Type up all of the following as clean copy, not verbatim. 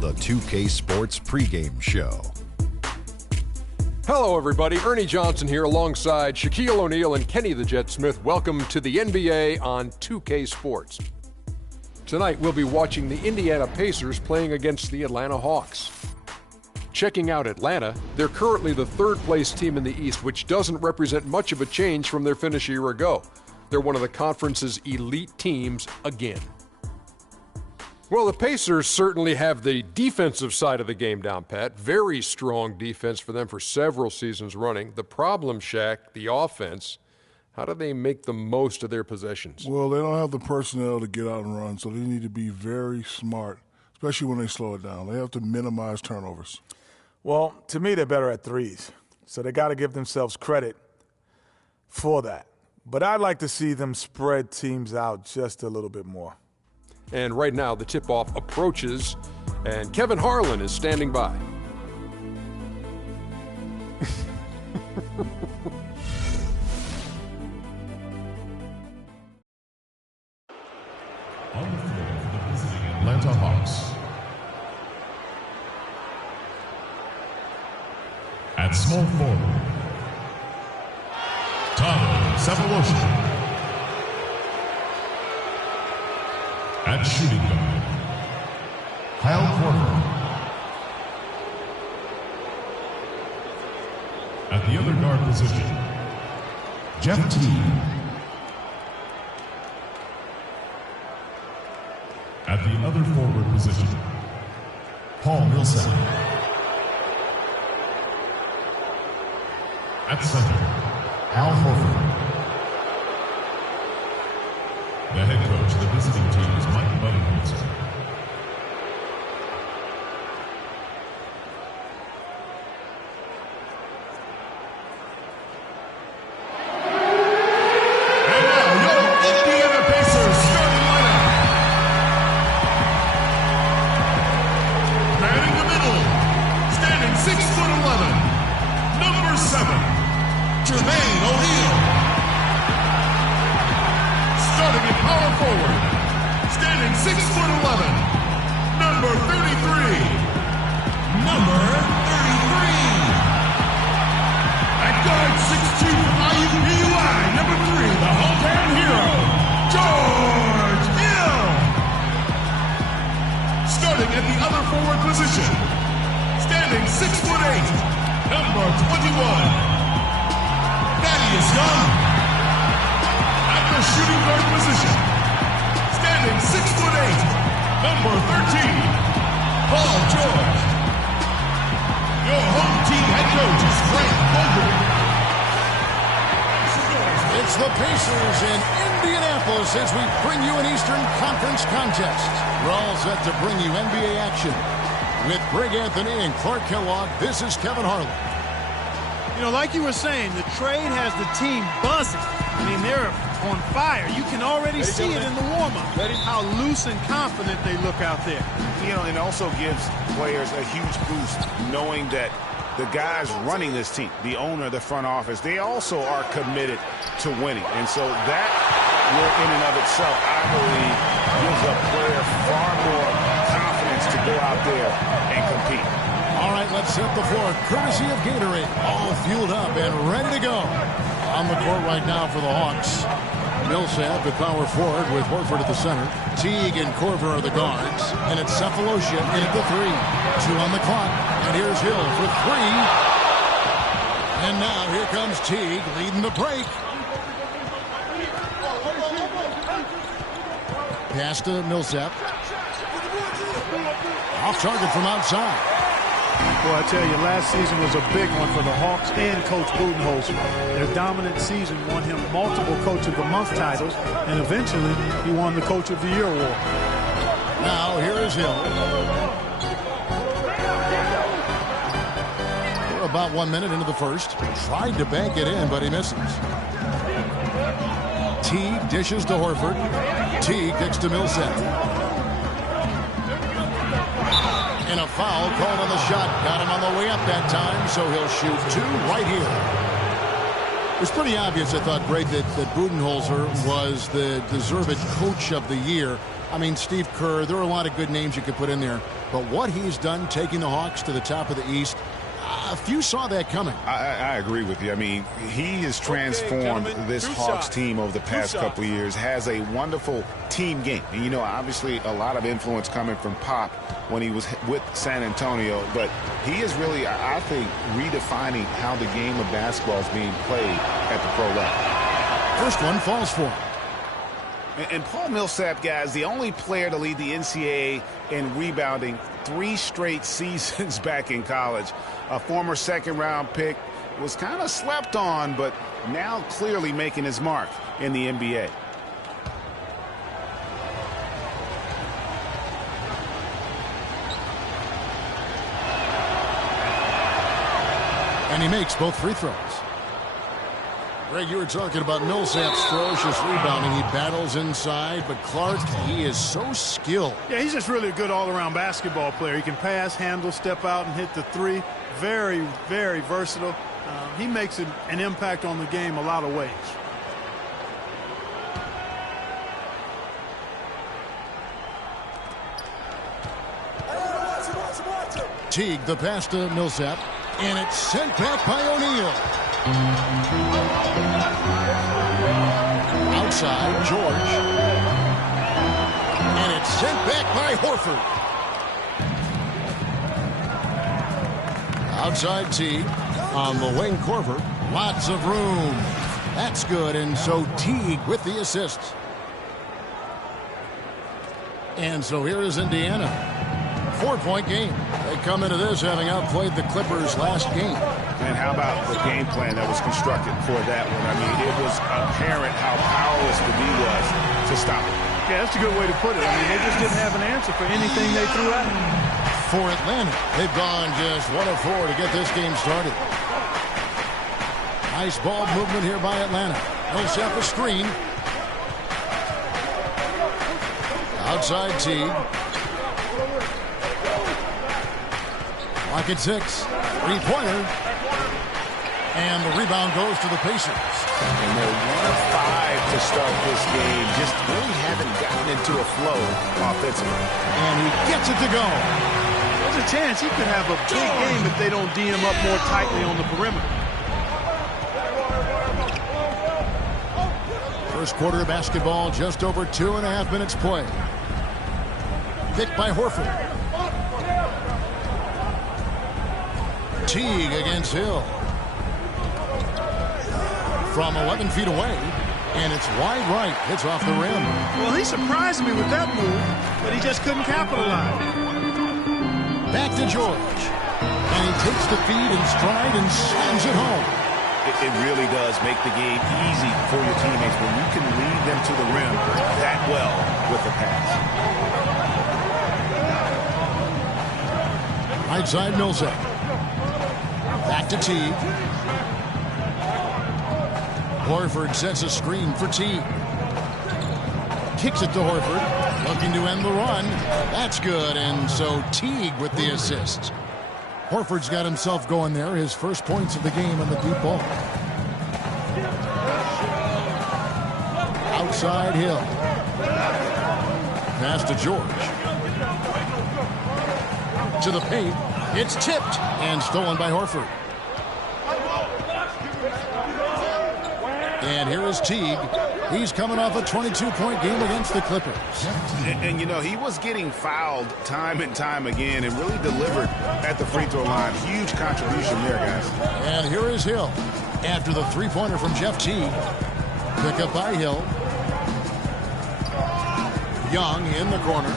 the 2K Sports pregame show. Hello, everybody. Ernie Johnson here alongside Shaquille O'Neal and Kenny the Jet Smith. Welcome to the NBA on 2K Sports. Tonight, we'll be watching the Indiana Pacers playing against the Atlanta Hawks. Checking out Atlanta, they're currently the third-place team in the East, which doesn't represent much of a change from their finish a year ago. They're one of the conference's elite teams again. Well, the Pacers certainly have the defensive side of the game down pat. Very strong defense for them for several seasons running. The problem, Shaq, the offense, how do they make the most of their possessions? Well, they don't have the personnel to get out and run, so they need to be very smart, especially when they slow it down. They have to minimize turnovers. Well, to me, they're better at threes, so they got to give themselves credit for that. But I'd like to see them spread teams out just a little bit more. And right now, the tip-off approaches, and Kevin Harlan is standing by. On the floor for the visiting Atlanta Hawks. At small forward, Taro Sefolosha. At shooting guard, Kyle Korver. At the other guard position, Jeff Teague. At the other forward position, Paul Millsap. At center, Al Horford. The head coach of the visiting team is Mike Budenholzer. And now, your Indiana Pacers starting lineup. Manning the middle, standing 6'11", number 7, Jermaine O'Neal. Starting at power forward, standing 6'11", number 33. Number 33. At guard 6'2", from IUPUI, number 3, the hometown hero, George Hill. Starting at the other forward position, standing 6'8", number 21, Thaddeus Young. The shooting guard position, standing 6'8", number 13, Paul George. Your home team head coach is Frank Vogel. It's the Pacers in Indianapolis as we bring you an Eastern Conference contest. We're all set to bring you NBA action. With Greg Anthony and Clark Kellogg, this is Kevin Harlan. You know, like you were saying, the trade has the team buzzing. I mean, they're on fire. You can already see it in the warm-up, how loose and confident they look out there. You know, and it also gives players a huge boost knowing that the guys running this team, the owner, the front office, they also are committed to winning. And so that will, in and of itself, I believe, gives a player far more confidence to go out there and compete. All right, let's set the floor. Courtesy of Gatorade, all fueled up and ready to go. On the court right now for the Hawks, Millsap at power forward with Horford at the center. Teague and Korver are the guards. And it's Sefolosha in at the 3. 2 on the clock. And here's Hill for 3. And now here comes Teague leading the break. Pass to Millsap. Off target from outside. Boy, I tell you, last season was a big one for the Hawks and Coach Budenholzer. Their dominant season won him multiple Coach of the Month titles, and eventually he won the Coach of the Year award. Now, here is Hill. We're about 1 minute into the first. Tried to bank it in, but he misses. Teague dishes to Horford. Teague kicks to Millsap. And a foul called on the shot. Got him on the way up that time, so he'll shoot 2 right here. It was pretty obvious, I thought, Greg, that Budenholzer was the deserved Coach of the Year. I mean, Steve Kerr, there are a lot of good names you could put in there. But what he's done taking the Hawks to the top of the East, few saw that coming. I agree with you. I mean, he has transformed this Hawks team over the past couple of years, has a wonderful team game. And, you know, obviously a lot of influence coming from Pop when he was with San Antonio. But he is really, I think, redefining how the game of basketball is being played at the pro level. First one falls for him. And Paul Millsap, guys, the only player to lead the NCAA in rebounding 3 straight seasons back in college. A former second-round pick, was kind of slept on, but now clearly making his mark in the NBA. And he makes both free throws. Greg, you were talking about Millsap's ferocious rebounding. He battles inside, but Clark, he is so skilled. Yeah, he's just really a good all-around basketball player. He can pass, handle, step out, and hit the three. Very, very versatile. He makes an impact on the game a lot of ways. Teague, the pass to Millsap, and it's sent back by O'Neal. Outside, George. And it's sent back by Horford. Outside Teague. On the wing, Korver. Lots of room. That's good, and so Teague with the assist. And so here is Indiana. 4-point game. They come into this having outplayed the Clippers last game. And how about the game plan that was constructed for that one? I mean, it was apparent how powerless the D was to stop it. Yeah, that's a good way to put it. I mean, they just didn't have an answer for anything they threw at them. For Atlanta, they've gone just 1 of 4 to get this game started. Nice ball movement here by Atlanta. Millsap a screen. Outside Teague. Lock at 6. Three-pointer. And the rebound goes to the Pacers. And they're 1 of 5 to start this game. Just really haven't gotten into a flow offensively. And he gets it to go. There's a chance he could have a big game if they don't D him up more tightly on the perimeter. First quarter of basketball, just over 2.5 minutes play. Picked by Horford. Teague against Hill. From 11 feet away, and it's wide right. Hits off the rim. Well, he surprised me with that move, but he just couldn't capitalize. Back to George. And he takes the feed in stride and slams it home. It really does make the game easy for your teammates when you can lead them to the rim that well with the pass. Right side Millsap. Back to Teague. Horford sets a screen for Teague. Kicks it to Horford. Looking to end the run. That's good, and so Teague with the assist. Horford's got himself going there. His first points of the game on the deep ball. Outside Hill. Pass to George. To the paint. It's tipped and stolen by Horford. And here is Teague. He's coming off a 22-point game against the Clippers. And, you know, he was getting fouled time and time again and really delivered at the free throw line. Huge contribution there, guys. And here is Hill. After the three-pointer from Jeff Teague. Pick up by Hill. Young in the corner.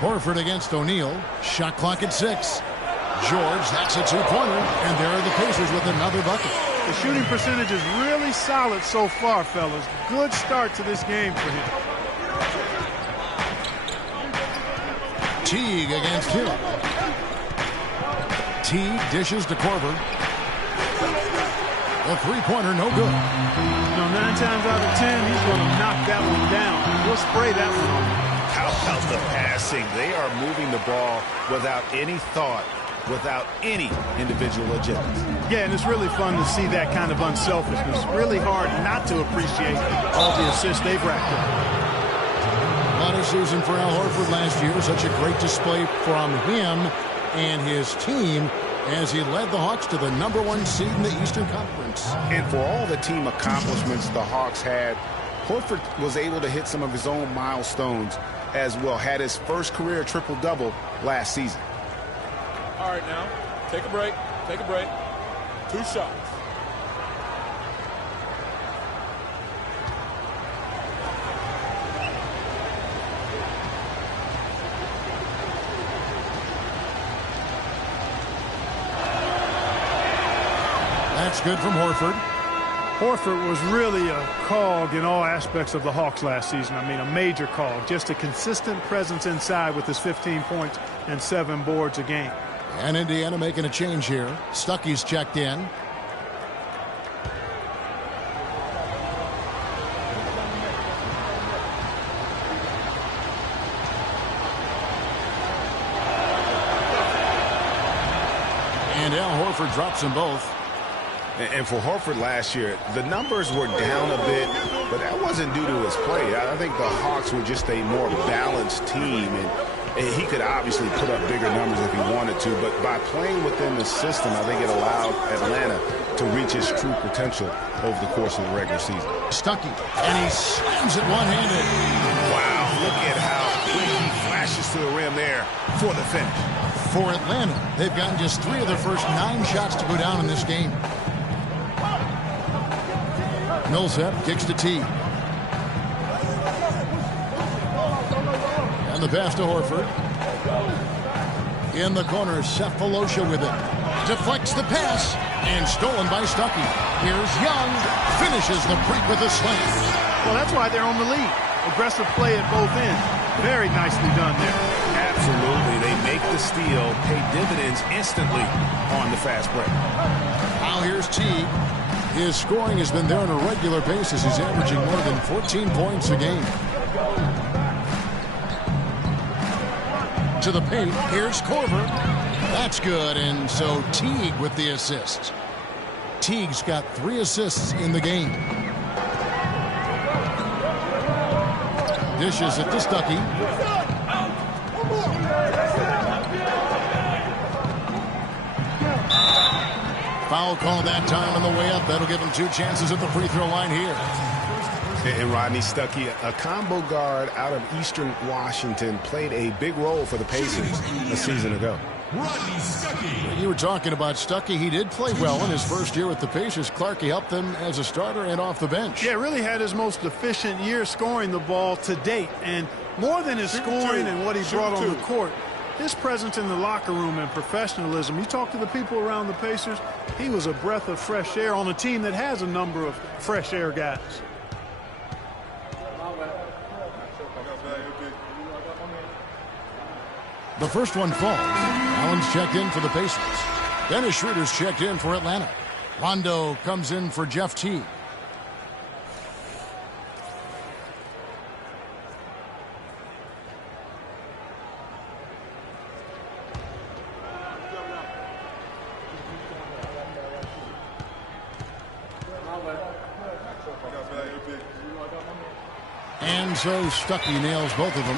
Horford against O'Neal. Shot clock at 6. George, that's a two-pointer. And there are the Pacers with another bucket. The shooting percentage is really solid so far, fellas. Good start to this game for him. Teague against Hill. Teague dishes to Korver. A three-pointer, no good. You know, 9 times out of 10, he's going to knock that one down. He'll spray that one on. How about the passing? They are moving the ball without any thought without any individual agendas. Yeah, and it's really fun to see that kind of unselfishness. Really hard not to appreciate all the assists they've racked up. What a season for Al Horford last year. Such a great display from him and his team as he led the Hawks to the #1 seed in the Eastern Conference. And for all the team accomplishments the Hawks had, Horford was able to hit some of his own milestones as well. Had his first career triple-double last season. All right, now, take a break. Take a break. 2 shots. That's good from Horford. Horford was really a cog in all aspects of the Hawks last season. I mean, a major cog. Just a consistent presence inside with his 15 points and 7 boards a game. And Indiana making a change here. Stuckey's checked in. And Al Horford drops them both. And for Horford last year, the numbers were down a bit, but that wasn't due to his play. I think the Hawks were just a more balanced team, and he could obviously put up bigger numbers if he wanted to, but by playing within the system, I think it allowed Atlanta to reach his true potential over the course of the regular season. Stuckey, and he slams it one-handed. Wow, look at how quick he flashes to the rim there for the finish. For Atlanta, they've gotten just 3 of their first 9 shots to go down in this game. Millsap kicks to T. And the pass to Horford. In the corner, Cephalosha with it. Deflects the pass, and stolen by Stuckey. Here's Young, finishes the break with a slam. Well, that's why they're on the lead. Aggressive play at both ends. Very nicely done there. Absolutely. They make the steal, pay dividends instantly on the fast break. Now here's Teague. His scoring has been there on a regular basis. He's averaging more than 14 points a game. To the paint. Here's Korver. That's good. And so Teague with the assist. Teague's got 3 assists in the game. Dishes it to Stuckey. Foul call that time on the way up. That'll give him 2 chances at the free throw line here. And Rodney Stuckey, a combo guard out of Eastern Washington, played a big role for the Pacers a season ago. Rodney Stuckey. You were talking about Stuckey. He did play well in his first year with the Pacers. Clark, he helped them as a starter and off the bench. Yeah, really had his most efficient year scoring the ball to date. And more than his scoring and what he brought on the court, his presence in the locker room and professionalism. You talk to the people around the Pacers, he was a breath of fresh air on a team that has a number of fresh air guys. The first one falls. Allen's checked in for the Pacers. Dennis Schroeder's checked in for Atlanta. Rondo comes in for Jeff Teague. And so Stuckey nails both of them.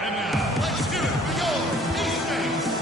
And now, let's hear it for your East Base.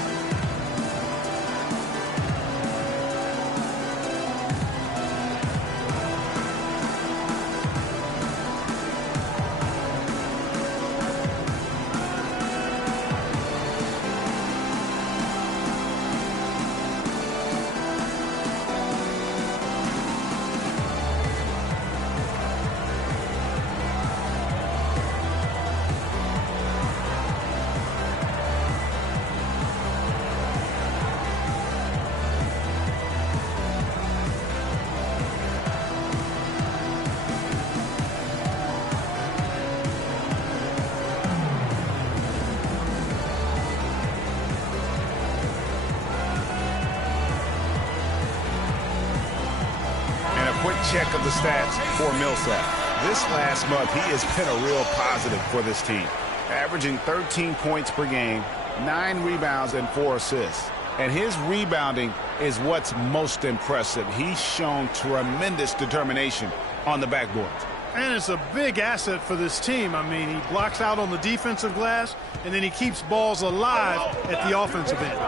Quick check of the stats for Millsap. This last month, he has been a real positive for this team, averaging 13 points per game, 9 rebounds, and 4 assists. And his rebounding is what's most impressive. He's shown tremendous determination on the backboard. And it's a big asset for this team. I mean, he blocks out on the defensive glass, and then he keeps balls alive at the offensive end.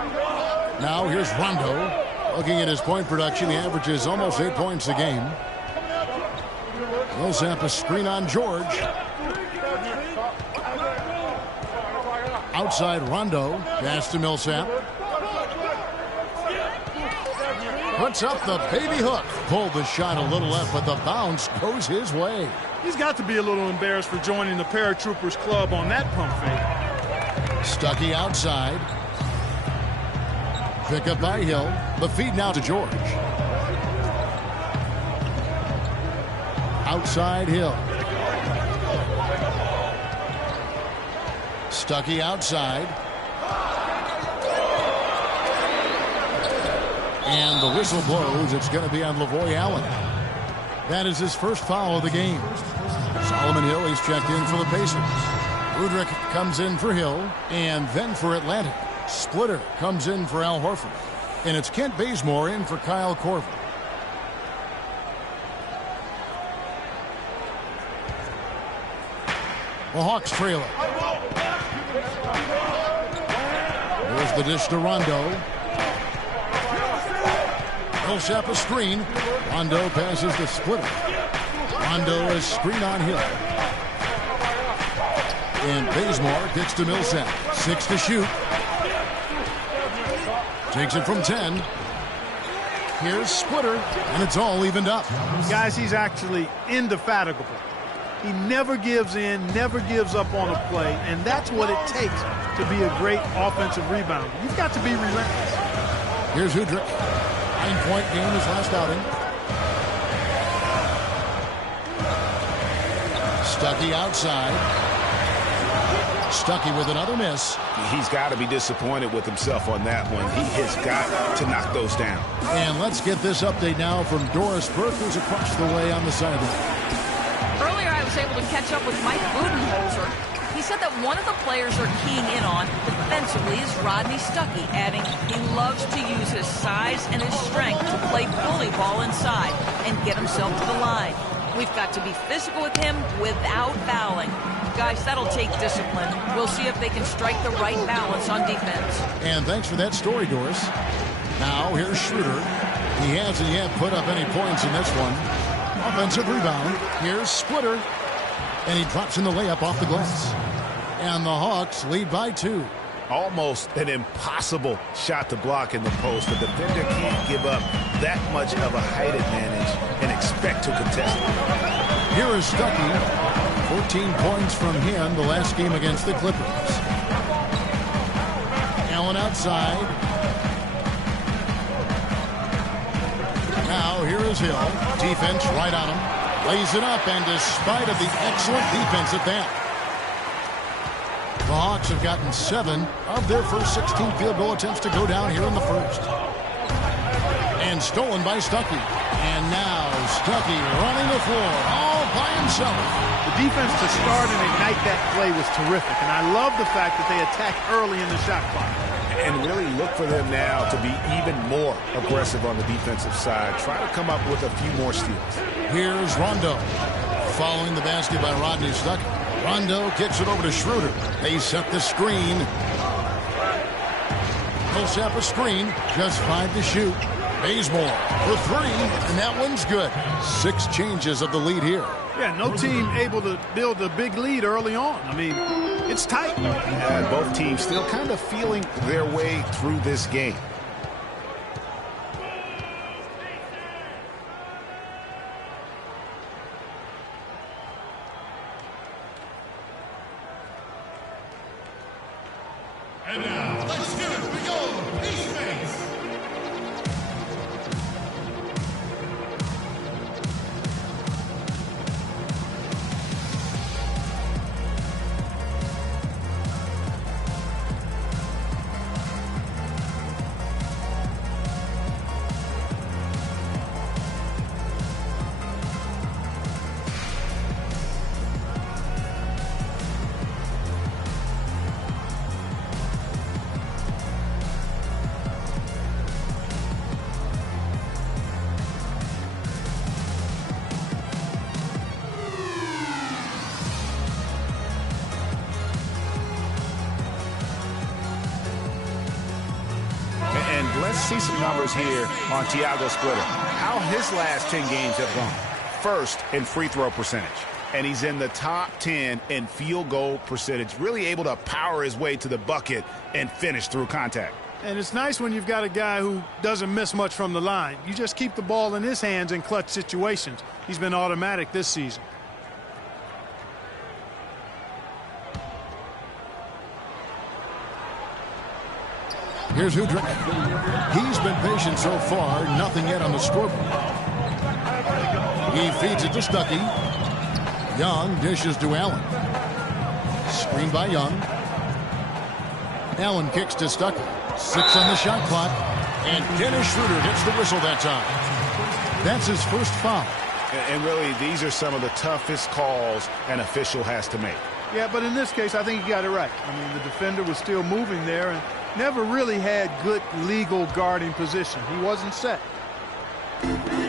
Now here's Rondo. Looking at his point production, he averages almost 8 points a game. Millsap a screen on George. Outside Rondo. Pass to Millsap. Puts up the baby hook. Pulled the shot a little left, but the bounce goes his way. He's got to be a little embarrassed for joining the Paratroopers Club on that pump fake. Stuckey outside. Pick up by Hill. The feed now to George. Outside Hill. Stuckey outside. And the whistle blows. It's going to be on Lavoy Allen. That is his first foul of the game. Solomon Hill, he's checked in for the Pacers. Rudrick comes in for Hill, and then for Atlanta. Splitter comes in for Al Horford. And it's Kent Bazemore in for Kyle Korver. The Hawks trail it. There's the dish to Rondo. Millsap a screen. Rondo passes to Splitter. Rondo is screen on Hill. And Bazemore gets to Millsap. 6 to shoot. Takes it from 10. Here's Splitter, and it's all evened up. Guys, he's actually indefatigable. He never gives in, never gives up on a play, and that's what it takes to be a great offensive rebounder. You've got to be relentless. Here's Udrih. 9-point game his last outing. Stuckey outside. Stuckey with another miss. He's got to be disappointed with himself on that one. He has got to knock those down. And let's get this update now from Doris Burke, who's across the way on the sideline. Earlier, I was able to catch up with Mike Budenholzer. He said that one of the players they're keying in on defensively is Rodney Stuckey, adding he loves to use his size and his strength to play bully ball inside and get himself to the line. We've got to be physical with him without fouling. Guys, that'll take discipline. We'll see if they can strike the right balance on defense. And thanks for that story, Doris. Now, here's Schroeder. He hasn't yet put up any points in this one. Offensive rebound. Here's Splitter. And he drops in the layup off the glass. And the Hawks lead by 2. Almost an impossible shot to block in the post. The defender can't give up that much of a height advantage and expect to contest it. Here is Stuckey. 14 points from him the last game against the Clippers. Allen outside. Now here is Hill. Defense right on him. Lays it up, and despite of the excellent defense at that, the Hawks have gotten 7 of their first 16 field goal attempts to go down here in the first. And stolen by Stuckey. And now Stuckey running the floor all by himself. The defense to start and ignite that play was terrific, and I love the fact that they attacked early in the shot clock. And really look for them now to be even more aggressive on the defensive side. Try to come up with a few more steals. Here's Rondo. Following the basket by Rodney Stuckey. Rondo kicks it over to Schroeder. They set the screen. Millsap a screen. Just 5 to shoot. Bazemore for 3, and that one's good. 6 changes of the lead here. Yeah, no team able to build a big lead early on. I mean, it's tight. Yeah, both teams still kind of feeling their way through this game. And now, let's hear it. We go. East Base. see some numbers here on Tiago Splitter. How his last 10 games have gone. First in free throw percentage. And he's in the top 10 in field goal percentage. Really able to power his way to the bucket and finish through contact. And it's nice when you've got a guy who doesn't miss much from the line. You just keep the ball in his hands in clutch situations. He's been automatic this season. Here's Udrih. He's been patient so far. Nothing yet on the scoreboard. He feeds it to Stuckey. Young dishes to Allen. Screen by Young. Allen kicks to Stuckey. 6 on the shot clock. And Dennis Schroeder gets the whistle that time. That's his first foul. And really, these are some of the toughest calls an official has to make. Yeah, but in this case, I think he got it right. I mean, the defender was still moving there and never really had good legal guarding position. He wasn't set.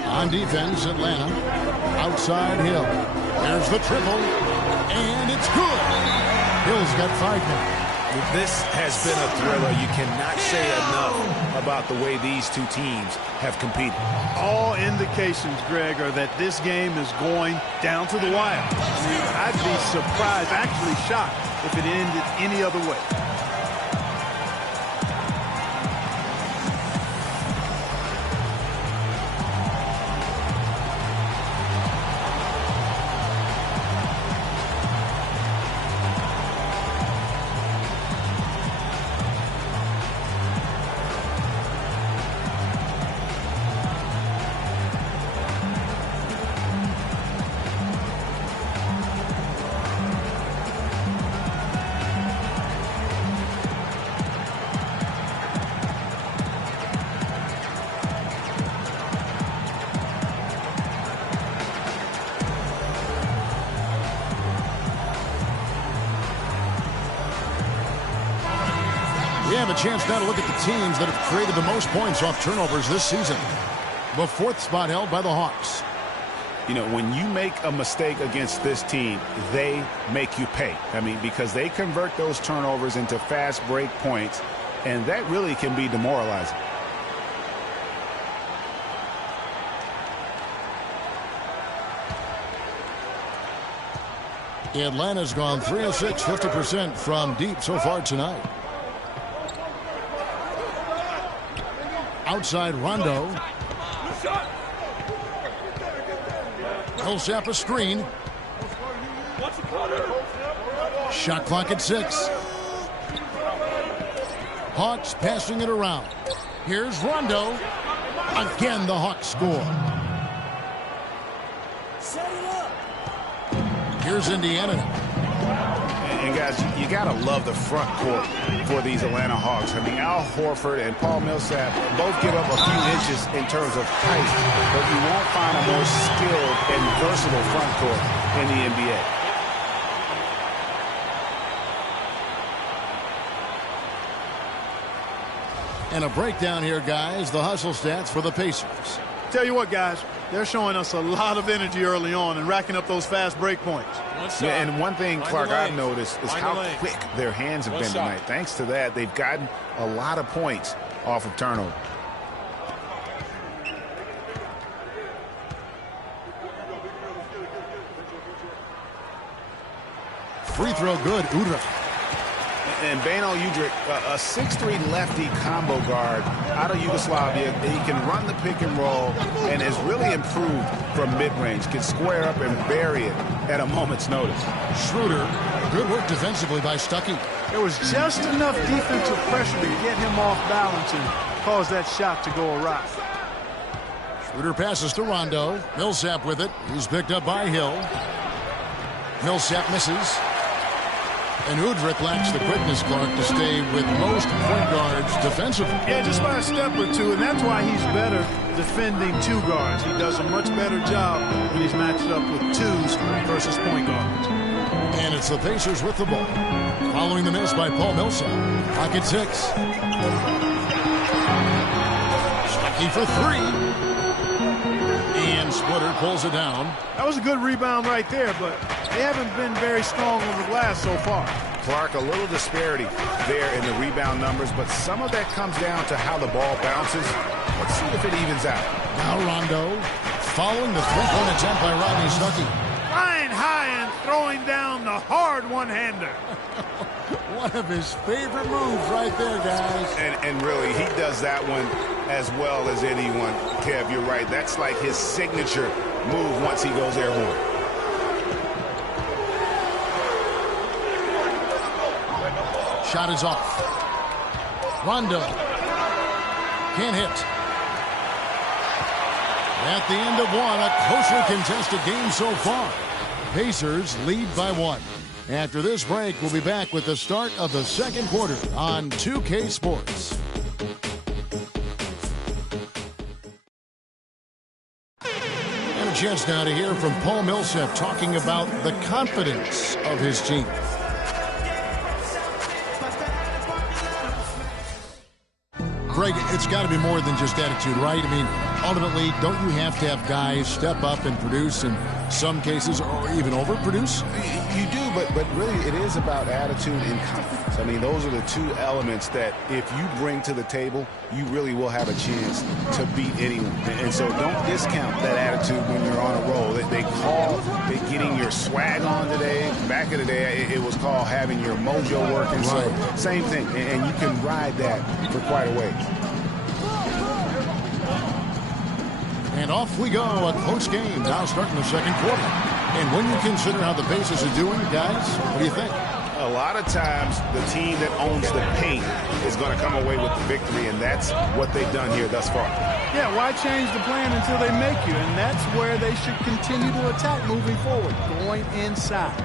On defense, Atlanta. Outside Hill. There's the triple. And it's good. Hill's got 5 now. This has been a thriller. You cannot say enough about the way these two teams have competed. All indications, Greg, are that this game is going down to the wire. I mean, I'd be surprised, actually shocked, if it ended any other way. We have a chance now to look at the teams that have created the most points off turnovers this season. The 4th spot held by the Hawks. You know, when you make a mistake against this team, they make you pay. I mean, because they convert those turnovers into fast break points, and that really can be demoralizing. Atlanta's gone 3 of 6, 50% from deep so far tonight. Outside Rondo. Millsap a screen. Shot clock at 6. Hawks passing it around. Here's Rondo. Again, the Hawks score. Here's Indiana. And guys, you gotta love the front court for these Atlanta Hawks. I mean, Al Horford and Paul Millsap both give up a few inches in terms of height, but you won't find a more skilled and versatile front court in the NBA. And a breakdown here, guys. The hustle stats for the Pacers. Tell you what, guys, they're showing us a lot of energy early on and racking up those fast break points. Yeah, and one thing, Clark, I've noticed is how quick their hands have been tonight. Thanks to that, they've gotten a lot of points off of turnover. Free throw good, Udrih. And Beno Udrih, a 6'3 lefty combo guard out of Yugoslavia. He can run the pick and roll and has really improved from mid-range. Can square up and bury it at a moment's notice. Schroeder, good work defensively by Stuckey. There was just enough defensive pressure to get him off balance and cause that shot to go awry. Schroeder passes to Rondo. Millsap with it. He's picked up by Hill. Millsap misses. And Udrih lacks the quickness, Clark, to stay with most point guards defensively. Yeah, just by a step or two, and that's why he's better defending 2 guards. He does a much better job when he's matched up with 2s versus point guards. And it's the Pacers with the ball. Following the miss by Paul Millsap. Pocket 6. Stuckey for 3. And Splitter pulls it down. That was a good rebound right there, but they haven't been very strong on the glass so far. Clark, a little disparity there in the rebound numbers, but some of that comes down to how the ball bounces. Let's see if it evens out. Now Rondo following the three-point attempt by Rodney Stuckey. Flying high and throwing down the hard one-hander. One of his favorite moves right there, guys. And really, he does that one as well as anyone. Kev, you're right. That's like his signature move once he goes airborne. Shot is off. Rondo can't hit. At the end of one, a closely contested game so far. Pacers lead by 1. After this break, we'll be back with the start of the second quarter on 2K Sports. And a chance now to hear from Paul Millsap talking about the confidence of his team. Greg, it's got to be more than just attitude, right? I mean, ultimately, don't you have to have guys step up and produce in some cases, or even overproduce? You do, but really it is about attitude and confidence. I mean, those are the two elements that if you bring to the table, you really will have a chance to beat anyone. And so don't discount that attitude when you're on a roll. They call it getting your swag on today. Back in the day, it was called having your mojo working. Right. So same thing, and you can ride that for quite a ways. And off we go, a close game now starting the second quarter. And when you consider how the Pacers are doing, guys, what do you think? A lot of times the team that owns the paint is going to come away with the victory, and that's what they've done here thus far. Yeah, why change the plan until they make you? And that's where they should continue to attack moving forward, going inside.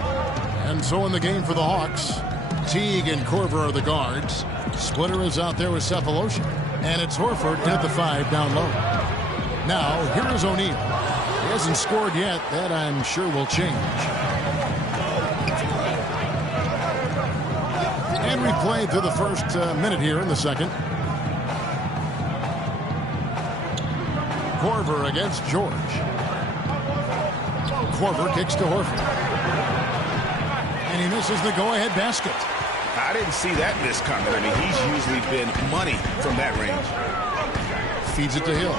And so in the game for the Hawks, Teague and Korver are the guards. Splitter is out there with Cephalosha. And it's Horford in at the 5 down low. Now, here is O'Neal. He hasn't scored yet. That, I'm sure, will change. And we played through the first minute here in the second. Korver against George. Korver kicks to Horford. And he misses the go-ahead basket. I didn't see that miss coming. I mean, he's usually been money from that range. Feeds it to Hill.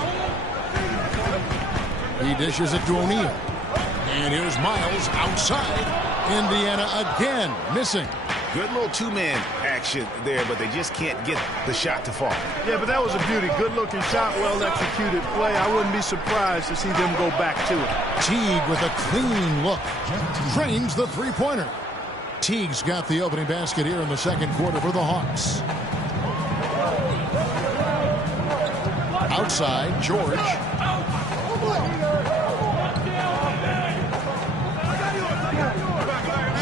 He dishes it to O'Neal. And here's Miles outside. Indiana again missing. Good little two-man action there, but they just can't get the shot to fall. Yeah, but that was a beauty. Good-looking shot, well-executed play. I wouldn't be surprised to see them go back to it. Teague with a clean look. Drains the three-pointer. Teague's got the opening basket here in the second quarter for the Hawks. Outside, George.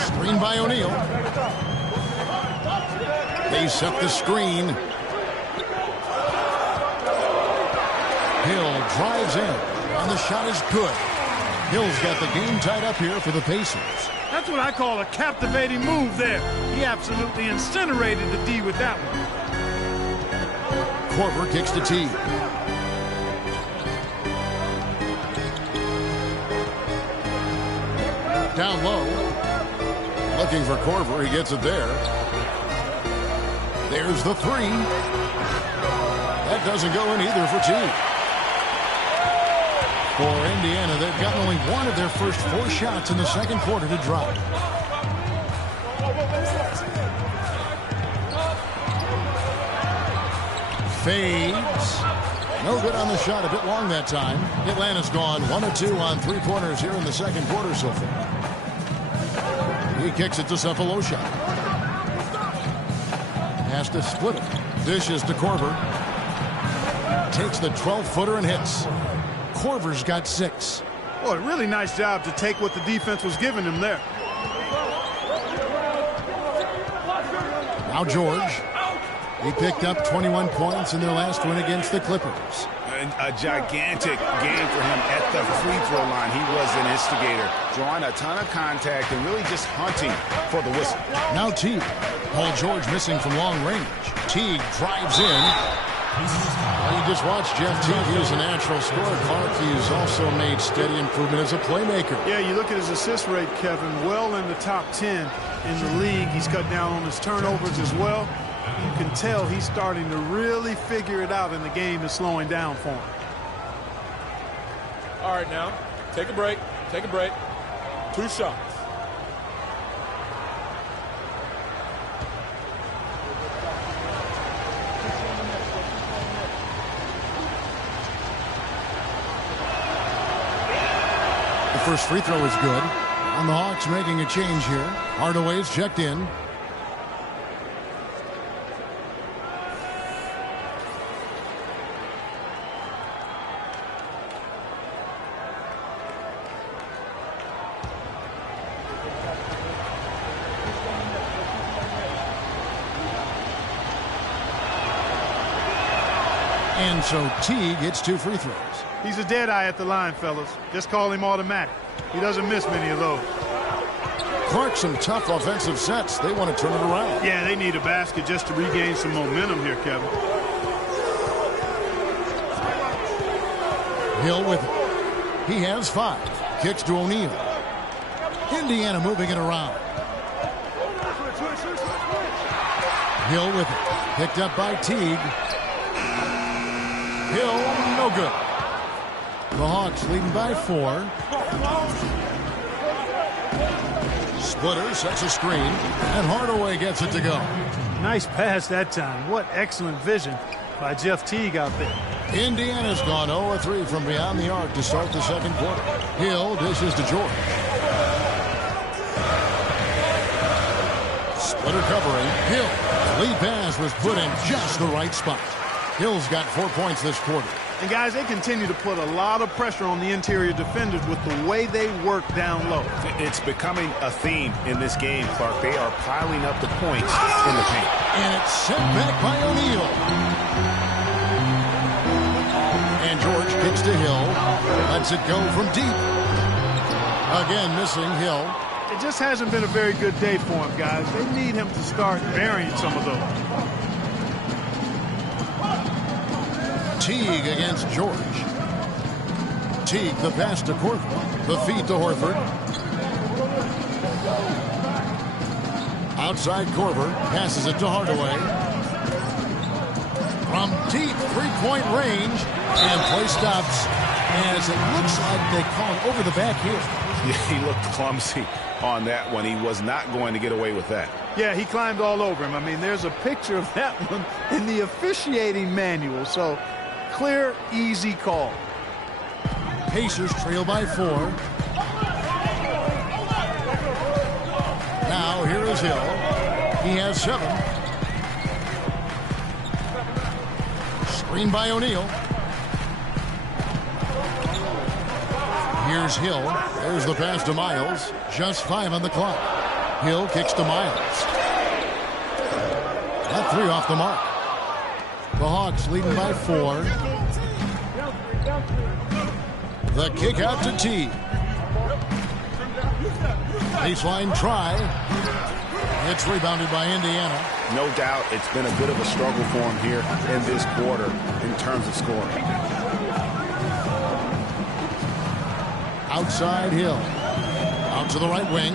Screen by O'Neal. They set the screen. Hill drives in, and the shot is good. Hill's got the game tied up here for the Pacers. That's what I call a captivating move there. He absolutely incinerated the D with that one. Korver kicks to Teague. Down low. Looking for Korver. He gets it there. There's the three. That doesn't go in either for Teague. For Indiana, they've gotten only one of their first 4 shots in the second quarter to drop. Fades. No good on the shot. A bit long that time. Atlanta's gone 1 of 2 on 3-pointers here in the second quarter so far. He kicks it to Cephalosha. Has to split it. Dishes to Korver. Takes the 12-footer and hits. Korver's got 6. Boy, really nice job to take what the defense was giving him there. Now George. He picked up 21 points in their last win against the Clippers. And a gigantic game for him at the free throw line. He was an instigator, drawing a ton of contact and really just hunting for the whistle. Now Teague. Paul George missing from long range. Teague drives in. Well, you just watched Jeff Teague. He's a natural scorer. Clark, he's also made steady improvement as a playmaker. Yeah, you look at his assist rate, Kevin, well in the top 10 in the league. He's cut down on his turnovers as well. You can tell he's starting to really figure it out, and the game is slowing down for him. All right, now, take a break. Take a break. 2 shots. The first free throw is good. And the Hawks making a change here. Hardaway's checked in. And so Teague gets 2 free throws. He's a dead eye at the line, fellas. Just call him automatic. He doesn't miss many of those. Clark, some tough offensive sets. They want to turn it around. Yeah, they need a basket just to regain some momentum here, Kevin. Hill with it. He has 5. Kicks to O'Neal. Indiana moving it around. Hill with it. Picked up by Teague. Hill, no good. The Hawks leading by 4. Splitter sets a screen, and Hardaway gets it to go. Nice pass that time. What excellent vision by Jeff Teague out there. Indiana's gone 0-3 from beyond the arc to start the second quarter. Hill dishes to George. Splitter covering. Hill. Lead pass was put in just the right spot. Hill's got 4 points this quarter. And guys, they continue to put a lot of pressure on the interior defenders with the way they work down low. It's becoming a theme in this game, Clark. They are piling up the points in the paint. And it's sent back by O'Neal. And George kicks to Hill. Lets it go from deep. Again, missing Hill. It just hasn't been a very good day for him, guys. They need him to start burying some of those. Teague against George. Teague, the pass to Korver. The feed to Horford. Outside Korver. Passes it to Hardaway. From deep three-point range. And play stops as it looks like they call it over the back here. Yeah, he looked clumsy on that one. He was not going to get away with that. Yeah, he climbed all over him. I mean, there's a picture of that one in the officiating manual. So, clear, easy call. Pacers trail by 4. Now, here is Hill. He has 7. Screen by O'Neal. Here's Hill. There's the pass to Miles. Just 5 on the clock. Hill kicks to Miles. That 3 off the mark. The Hawks leading by 4. The kick out to T. Baseline try. It's rebounded by Indiana. No doubt it's been a bit of a struggle for him here in this quarter in terms of scoring. Outside Hill. Out to the right wing.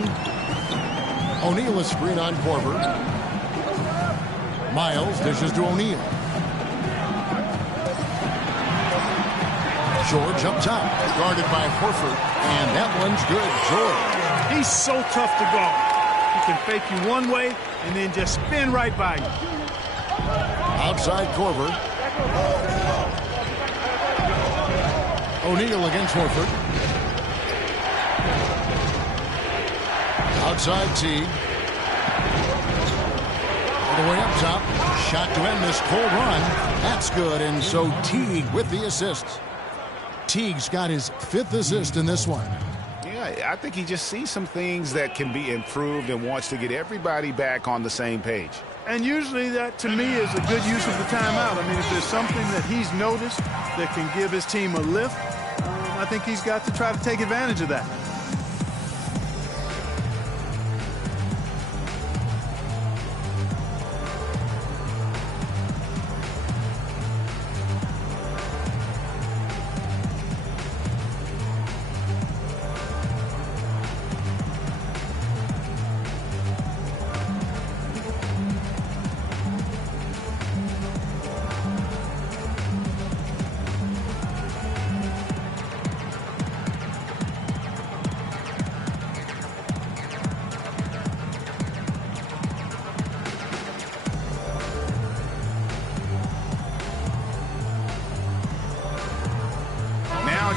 O'Neal is screen on Korver. Miles dishes to O'Neal. George up top. Guarded by Horford. And that one's good. George. He's so tough to guard. He can fake you one way and then just spin right by you. Outside Korver. O'Neal against Horford. Outside Teague. All the way up top. Shot to end this cold run. That's good. And so Teague with the assist. Teague's got his 5th assist in this one. Yeah, I think he just sees some things that can be improved and wants to get everybody back on the same page. And usually that, to me, is a good use of the timeout. I mean, if there's something that he's noticed that can give his team a lift, I think he's got to try to take advantage of that.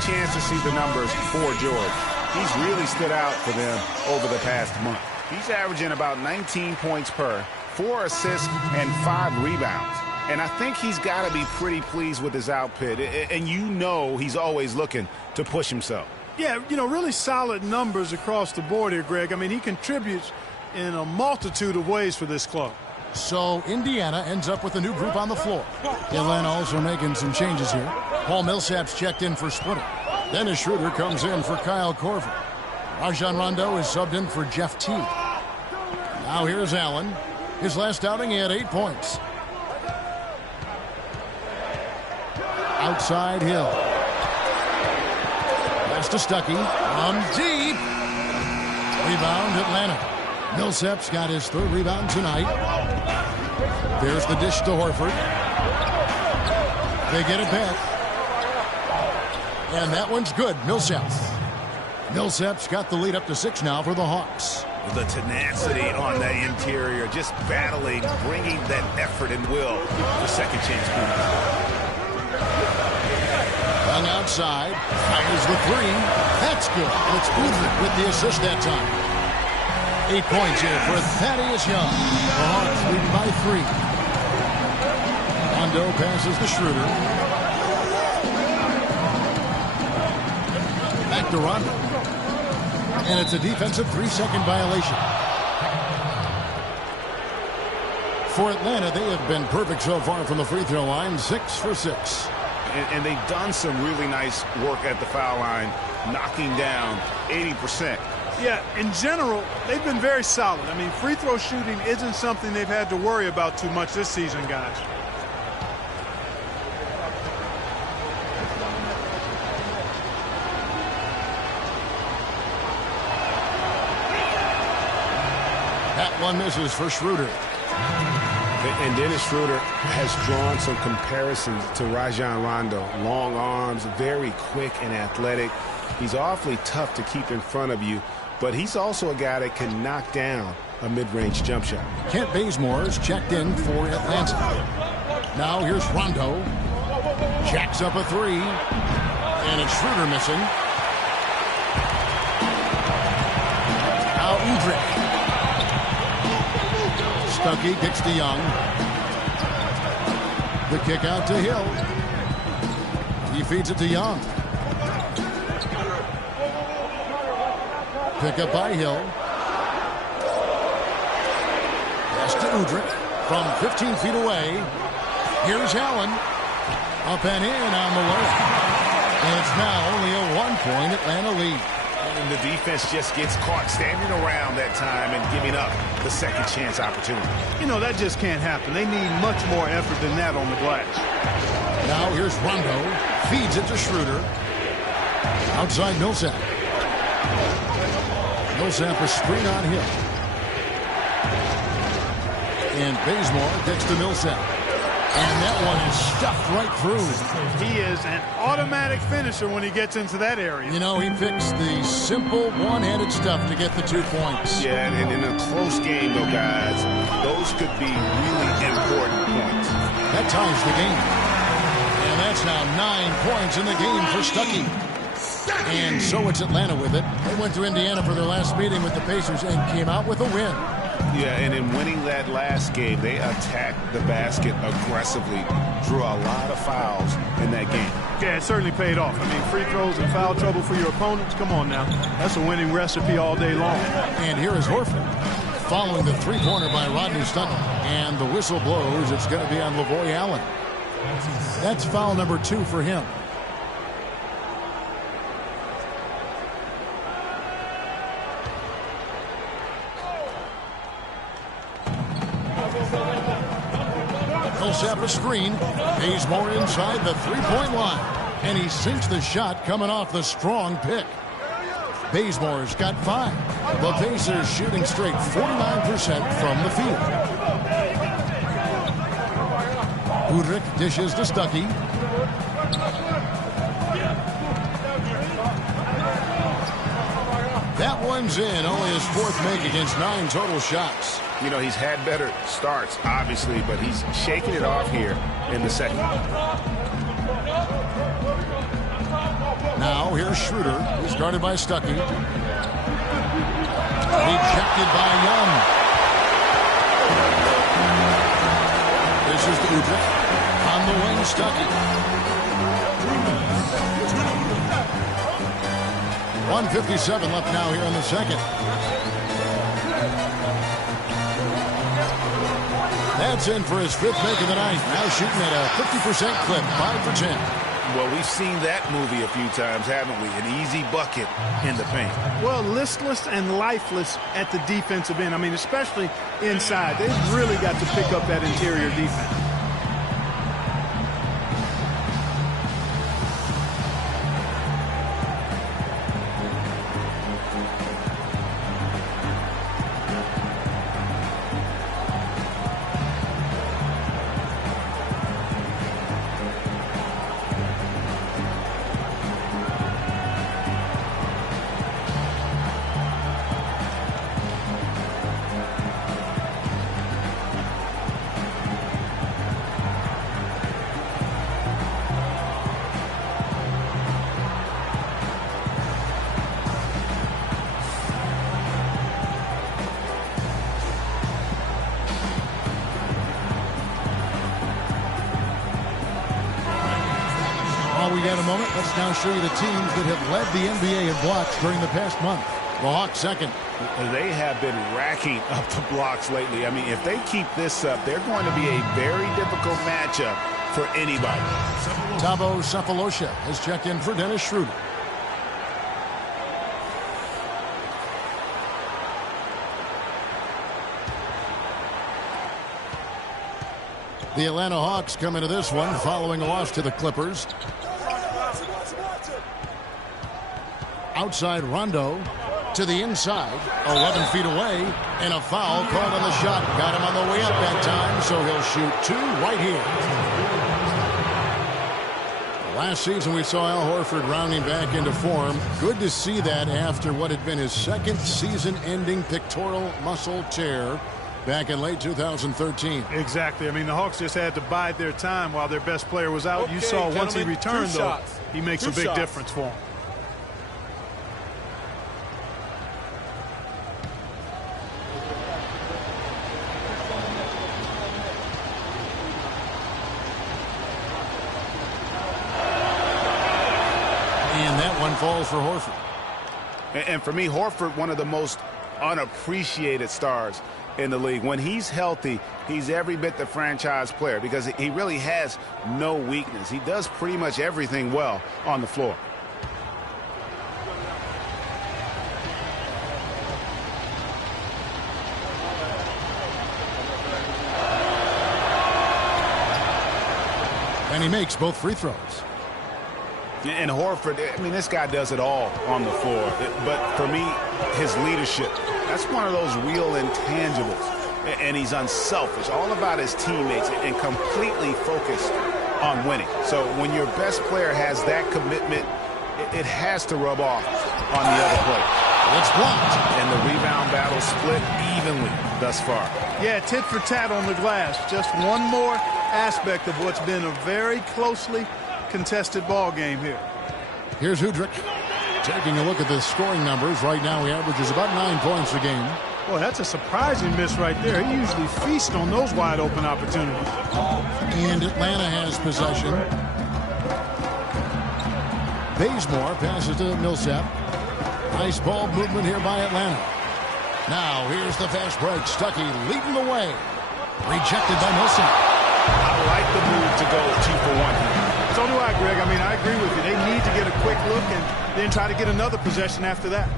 chance to see the numbers for George. He's really stood out for them over the past month. He's averaging about 19 points per, 4 assists, and 5 rebounds. And I think he's got to be pretty pleased with his output. And you know he's always looking to push himself. Yeah, you know, really solid numbers across the board here, Greg. I mean, he contributes in a multitude of ways for this club. So Indiana ends up with a new group on the floor. Atlanta also making some changes here. Paul Millsap's checked in for Splitter. Dennis Schroeder comes in for Kyle Korver. Rajon Rondo is subbed in for Jeff Teague. Now here's Allen. His last outing, he had 8 points. Outside Hill. Pass to Stuckey. From deep. Rebound Atlanta. Millsap's got his 3rd rebound tonight. There's the dish to Horford. They get it back. And that one's good. Millsap's got the lead up to 6 now for the Hawks. The tenacity on the interior, just battling, bringing that effort and will for second chance points. Hung outside, fires the 3. That's good. It's Udrih with the assist that time. 8 points here for Thaddeus Young. The Hawks leading by 3. Rondo passes to Schroeder. Back to Rondo. And it's a defensive 3-second violation. For Atlanta, they have been perfect so far from the free throw line, 6 for 6. And they've done some really nice work at the foul line, knocking down 80%. Yeah, in general, they've been very solid. I mean, free throw shooting isn't something they've had to worry about too much this season, guys. That one misses for Schroeder. And Dennis Schroeder has drawn some comparisons to Rajon Rondo. Long arms, very quick and athletic. He's awfully tough to keep in front of you, but he's also a guy that can knock down a mid-range jump shot. Kent Bazemore is checked in for Atlanta. Now here's Rondo. Jacks up a 3. And it's Schroeder missing. Now Udrih. Stuckey kicks to Young. The kick out to Hill. He feeds it to Young. Pick up by Hill. Pass to Udrih from 15 feet away. Here's Allen. Up and in on the way. And it's now only a 1-point Atlanta lead. And the defense just gets caught standing around that time and giving up the second chance opportunity. You know, that just can't happen. They need much more effort than that on the glass. Now here's Rondo. Feeds it to Schroeder. Outside Millsap. Millsap a screen on Hill. And Bazemore gets to Millsap. And that one is stuffed right through. He is an automatic finisher when he gets into that area. You know, he picks the simple one-handed stuff to get the 2 points. Yeah, and in a close game, though, guys, those could be really important points. That ties the game. And that's now 9 points in the game for Stuckey. And so it's Atlanta with it. They went to Indiana for their last meeting with the Pacers and came out with a win. Yeah, and in winning that last game, they attacked the basket aggressively, drew a lot of fouls in that game. Yeah, it certainly paid off. I mean, free throws and foul trouble for your opponents. Come on now. That's a winning recipe all day long. And here is Horford following the 3-pointer by Rodney Stuckey. And the whistle blows. It's going to be on Lavoy Allen. That's foul number 2 for him. Millsap a screen. Bazemore inside the 3-point line. And he sinks the shot coming off the strong pick. Bazemore's got 5. The Pacers shooting straight 49% from the field. Udrih dishes to Stuckey. That one's in. Only his 4th make against 9 total shots. You know, he's had better starts, obviously, but he's shaking it off here in the second. Now Now here's Schroeder, who's guarded by Stuckey. Rejected by Young. This is Udrih. On the wing, Stuckey. 1:57 left now here in the second. That's in for his 5th make of the night. Now shooting at a 50% clip, 5 for 10. Well, we've seen that movie a few times, haven't we? An easy bucket in the paint. Well, listless and lifeless at the defensive end. I mean, especially inside. They've really got to pick up that interior defense. We got a moment. Let's now show you the teams that have led the NBA in blocks during the past month. The Hawks second. They have been racking up the blocks lately. I mean, if they keep this up, they're going to be a very difficult matchup for anybody. Thabo Sefolosha has checked in for Dennis Schroeder. The Atlanta Hawks come into this one following a loss to the Clippers. Outside Rondo to the inside, 11 feet away, and a foul called on the shot. Got him on the way up that time, so he'll shoot 2 right here. Last season we saw Al Horford rounding back into form. Good to see that after what had been his 2nd season-ending pectoral muscle tear back in late 2013. Exactly. I mean, the Hawks just had to bide their time while their best player was out. Okay, you saw once he returned, though, shots. he makes a big difference for him. And that one falls for Horford. And for me, Horford, one of the most unappreciated stars in the league. When he's healthy, he's every bit the franchise player because he really has no weakness. He does pretty much everything well on the floor. And he makes both free throws. And Horford, I mean, this guy does it all on the floor. But for me, his leadership, that's one of those real intangibles. And he's unselfish, all about his teammates, and completely focused on winning. So when your best player has that commitment, it has to rub off on the other player. It's blocked. And the rebound battle split evenly thus far. Yeah, tit for tat on the glass. Just one more aspect of what's been a very closely contested ball game here. Here's Udrih. Taking a look at the scoring numbers. Right now he averages about 9 points a game. Boy, that's a surprising miss right there. He usually feasts on those wide open opportunities. And Atlanta has possession. Bazemore passes to Millsap. Nice ball movement here by Atlanta. Now here's the fast break. Stuckey leading the way. Rejected by Millsap. I like the move to go 2 for 1 here. So do I, Greg. I mean, I agree with you. They need to get a quick look and then try to get another possession after that.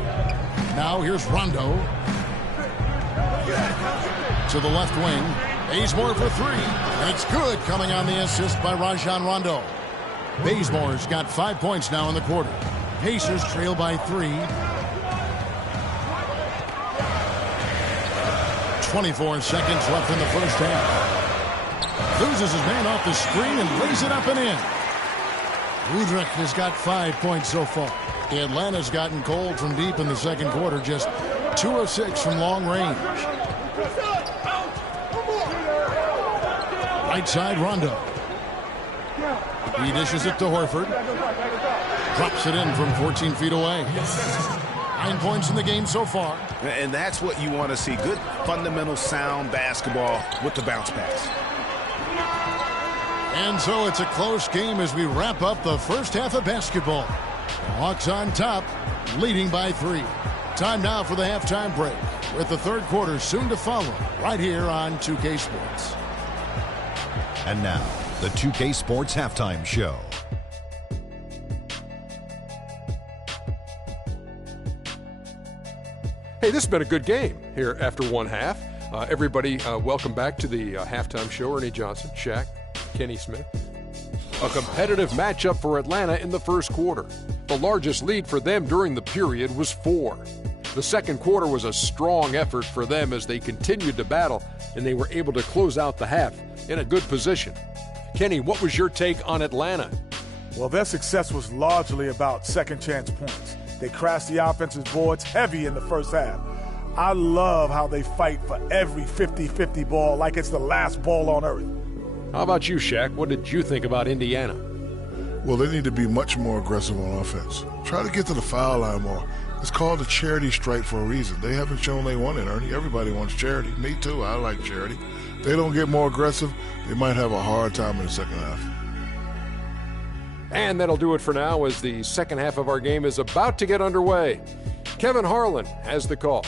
Now here's Rondo. To the left wing. Bazemore for 3. And it's good, coming on the assist by Rajon Rondo. Bazemore's got 5 points now in the quarter. Pacers trail by 3. 24 seconds left in the first half. Loses his man off the screen and lays it up and in. Udrih has got 5 points so far. Atlanta's gotten cold from deep in the second quarter, just 2 of 6 from long range. Right side, Rondo. He dishes it to Horford. Drops it in from 14 feet away. 9 points in the game so far. And that's what you want to see. Good, fundamental, sound basketball with the bounce pass. And so it's a close game as we wrap up the first half of basketball. The Hawks on top, leading by 3. Time now for the halftime break, with the third quarter soon to follow, right here on 2K Sports. And now, the 2K Sports Halftime Show. Hey, this has been a good game here after one half. Everybody, welcome back to the halftime show. Ernie Johnson, Shaq, Kenny Smith. A competitive matchup for Atlanta in the first quarter. The largest lead for them during the period was 4. The second quarter was a strong effort for them as they continued to battle, and they were able to close out the half in a good position. Kenny, what was your take on Atlanta? Well, their success was largely about second chance points. They crashed the offensive boards heavy in the first half. I love how they fight for every 50-50 ball like it's the last ball on earth. How about you, Shaq? What did you think about Indiana? Well, they need to be much more aggressive on offense. Try to get to the foul line more. It's called a charity strike for a reason. They haven't shown they want it, Ernie. Everybody wants charity. Me too. I like charity. If they don't get more aggressive, they might have a hard time in the second half. And that'll do it for now as the second half of our game is about to get underway. Kevin Harlan has the call.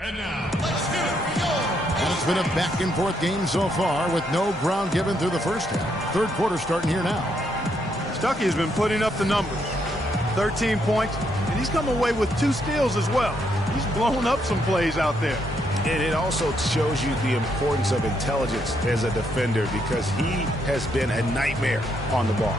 And now, let's do it. And it's been a back-and-forth game so far with no ground given through the first half. Third quarter starting here now. Stuckey has been putting up the numbers. 13 points, and he's come away with 2 steals as well. He's blown up some plays out there. And it also shows you the importance of intelligence as a defender because he has been a nightmare on the ball.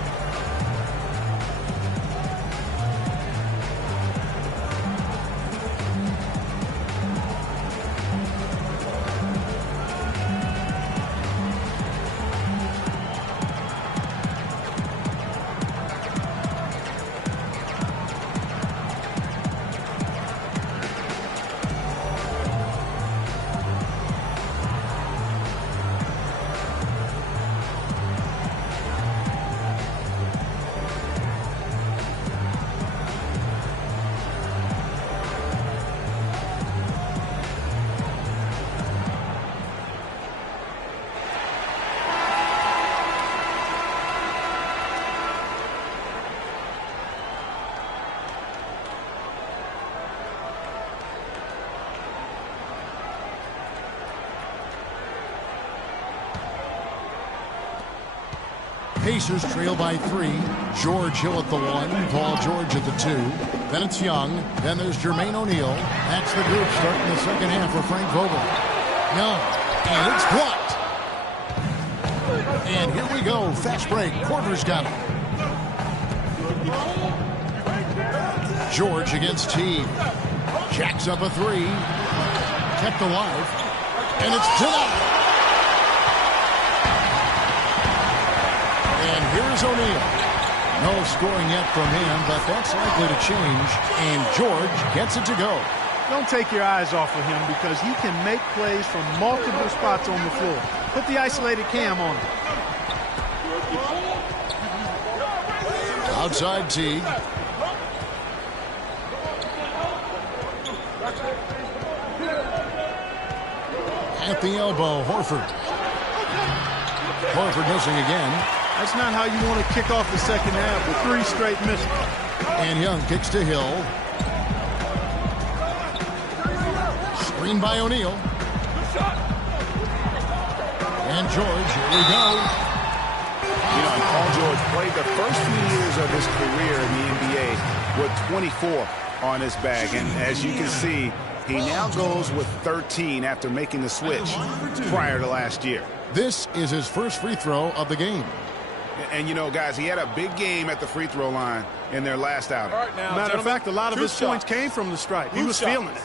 Pacers trail by 3. George Hill at the 1. Paul George at the 2. Then it's Young. Then there's Jermaine O'Neal. That's the group starting the second half for Frank Vogel. Young. And it's blocked. And here we go. Fast break. Porter's got it. George against Teague. Jacks up a 3. Kept alive. And it's denied. And here's O'Neal. No scoring yet from him, but that's likely to change. And George gets it to go. Don't take your eyes off of him because he can make plays from multiple spots on the floor. Put the isolated cam on him. Outside Teague. At the elbow, Horford. Horford missing again. That's not how you want to kick off the second half with 3 straight misses. And Young kicks to Hill. Screen by O'Neal. And George, here we go. You know, Paul George played the first few years of his career in the NBA with 24 on his bag. And as you can see, he now goes with 13 after making the switch prior to last year. This is his first free throw of the game. And, you know, guys, he had a big game at the free throw line in their last outing. All right, now, matter of fact, a lot of his points came from the stripe. He was feeling it.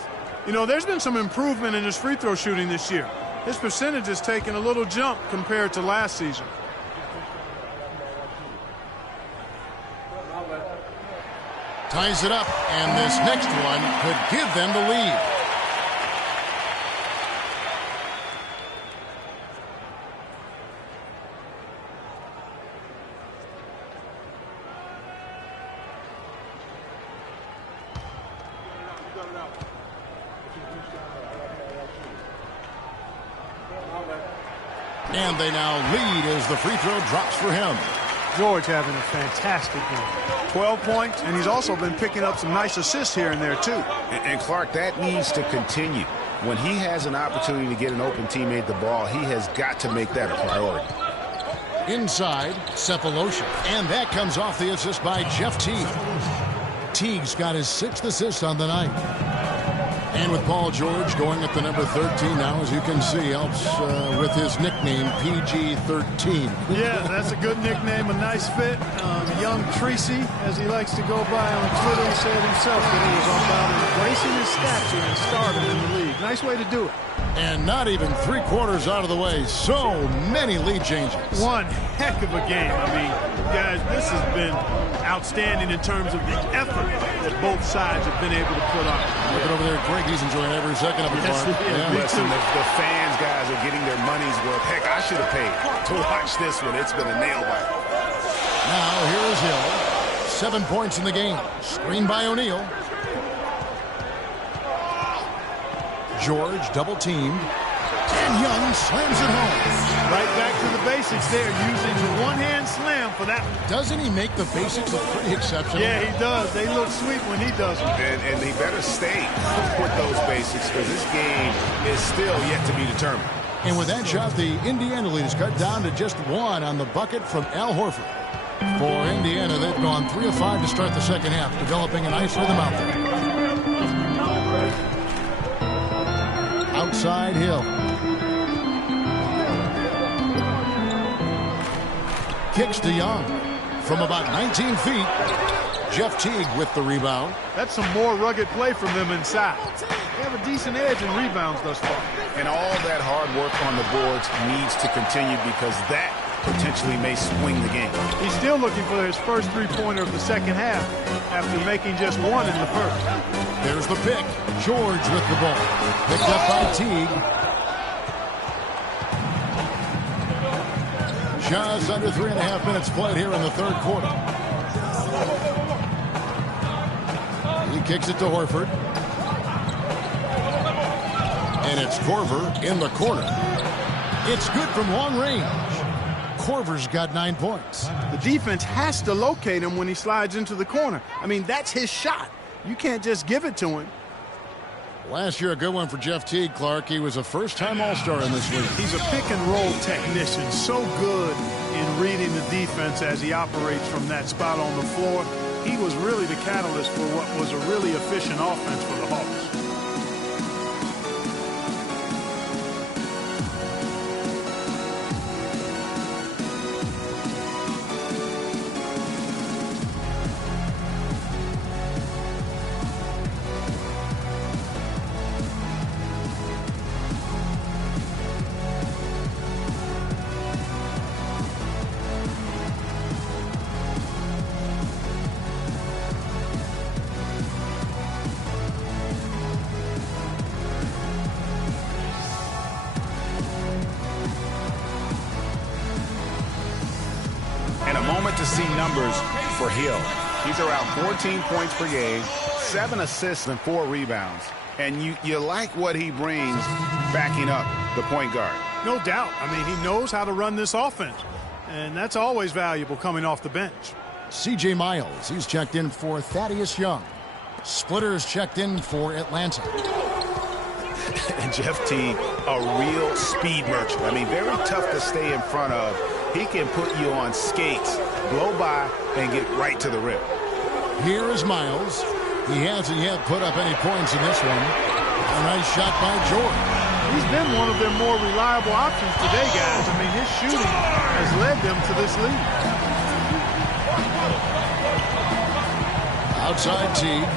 You know, there's been some improvement in his free throw shooting this year. His percentage has taken a little jump compared to last season. Ties it up, and this next one could give them the lead. And they now lead as the free throw drops for him. George having a fantastic game. 12 points, and he's also been picking up some nice assists here and there, too. And Clark, that needs to continue. When he has an opportunity to get an open teammate the ball, he has got to make that a priority. Inside, Sefolosha. And that comes off the assist by Jeff Teague. Teague's got his 6th assist on the night. And with Paul George going at the number 13 now, as you can see, helps with his nickname, PG-13. Yeah, that's a good nickname, a nice fit. Young Tracy, as he likes to go by on Twitter, he said himself that he was all about embracing his stature and stardom in the league. Nice way to do it. And not even 3/4 out of the way. So many lead changes. One heck of a game. I mean, guys, this has been outstanding in terms of the effort that both sides have been able to put on. Looking over there, Greg, he's enjoying every second of it. Listen, the fans, guys, are getting their money's worth. Heck, I should have paid to watch this one. It's been a nail biter. Now, here is Hill. 7 points in the game. Screen by O'Neal. George double-teamed. And Young slams it home. Right back to the basics there, using the one-hand slam for that one. Doesn't he make the basics look pretty exceptional? Yeah, he does. They look sweet when he does them. And he better stay with those basics, because this game is still yet to be determined. And with that shot, the Indiana lead is cut down to just 1 on the bucket from Al Horford. For Indiana, they've gone 3 of 5 to start the second half, developing a nice rhythm out there. Outside Hill. Kicks to Young from about 19 feet. Jeff Teague with the rebound. That's some more rugged play from them inside. They have a decent edge in rebounds thus far. And all that hard work on the boards needs to continue, because that potentially may swing the game. He's still looking for his first three-pointer of the second half after making just 1 in the first. There's the pick. George with the ball. Picked up by Teague. Just under 3.5 minutes played here in the third quarter. He kicks it to Horford. And it's Korver in the corner. It's good from long range. Korver's got 9 points. The defense has to locate him when he slides into the corner. I mean, that's his shot. You can't just give it to him. Last year, a good one for Jeff Teague, Clark. He was a first-time All-Star in this league. He's a pick-and-roll technician, so good in reading the defense as he operates from that spot on the floor. He was really the catalyst for what was a really efficient offense for the Hawks. To see numbers for Hill. He's around 14 points per game, 7 assists and 4 rebounds. And you like what he brings backing up the point guard. No doubt. I mean, he knows how to run this offense. And that's always valuable coming off the bench. C.J. Miles, he's checked in for Thaddeus Young. Splitters checked in for Atlanta. And Jeff Teague, a real speed merchant. I mean, very tough to stay in front of. He can put you on skates, blow by, and get right to the rim. Here is Miles. He hasn't yet put up any points in this one. A nice shot by George. He's been one of their more reliable options today, guys. I mean, his shooting has led them to this lead. Outside Teague.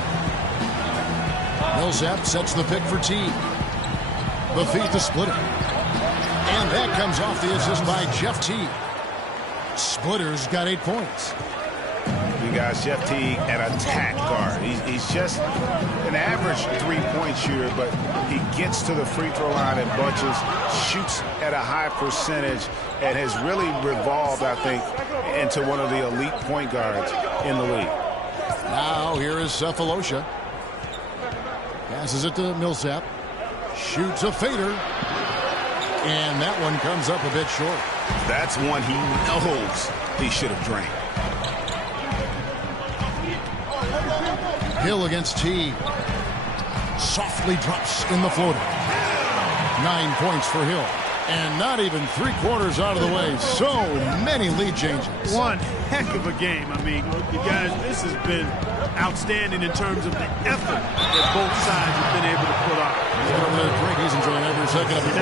Millsap sets the pick for Teague. The feed to Splitter. And that comes off the assist by Jeff Teague. Splitter's got 8 points. You guys, Jeff Teague, an attack guard. He's just an average three-point shooter, but he gets to the free throw line in bunches, shoots at a high percentage, and has really revolved, I think, into one of the elite point guards in the league. Now here is Sefolosha. Passes it to Millsap. Shoots a fader. And that one comes up a bit short. That's one he knows he should have drained. Hill against Teague. Softly drops in the floater. 9 points for Hill. And not even 3/4 out of the way. So many lead changes. One heck of a game. I mean, you guys, this has been outstanding in terms of the effort that both sides have been able to put on. He's enjoying every second of it.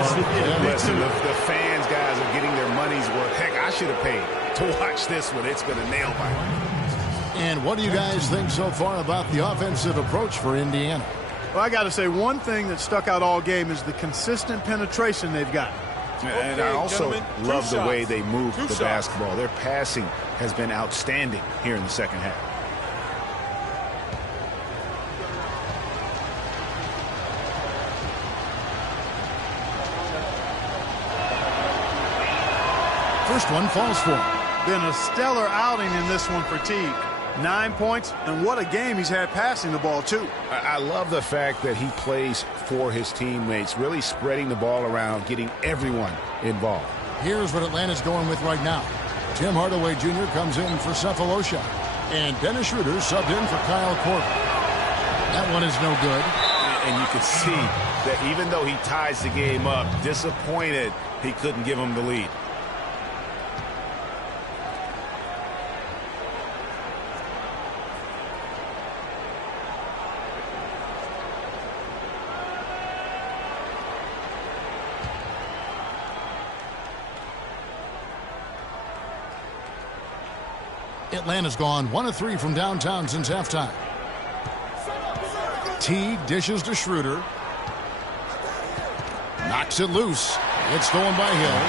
Listen, the fans, guys, are getting their money's worth. Heck, I should have paid to watch this one. It's been a nail biter. And what do you guys think so far about the offensive approach for Indiana? Well, I got to say, one thing that stuck out all game is the consistent penetration they've got. And I also love the way they move the basketball. Their passing has been outstanding here in the second half. First one falls for him. Been a stellar outing in this one for Teague. 9 points, and what a game he's had passing the ball, too. I love the fact that he plays for his teammates, really spreading the ball around, getting everyone involved. Here's what Atlanta's going with right now. Tim Hardaway Jr. comes in for Cephalosha, and Dennis Schroeder subbed in for Kyle Korver. That one is no good. And you can see that even though he ties the game up, disappointed he couldn't give him the lead. Atlanta's gone 1 of 3 from downtown since halftime. Teague dishes to Schroeder. Knocks it loose. It's stolen by Hill.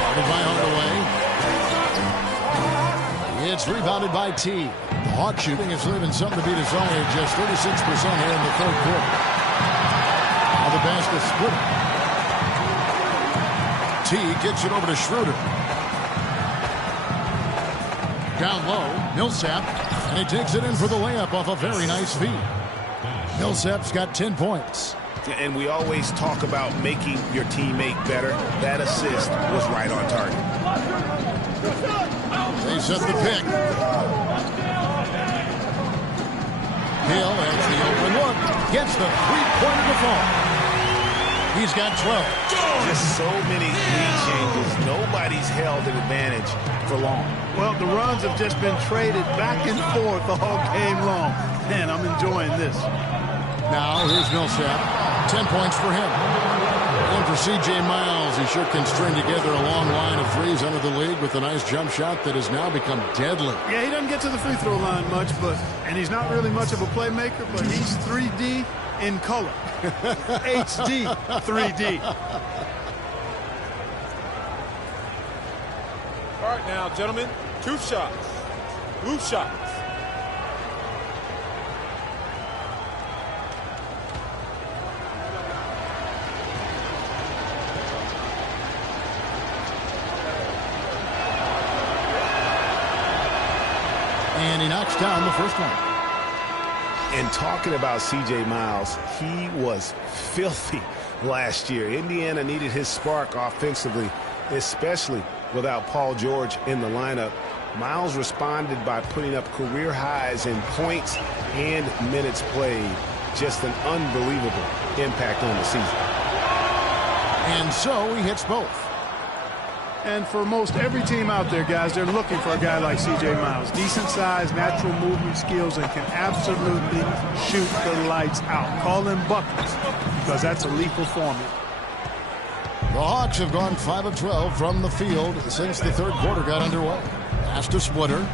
Guarded by Hardaway. It's rebounded by Teague. The Hawks shooting is leaving something to be desired. Just 36% here in the third quarter. Now the basket split. Teague gets it over to Schroeder. Down low, Millsap, and he takes it in for the layup off a very nice feed. Millsap's got 10 points. And we always talk about making your teammate better. That assist was right on target. They set the pick. Hill has the open look. Gets the three-pointer to fall. He's got 12. Just so many lead changes. Nobody's held an advantage for long. Well, the runs have just been traded back and forth all game long. Man, I'm enjoying this. Now, here's Millsap. 10 points for him. And for C.J. Miles, he sure can string together a long line of threes under the league with a nice jump shot that has now become deadly. Yeah, he doesn't get to the free throw line much, and he's not really much of a playmaker, but he's 3D in color. HD 3D. All right now, gentlemen, 2 shots. Blue shots. And he knocks down the first one. And talking about C.J. Miles, he was filthy last year. Indiana needed his spark offensively, especially without Paul George in the lineup. Miles responded by putting up career highs in points and minutes played. Just an unbelievable impact on the season. And so he hits both. And for most every team out there, guys, they're looking for a guy like C.J. Miles. Decent size, natural movement skills, and can absolutely shoot the lights out. Call him buckets, because that's a lethal formula. The Hawks have gone 5 of 12 from the field since the third quarter got underway. Pass to Splitter.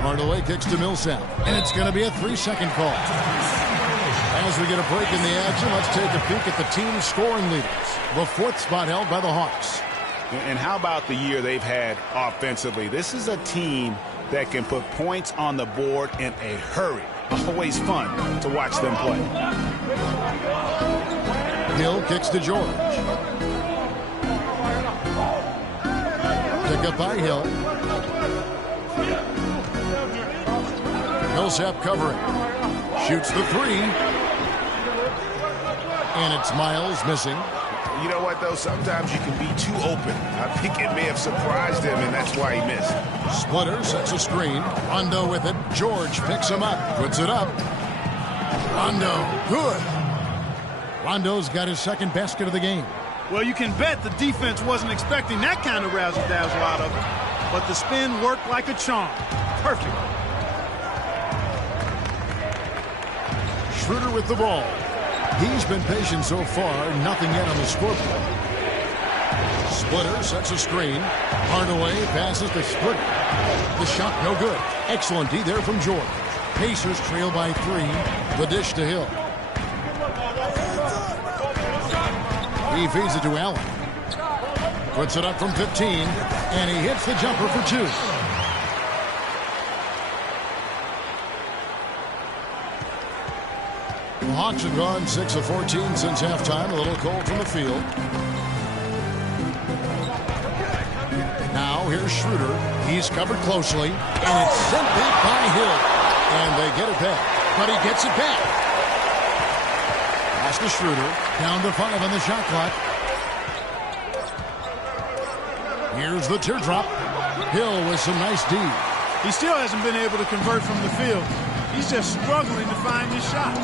Hardaway kicks to Millsap. And it's going to be a 3-second call. As we get a break in the action, let's take a peek at the team's scoring leaders. The 4th spot held by the Hawks. And how about the year they've had offensively? This is a team that can put points on the board in a hurry. Always fun to watch them play. Hill kicks to George. Pick up by Hill. Millsap covering. Shoots the three. And it's Miles missing. You know what, though? Sometimes you can be too open. I think it may have surprised him, and that's why he missed. Splitter sets a screen. Rondo with it. George picks him up. Puts it up. Rondo. Good. Rondo's got his second basket of the game. Well, you can bet the defense wasn't expecting that kind of razzle-dazzle out of it. But the spin worked like a charm. Perfect. Schroeder with the ball. He's been patient so far. Nothing yet on the scoreboard. Splitter sets a screen. Hardaway passes to Splitter. The shot no good. Excellent D there from George. Pacers trail by 3. The dish to Hill. He feeds it to Allen. Puts it up from 15. And he hits the jumper for 2. The Hawks have gone 6 of 14 since halftime. A little cold from the field. Now here's Schroeder. He's covered closely. And it's sent back by Hill. And they get it back. But he gets it back. Pass to Schroeder. Down to 5 on the shot clock. Here's the teardrop. Hill with some nice D. He still hasn't been able to convert from the field. He's just struggling to find his shot.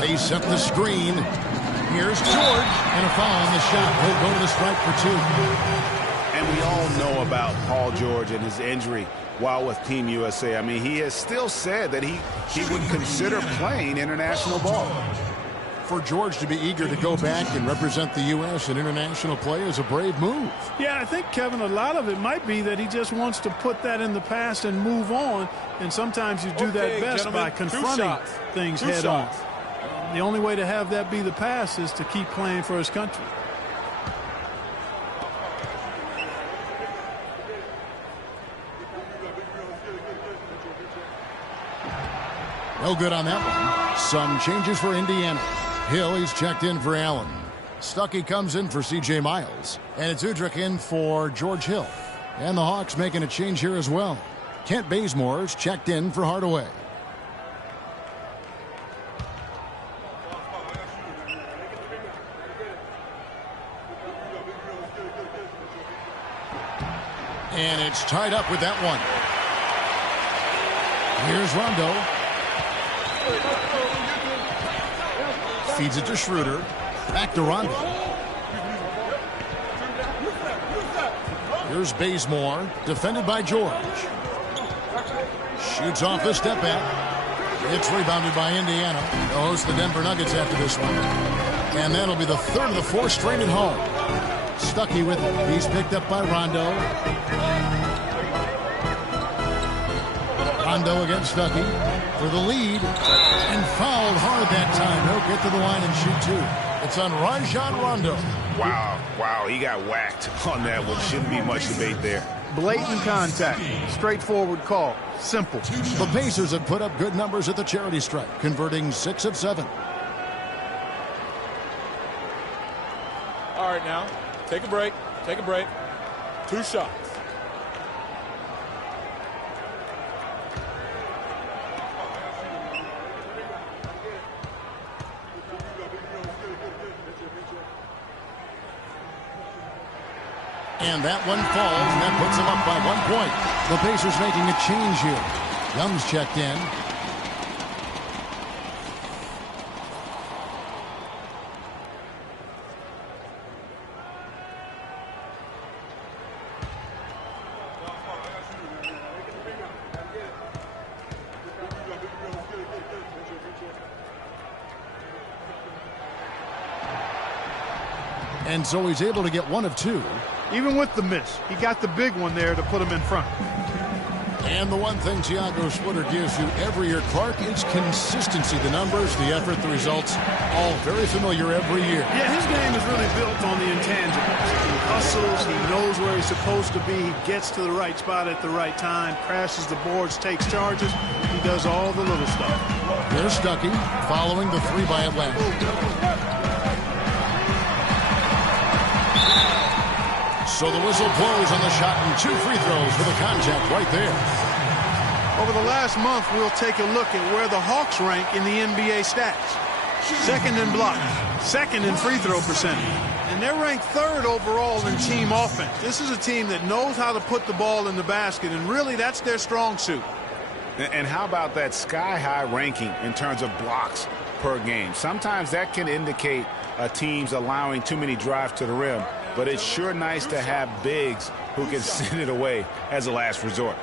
They set the screen. Here's George. And a foul on the shot. He'll go to the strike for 2. And we all know about Paul George and his injury while with Team USA. I mean, he has still said that he would consider playing international ball. For George to be eager to go back and represent the U.S. in international play is a brave move. Yeah, I think, Kevin, a lot of it might be that he just wants to put that in the past and move on. And sometimes you do that best by confronting things head on. The only way to have that be the past is to keep playing for his country. No good on that one. Some changes for Indiana. Hill, he's checked in for Allen. Stuckey comes in for C.J. Miles. And it's Udrich in for George Hill. And the Hawks making a change here as well. Kent Bazemore's checked in for Hardaway. And it's tied up with that one. Here's Rondo. Feeds it to Schroeder. Back to Rondo. Here's Bazemore. Defended by George. Shoots off the step back. It's rebounded by Indiana. They'll host the Denver Nuggets after this one. And that'll be the third of the 4 straight at home. Stuckey with it. He's picked up by Rondo. Rondo against Stuckey for the lead. And fouled hard that time. He'll get to the line and shoot 2. It's on Rajon Rondo. Wow, he got whacked on that one. Shouldn't be much debate there. Blatant contact. Straightforward call. Simple. The Pacers have put up good numbers at the charity stripe, converting 6 of 7. All right, now, take a break. Take a break. 2 shots. And that one falls, and that puts them up by 1 point. The Pacers making a change here. Young's checked in. And so he's able to get 1 of 2. Even with the miss, he got the big one there to put him in front. And the one thing Tiago Splitter gives you every year, Clark, is consistency. The numbers, the effort, the results, all very familiar every year. Yeah, his game is really built on the intangibles. He hustles, he knows where he's supposed to be, he gets to the right spot at the right time, crashes the boards, takes charges. He does all the little stuff. There's Stuckey following the 3 by Atlanta. So the whistle blows on the shot and 2 free throws for the contact right there. Over the last month, we'll take a look at where the Hawks rank in the NBA stats. Second in blocks, second in free throw percentage, and they're ranked third overall in team offense. This is a team that knows how to put the ball in the basket, and really that's their strong suit. And how about that sky-high ranking in terms of blocks per game? Sometimes that can indicate a team's allowing too many drives to the rim, but it's sure nice to have bigs who can send it away as a last resort.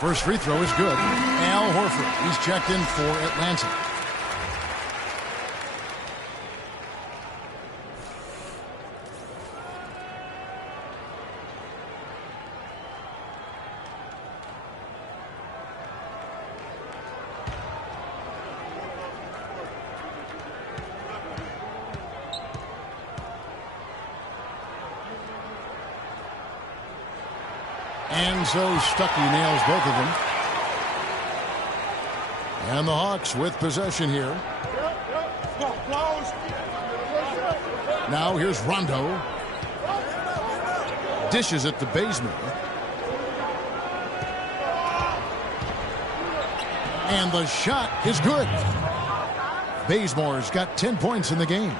First free throw is good. Al Horford, he's checked in for Atlanta. And so Stuckey nails both of them. And the Hawks with possession here. Now here's Rondo. Dishes it to Bazemore. And the shot is good. Bazemore's got 10 points in the game.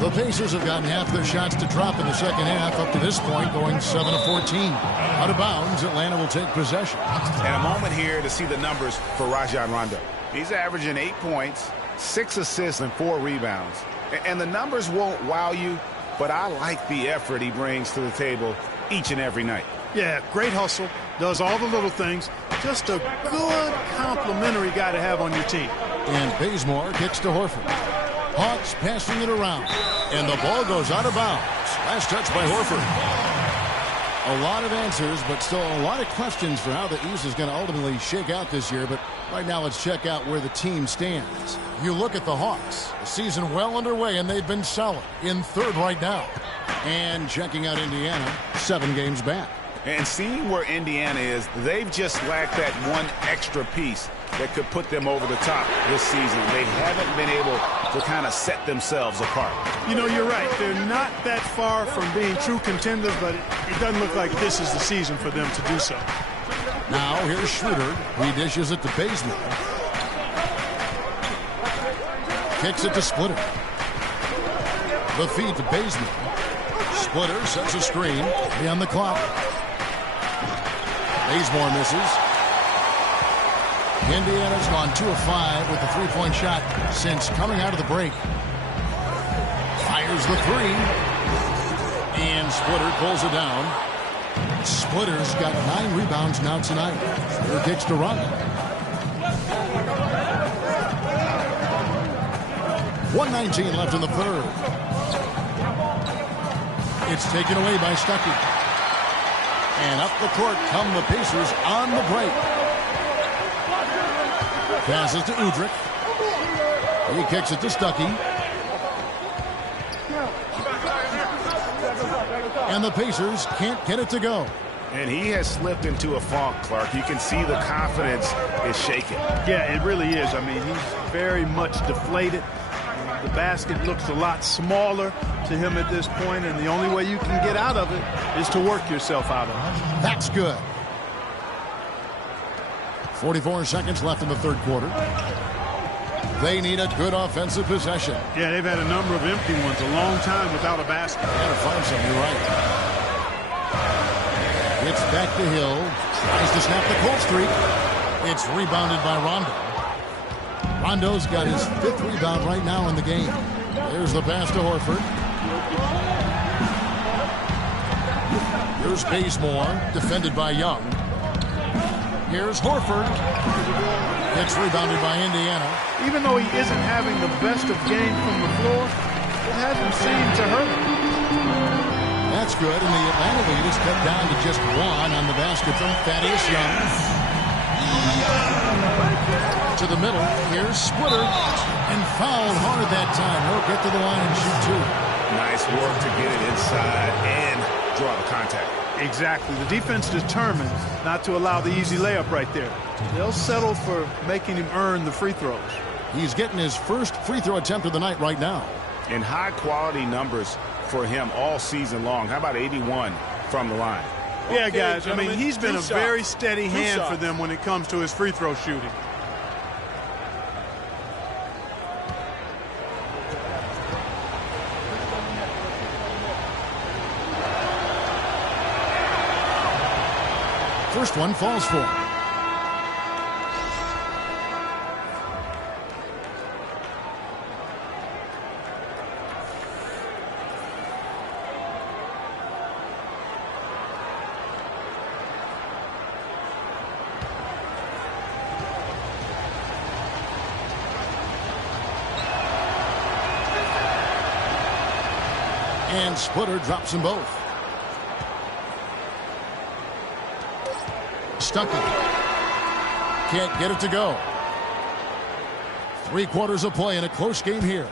The Pacers have gotten half their shots to drop in the second half up to this point, going 7 of 14. Out of bounds, Atlanta will take possession. And a moment here to see the numbers for Rajon Rondo. He's averaging 8 points, 6 assists, and 4 rebounds. And the numbers won't wow you, but I like the effort he brings to the table each and every night. Yeah, great hustle, does all the little things. Just a good complimentary guy to have on your team. And Bazemore kicks to Horford. Hawks passing it around. And the ball goes out of bounds. Last touch by Horford. A lot of answers, but still a lot of questions for how the East is going to ultimately shake out this year. But right now, let's check out where the team stands. You look at the Hawks. The season well underway, and they've been solid. In third right now. And checking out Indiana, 7 games back. And seeing where Indiana is, they've just lacked that one extra piece that could put them over the top this season. They haven't been able to kind of set themselves apart. You know, you're right. They're not that far from being true contenders, but it doesn't look like this is the season for them to do so. Now here's Schroeder. He dishes it to Bazemore. Kicks it to Splitter. The feed to Bazemore. Splitter sets a screen. On the clock. Bazemore misses. Indiana's gone 2 of 5 with the three-point shot since coming out of the break. Fires the three. And Splitter pulls it down. Splitter's got 9 rebounds now tonight. Splitter kicks to Rondo. 1:19 left in the third. It's taken away by Stuckey. And up the court come the Pacers on the break. Passes to Udrih. He kicks it to Stuckey. And the Pacers can't get it to go. And he has slipped into a funk, Clark. You can see the confidence is shaking. Yeah, it really is. I mean, he's very much deflated. The basket looks a lot smaller to him at this point, and the only way you can get out of it is to work yourself out of it. That's good. 44 seconds left in the third quarter. They need a good offensive possession. Yeah, they've had a number of empty ones, a long time without a basket. Gotta find something, you're right. It's back to Hill. Tries to snap the cold streak. It's rebounded by Rondo. Rondo's got his 5th rebound right now in the game. There's the pass to Horford. Here's Bazemore, defended by Young. Here's Horford. It's rebounded by Indiana. Even though he isn't having the best of games from the floor, it hasn't seemed to hurt him. That's good, and the Atlanta lead is cut down to just 1 on the basket from Thaddeus Young. To the middle, here's Splitter, and fouled hard that time. He'll get to the line and shoot 2. Nice work to get it inside and draw the contact. Exactly. The defense determined not to allow the easy layup right there. They'll settle for making him earn the free throws. He's getting his first free throw attempt of the night right now. And high-quality numbers for him all season long. How about 81 from the line? Yeah, guys, I mean, he's been a shots. very steady hand shots. for them when it comes to his free throw shooting. First one falls for him. And Splitter drops them both. Stuckey can't get it to go. 3 quarters of play in a close game here.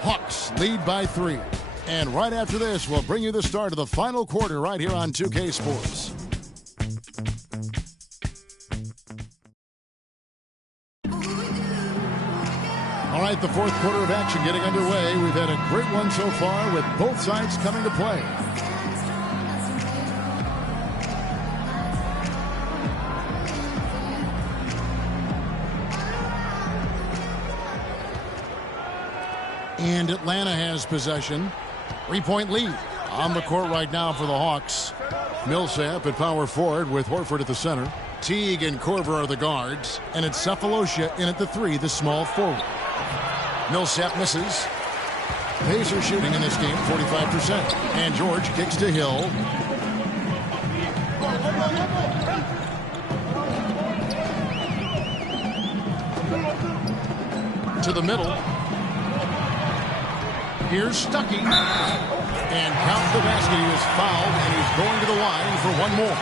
Hawks lead by 3. And right after this, we'll bring you the start of the final quarter right here on 2K Sports. All right, the fourth quarter of action getting underway. We've had a great one so far with both sides coming to play. And Atlanta has possession. 3-point lead on the court right now for the Hawks. Millsap at power forward with Horford at the center. Teague and Korver are the guards. And it's Cephalosha in at the 3, the small forward. Millsap misses. Pacers shooting in this game 45%. And George kicks to Hill. To the middle. Here's Stuckey. And count the basket. He was fouled, and he's going to the line for one more.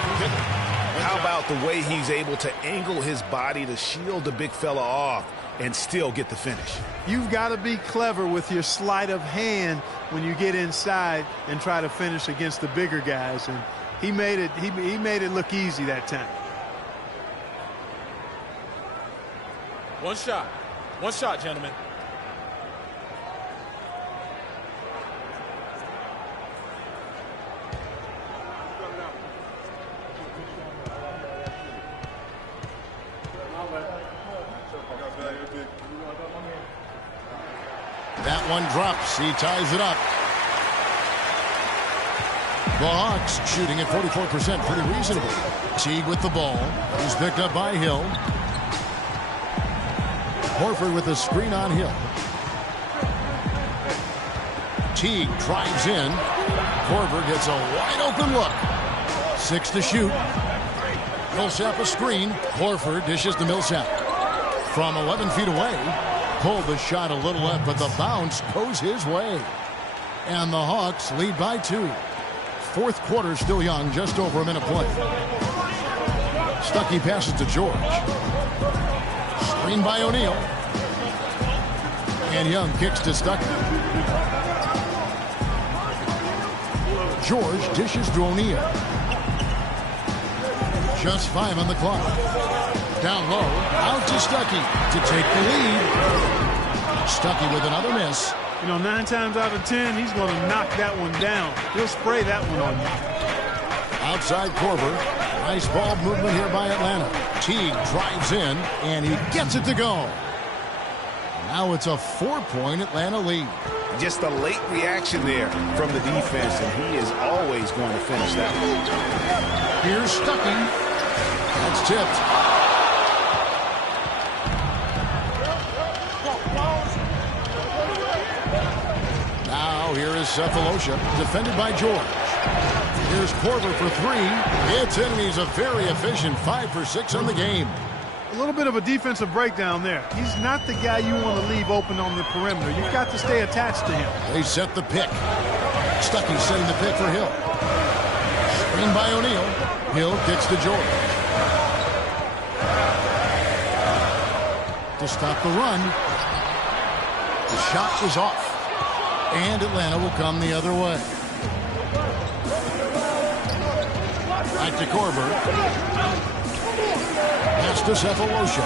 How about the way he's able to angle his body to shield the big fella off and still get the finish? You've got to be clever with your sleight of hand when you get inside and try to finish against the bigger guys. And he made it look easy that time. One shot, gentlemen. That one drops. He ties it up. The Hawks shooting at 44%, pretty reasonable. Teague with the ball. He's picked up by Hill. Horford with a screen on Hill. Teague drives in. Korver gets a wide open look. 6 to shoot. Millsap a screen. Horford dishes to Millsap. From 11 feet away. Pulled the shot a little left, but the bounce goes his way. And the Hawks lead by 2. Fourth quarter still young, just over a minute play. Stuckey passes to George. Screen by O'Neal. And Young kicks to Stuckey. George dishes to O'Neal. Just 5 on the clock. Down low, out to Stuckey to take the lead. Stuckey with another miss. You know, 9 times out of 10, he's going to knock that one down. He'll spray that one on you. Outside Korver. Nice ball movement here by Atlanta. Teague drives in, and he gets it to go. Now it's a 4-point Atlanta lead. Just a late reaction there from the defense, and he is always going to finish that one. Here's Stuckey. That's tipped. Now here is Cephalosha, defended by George. Here's Korver for 3. It's in, and he's a very efficient 5 for 6 on the game. A little bit of a defensive breakdown there. He's not the guy you want to leave open on the perimeter. You've got to stay attached to him. They set the pick. Stuckey setting the pick for Hill. Screen by O'Neal. Hill kicks to George. To stop the run. The shot is off. And Atlanta will come the other way. Back to Korver. Pass to Sefolosha.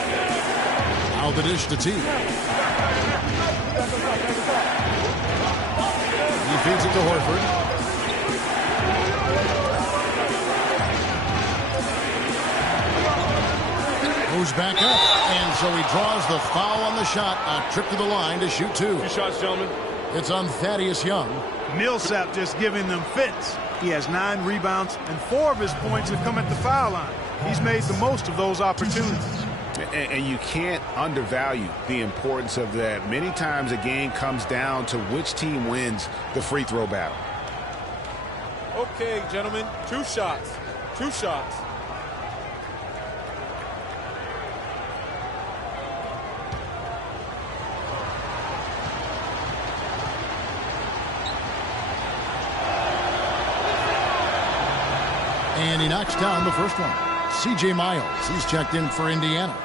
Now the dish to Teague. He feeds it to Horford. Goes back up, and so he draws the foul on the shot. A trip to the line to shoot 2. 2 shots, gentlemen. It's on Thaddeus Young. Millsap just giving them fits. He has 9 rebounds, and 4 of his points have come at the foul line. He's made the most of those opportunities. And you can't undervalue the importance of that. Many times a game comes down to which team wins the free throw battle. Okay, gentlemen, 2 shots. 2 shots. And he knocks down the first one. C.J. Miles, he's checked in for Indiana.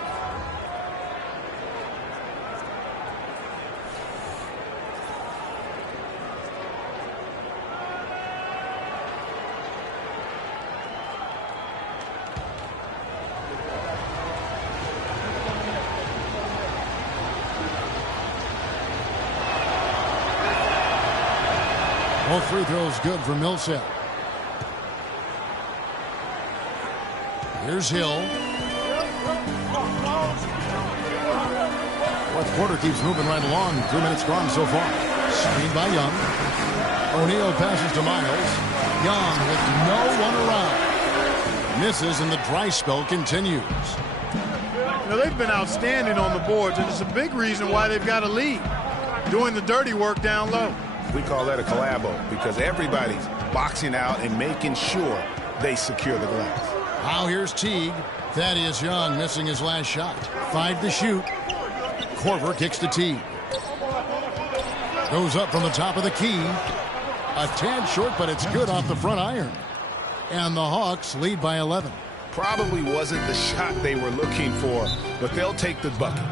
Both free throws good for Millsap. Here's Hill. Fourth quarter keeps moving right along. 2 minutes gone so far. Screen by Young. O'Neal passes to Miles. Young with no one around. Misses, and the dry spell continues. You know, they've been outstanding on the boards, and it's a big reason why they've got a lead. Doing the dirty work down low. We call that a collabo because everybody's boxing out and making sure they secure the glass. Now here's Teague. Thaddeus Young missing his last shot. 5 to shoot. Korver kicks to Teague. Goes up from the top of the key. A tad short, but it's good off the front iron. And the Hawks lead by 11. Probably wasn't the shot they were looking for, but they'll take the bucket.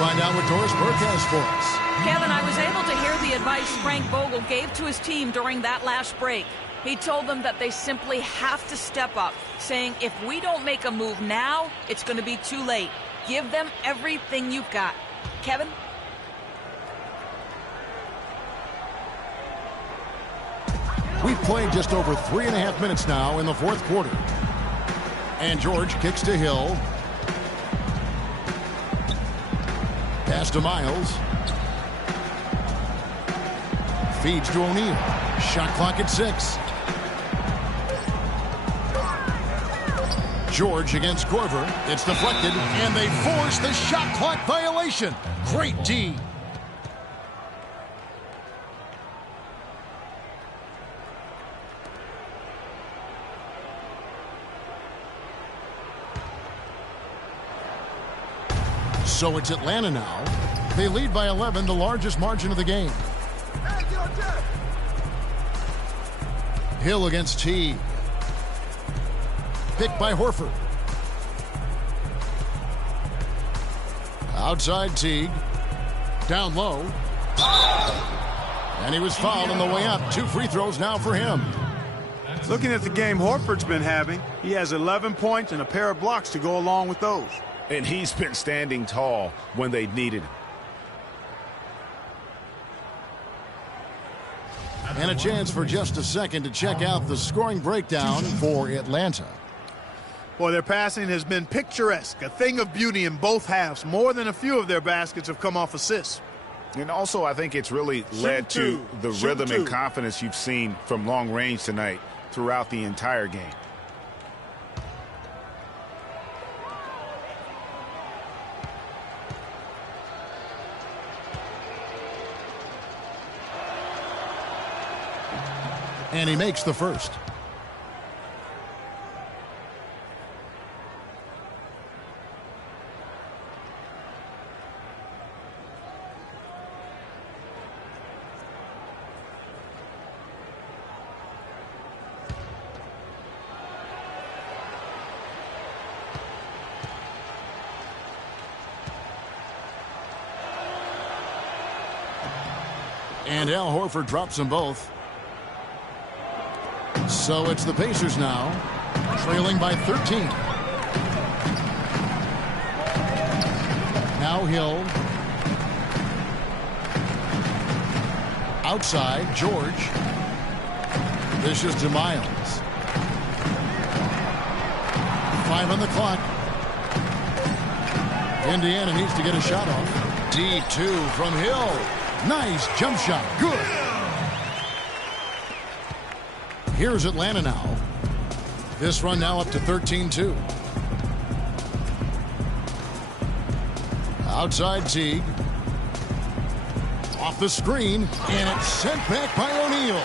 Find out what Doris Burke has for us. Kevin, I was able to hear the advice Frank Vogel gave to his team during that last break. He told them that they simply have to step up, saying if we don't make a move now, it's going to be too late. Give them everything you've got. Kevin? We've played just over 3.5 minutes now in the fourth quarter. And George kicks to Hill. Pass to Miles. Feeds to O'Neal. Shot clock at 6. George against Korver. It's deflected, and they force the shot clock violation. Great D. So it's Atlanta now. They lead by 11, the largest margin of the game. Hill against Teague. Picked by Horford. Outside Teague. Down low. And he was fouled on the way up. 2 free throws now for him. Looking at the game Horford's been having, he has 11 points and a pair of blocks to go along with those. And he's been standing tall when they needed him. And a chance for just a second to check out the scoring breakdown for Atlanta. Boy, their passing has been picturesque, a thing of beauty in both halves. More than a few of their baskets have come off assists. And also, I think it's really led to the rhythm and confidence you've seen from long range tonight throughout the entire game. And he makes the first. And Al Horford drops them both. So it's the Pacers now, trailing by 13. Now Hill. Outside, George. This is to Miles. 5 on the clock. Indiana needs to get a shot off. Deep 2 from Hill. Nice jump shot. Good. Here's Atlanta now. This run now up to 13-2. Outside Teague. Off the screen. And it's sent back by O'Neal.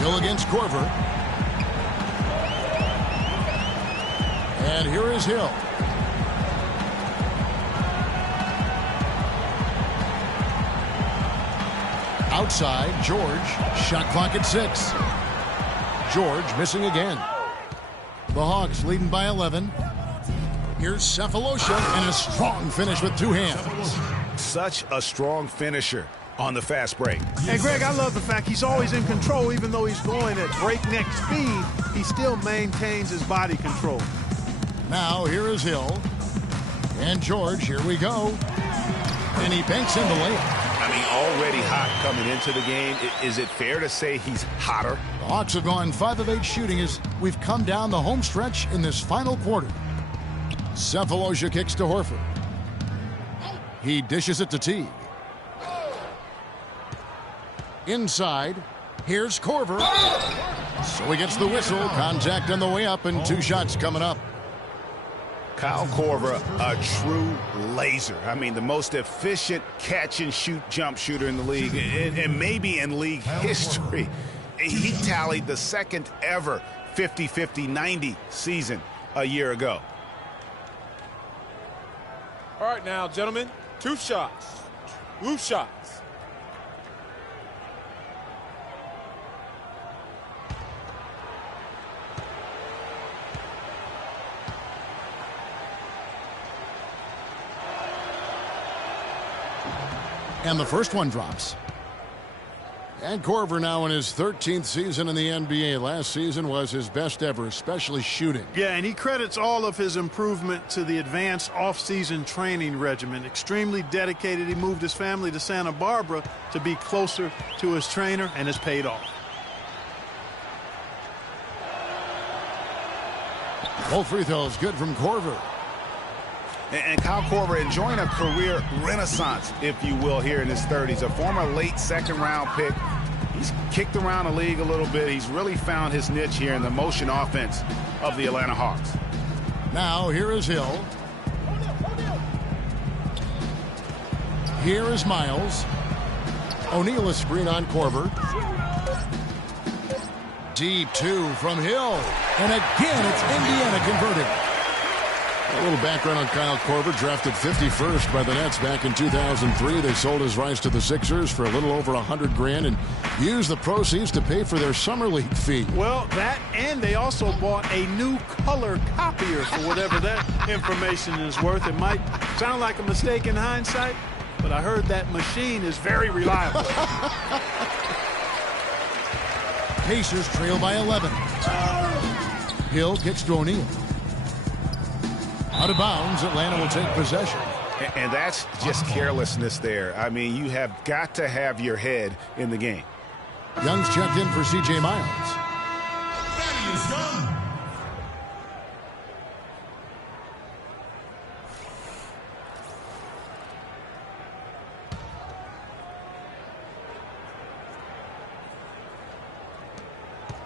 Hill against Korver. And here is Hill. Outside, George. Shot clock at 6. George missing again. The Hawks leading by 11. Here's Sefolosha and a strong finish with 2 hands. Such a strong finisher on the fast break. And Greg, I love the fact he's always in control. Even though he's going at breakneck speed, he still maintains his body control. Now here is Hill. And George, here we go. And he banks in the layup. I mean, already hot coming into the game. Is it fair to say he's hotter? The Hawks have gone 5 of 8 shooting as we've come down the home stretch in this final quarter. Sefolosha kicks to Horford. He dishes it to Teague. Inside, here's Korver. So he gets the whistle. Contact on the way up and 2 shots coming up. Kyle Korver, a true laser. I mean, the most efficient catch-and-shoot jump shooter in the league, and maybe in league history. He tallied the second ever 50-50-90 season a year ago. All right, now, gentlemen, 2 shots. 2 shots. And the first one drops. And Korver now in his 13th season in the NBA. Last season was his best ever, especially shooting. Yeah, and he credits all of his improvement to the advanced off-season training regimen. Extremely dedicated. He moved his family to Santa Barbara to be closer to his trainer, and it's paid off. Both free throws good from Korver. And Kyle Korver enjoying a career renaissance, if you will, here in his 30s. A former late second-round pick. He's kicked around the league a little bit. He's really found his niche here in the motion offense of the Atlanta Hawks. Now here is Hill. Here is Miles. O'Neal a screen on Korver. Deep 2 from Hill. And again, it's Indiana converting. A little background on Kyle Korver, drafted 51st by the Nets back in 2003. They sold his rights to the Sixers for a little over $100,000 and used the proceeds to pay for their summer league fee. Well, that, and they also bought a new color copier for whatever that information is worth. It might sound like a mistake in hindsight, but I heard that machine is very reliable. Pacers trail by 11. Hill kicks to O'Neal. Out of bounds, Atlanta will take possession. And that's just carelessness there. I mean, you have got to have your head in the game. Young's checked in for C.J. Miles. Thaddeus Young.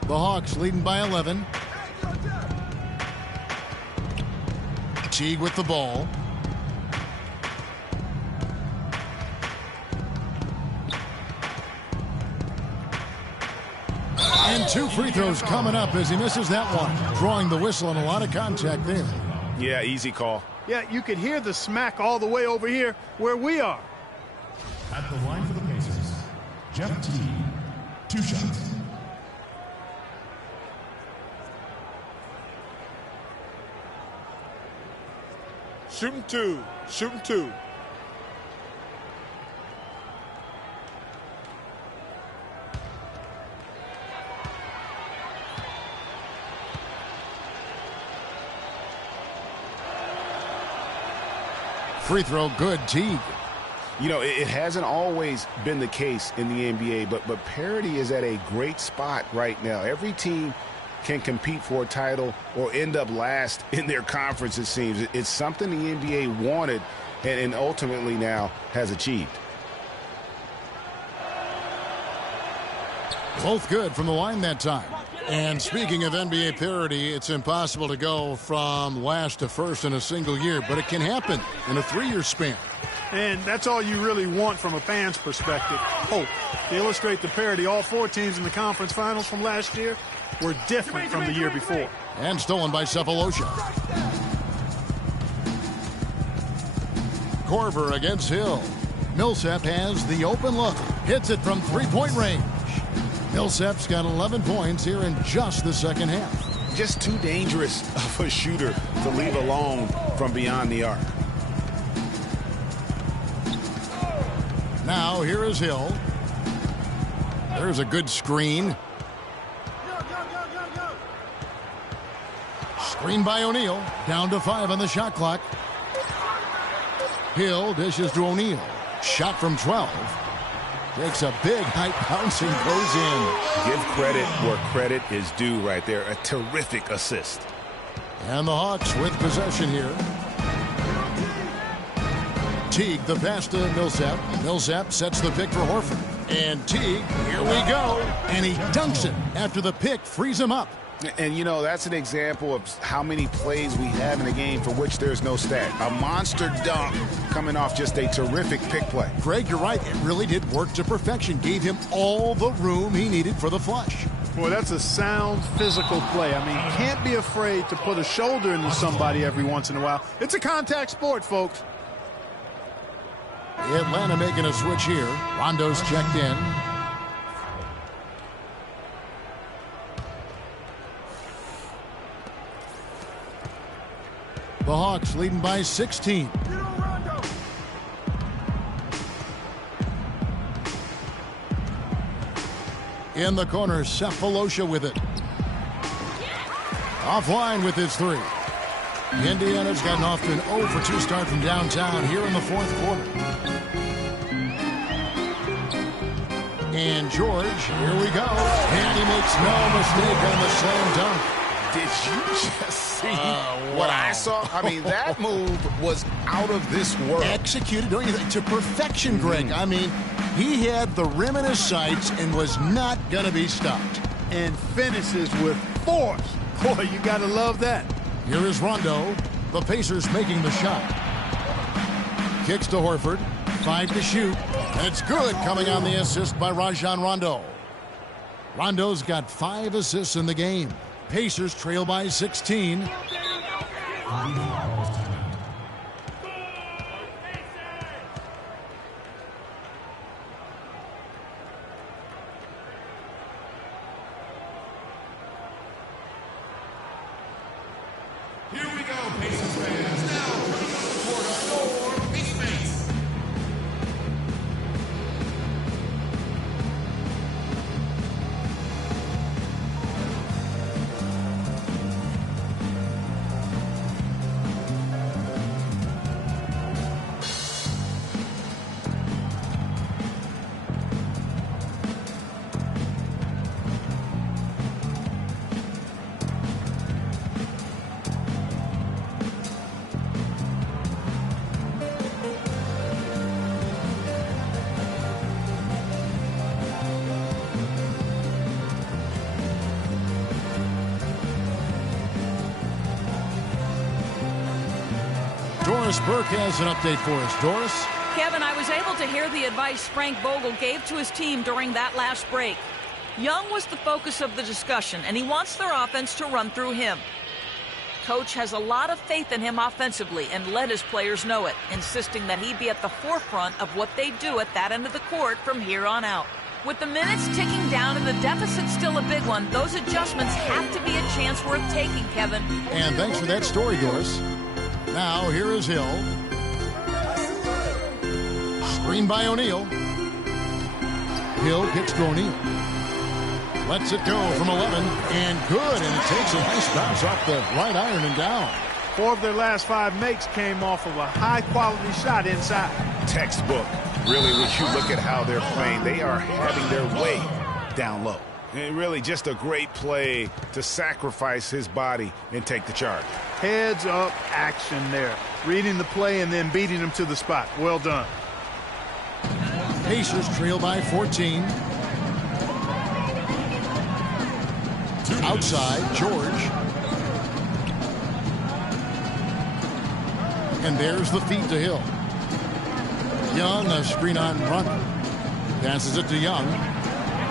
The Hawks leading by 11. Teague with the ball. And 2 free throws coming up as he misses that one. Drawing the whistle and a lot of contact there. Yeah, easy call. Yeah, you could hear the smack all the way over here where we are. At the line for the Pacers, Jeff Teague. 2 shots. Shooting 2. Shooting 2. Free throw good, Teague. You know, it hasn't always been the case in the NBA, but parity is at a great spot right now. Every team can compete for a title or end up last in their conference, it seems. It's something the NBA wanted and ultimately now has achieved. Both good from the line that time. And speaking of NBA parity, it's impossible to go from last to first in a single year, but it can happen in a 3-year span. And that's all you really want from a fan's perspective. Hope. To illustrate the parity, all 4 teams in the conference finals from last year were different from the year before. And stolen by Sefolosha. Korver against Hill. Millsap has the open look. Hits it from 3-point range. Millsap's got 11 points here in just the second half. Just too dangerous of a shooter to leave alone from beyond the arc. Now here is Hill. There's a good screen. Screen by O'Neal. Down to 5 on the shot clock. Hill dishes to O'Neal. Shot from 12. Takes a big high bounce and goes in. Give credit where credit is due right there. A terrific assist. And the Hawks with possession here. Teague the pass to Millsap. Millsap sets the pick for Horford. And Teague, here we go. And he dunks it after the pick frees him up. And, you know, that's an example of how many plays we have in a game for which there's no stat. A monster dunk coming off just a terrific pick play. Greg, you're right. It really did work to perfection. Gave him all the room he needed for the flush. Boy, that's a sound physical play. I mean, can't be afraid to put a shoulder into somebody every once in a while. It's a contact sport, folks. Atlanta making a switch here. Rondo's checked in. The Hawks leading by 16. In the corner, Sefolosha with it. Offline with his 3. Indiana's gotten off to an 0 for 2 start from downtown here in the 4th quarter. And George, here we go. And he makes no mistake on the slam dunk. Did you just see what I saw? I mean, that move was out of this world. Executed, don't you think, to perfection, Greg. I mean, he had the rim in his sights and was not going to be stopped. And finishes with force. Boy, you got to love that. Here is Rondo. The Pacers making the shot. Kicks to Horford. 5 to shoot. And it's good, coming on the assist by Rajon Rondo. Rondo's got 5 assists in the game. Pacers trail by 16. Here we go, Pacers fans. Now, for your Pacers. Doris Burke has an update for us. Doris? Kevin, I was able to hear the advice Frank Vogel gave to his team during that last break. Young was the focus of the discussion, and he wants their offense to run through him. Coach has a lot of faith in him offensively and let his players know it, insisting that he be at the forefront of what they do at that end of the court from here on out. With the minutes ticking down and the deficit still a big one, those adjustments have to be a chance worth taking, Kevin. And thanks for that story, Doris. Now, here is Hill. Screen by O'Neal. Hill kicks to O'Neal. Lets it go from 11, and good, and it takes a nice bounce off the right iron and down. 4 of their last 5 makes came off of a high-quality shot inside. Textbook. Really, when you look at how they're playing, they are having their way down low. And really just a great play to sacrifice his body and take the charge. Heads-up action there. Reading the play and then beating him to the spot. Well done. Pacers trail by 14. Outside, George. And there's the feed to Hill. Young, a screen on front. Passes it to Young.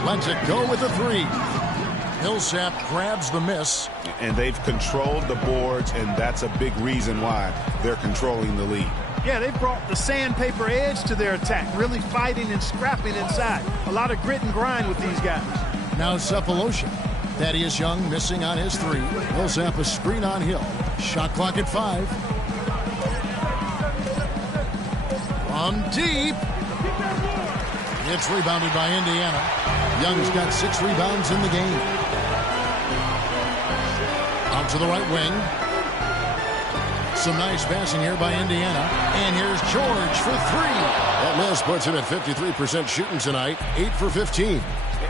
Lets it go with the 3. Millsap grabs the miss. And they've controlled the boards, and that's a big reason why they're controlling the lead. Yeah, they brought the sandpaper edge to their attack, really fighting and scrapping inside. A lot of grit and grind with these guys. Now Sefolosha. Thaddeus Young missing on his 3. Millsap a screen on Hill. Shot clock at 5. From deep. It's rebounded by Indiana. Young's got 6 rebounds in the game. Out to the right wing. Some nice passing here by Indiana. And here's George for 3. That miss puts him at 53% shooting tonight. 8 for 15.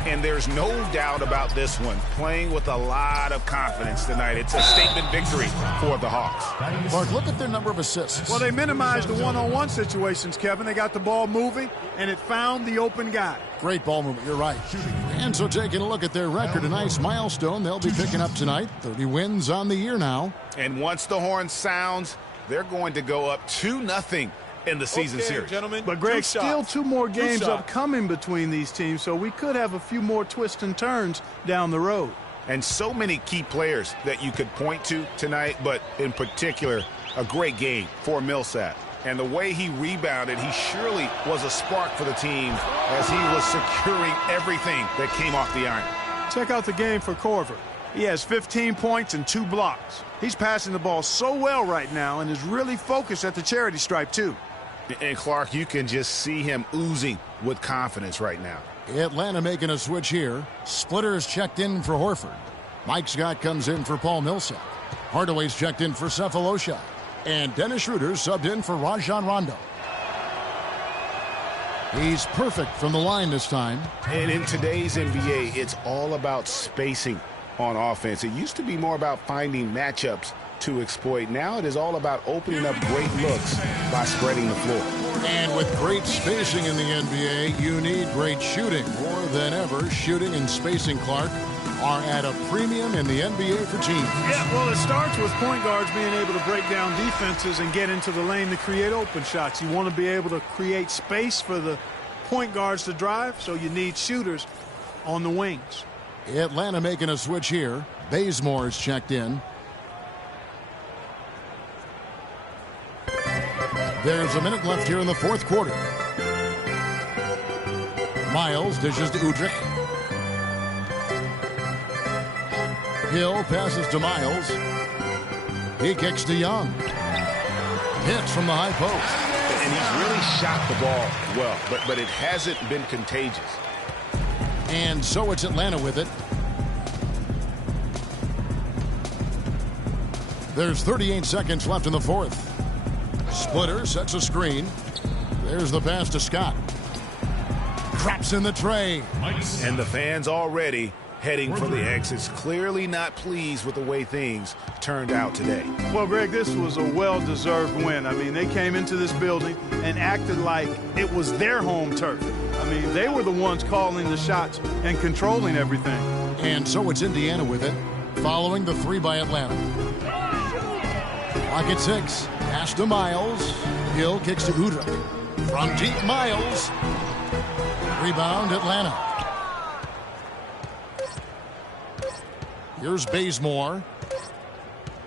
And there's no doubt about this one. Playing with a lot of confidence tonight. It's a statement victory for the Hawks. Mark, look at their number of assists. Well, they minimized the one-on-one situations, Kevin. They got the ball moving, and it found the open guy. Great ball movement. You're right. And so taking a look at their record, a nice milestone they'll be picking up tonight. 30 wins on the year now. And once the horn sounds, they're going to go up 2-0 in the season series. Gentlemen, but Greg, still 2 more games upcoming between these teams, so we could have a few more twists and turns down the road. And so many key players that you could point to tonight, but in particular, a great game for Millsap. And the way he rebounded, he surely was a spark for the team as he was securing everything that came off the iron. Check out the game for Korver. He has 15 points and 2 blocks. He's passing the ball so well right now and is really focused at the charity stripe, too. And, Clark, you can just see him oozing with confidence right now. Atlanta making a switch here. Splitters checked in for Horford. Mike Scott comes in for Paul Millsap. Hardaway's checked in for Sefolosha. And Dennis Schroeder subbed in for Rajon Rondo. He's perfect from the line this time. And in today's NBA, it's all about spacing on offense. It used to be more about finding matchups to exploit. Now it is all about opening up great looks by spreading the floor. And with great spacing in the NBA, you need great shooting. More than ever, shooting and spacing, Clark, are at a premium in the NBA for teams. Yeah, well, it starts with point guards being able to break down defenses and get into the lane to create open shots. You want to be able to create space for the point guards to drive, so you need shooters on the wings. Atlanta making a switch here. Bazemore's checked in. There's a minute left here in the 4th quarter. Miles dishes to Udrih. Hill passes to Miles. He kicks to Young. Hits from the high post. And he's really shot the ball well, but it hasn't been contagious. And so it's Atlanta with it. There's 38 seconds left in the 4th. Splitter sets a screen. There's the pass to Scott. Craps in the tray. And the fans already heading for the exits. Clearly not pleased with the way things turned out today. Well, Greg, this was a well-deserved win. I mean, they came into this building and acted like it was their home turf. I mean, they were the ones calling the shots and controlling everything. And so it's Indiana with it, following the 3 by Atlanta. Clock at 6. Pass to Miles. Hill kicks to Udrih. From deep, Miles. Rebound, Atlanta. Here's Bazemore.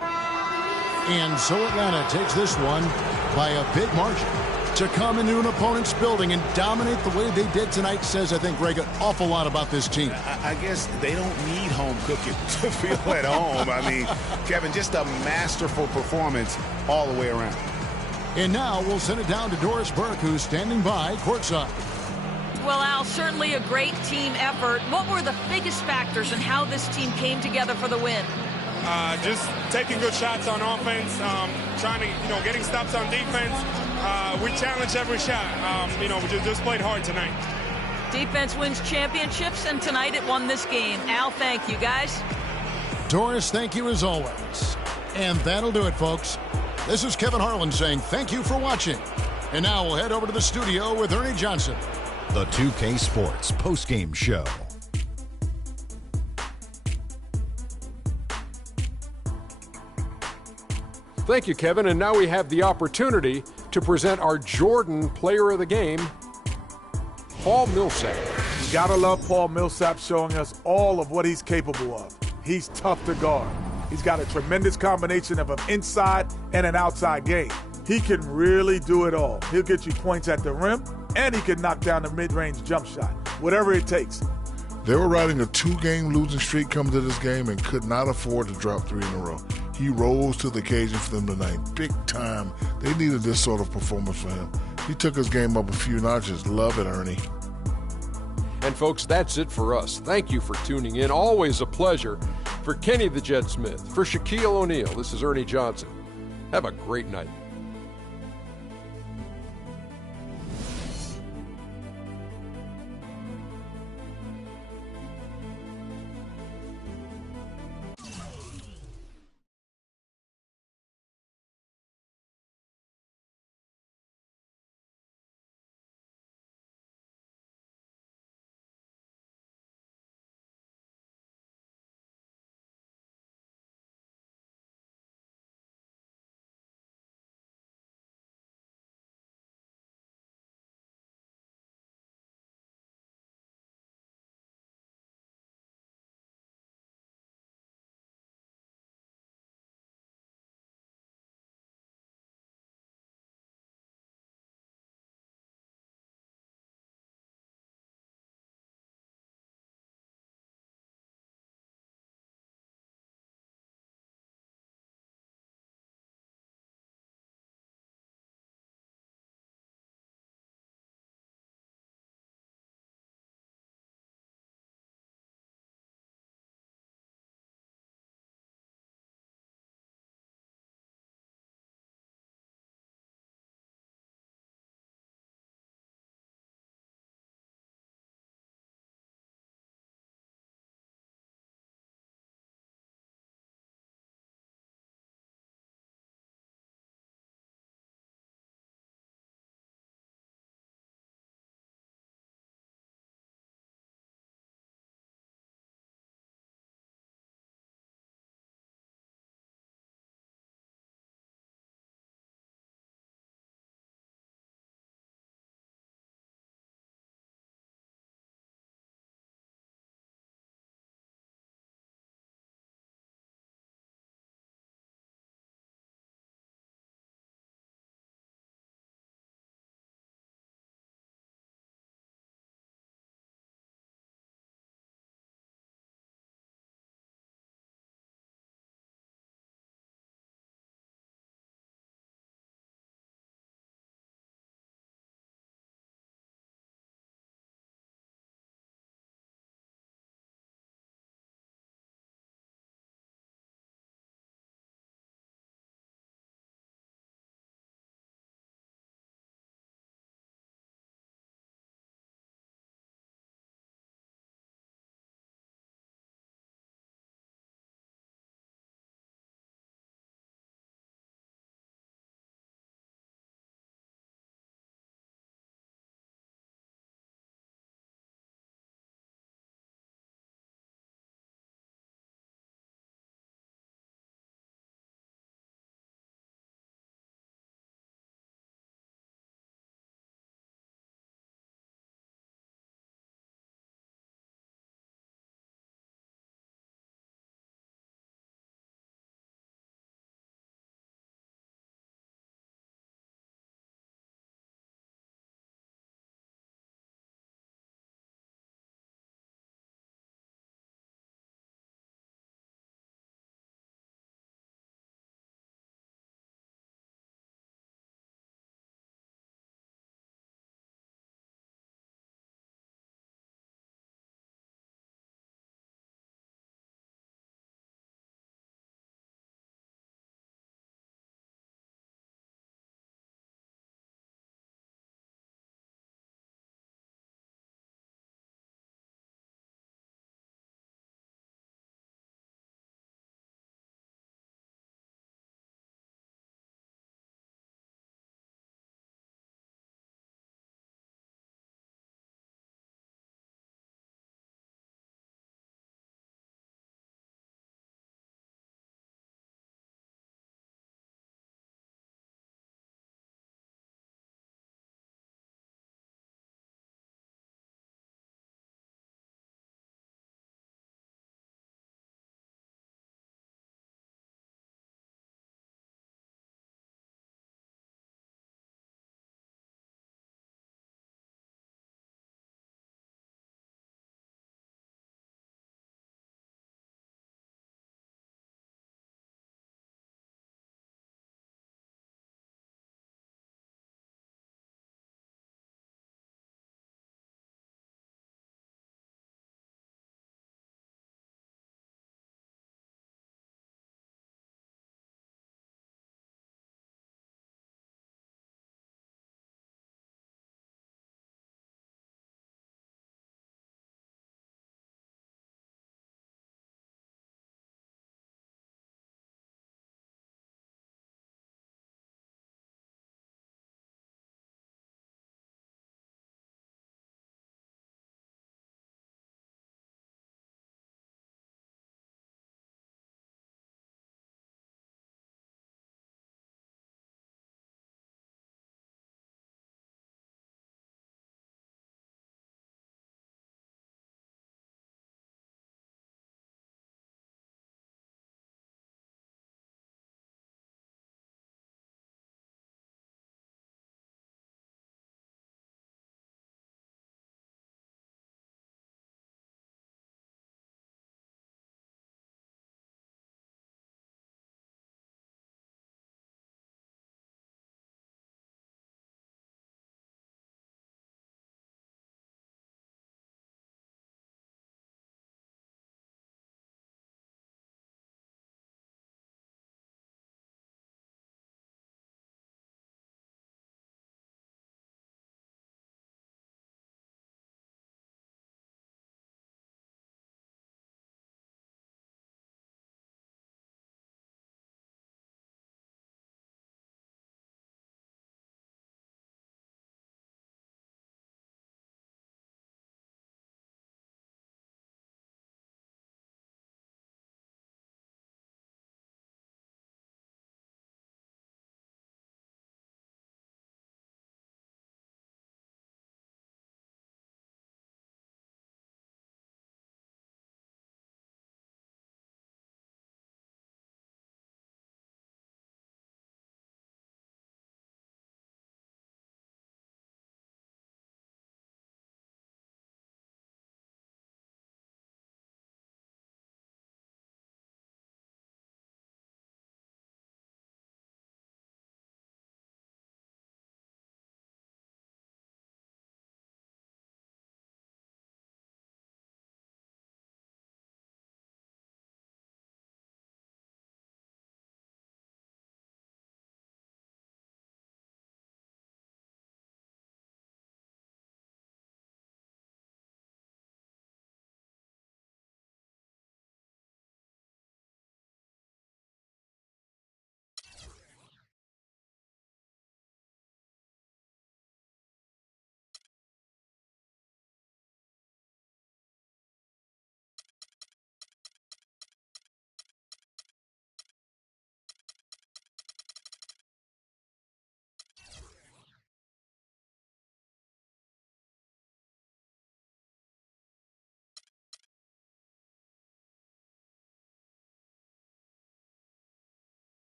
And so Atlanta takes this one by a big margin. To come into an opponent's building and dominate the way they did tonight says, I think, Greg, an awful lot about this team. I guess they don't need home cooking to feel at home. I mean, Kevin, just a masterful performance all the way around. And now we'll send it down to Doris Burke, who's standing by courtside. Well, Al, certainly a great team effort. What were the biggest factors in how this team came together for the win? Just taking good shots on offense, trying to, getting stops on defense. We challenged every shot. We just played hard tonight. Defense wins championships, and tonight it won this game. Al, thank you, guys. Doris, thank you as always. And that'll do it, folks. This is Kevin Harlan saying thank you for watching. And now we'll head over to the studio with Ernie Johnson. The 2K Sports postgame show. Thank you, Kevin. And now we have the opportunity to present our Jordan Player of the Game, Paul Millsap. You gotta love Paul Millsap showing us all of what he's capable of. He's tough to guard. He's got a tremendous combination of an inside and an outside game. He can really do it all. He'll get you points at the rim, and he can knock down the mid-range jump shot, whatever it takes. They were riding a 2-game losing streak coming to this game and could not afford to drop 3 in a row. He rose to the occasion for them tonight, big time. They needed this sort of performance for him. He took his game up a few notches. Love it, Ernie. And folks, that's it for us. Thank you for tuning in. Always a pleasure. For Kenny the Jet Smith, for Shaquille O'Neal, this is Ernie Johnson. Have a great night.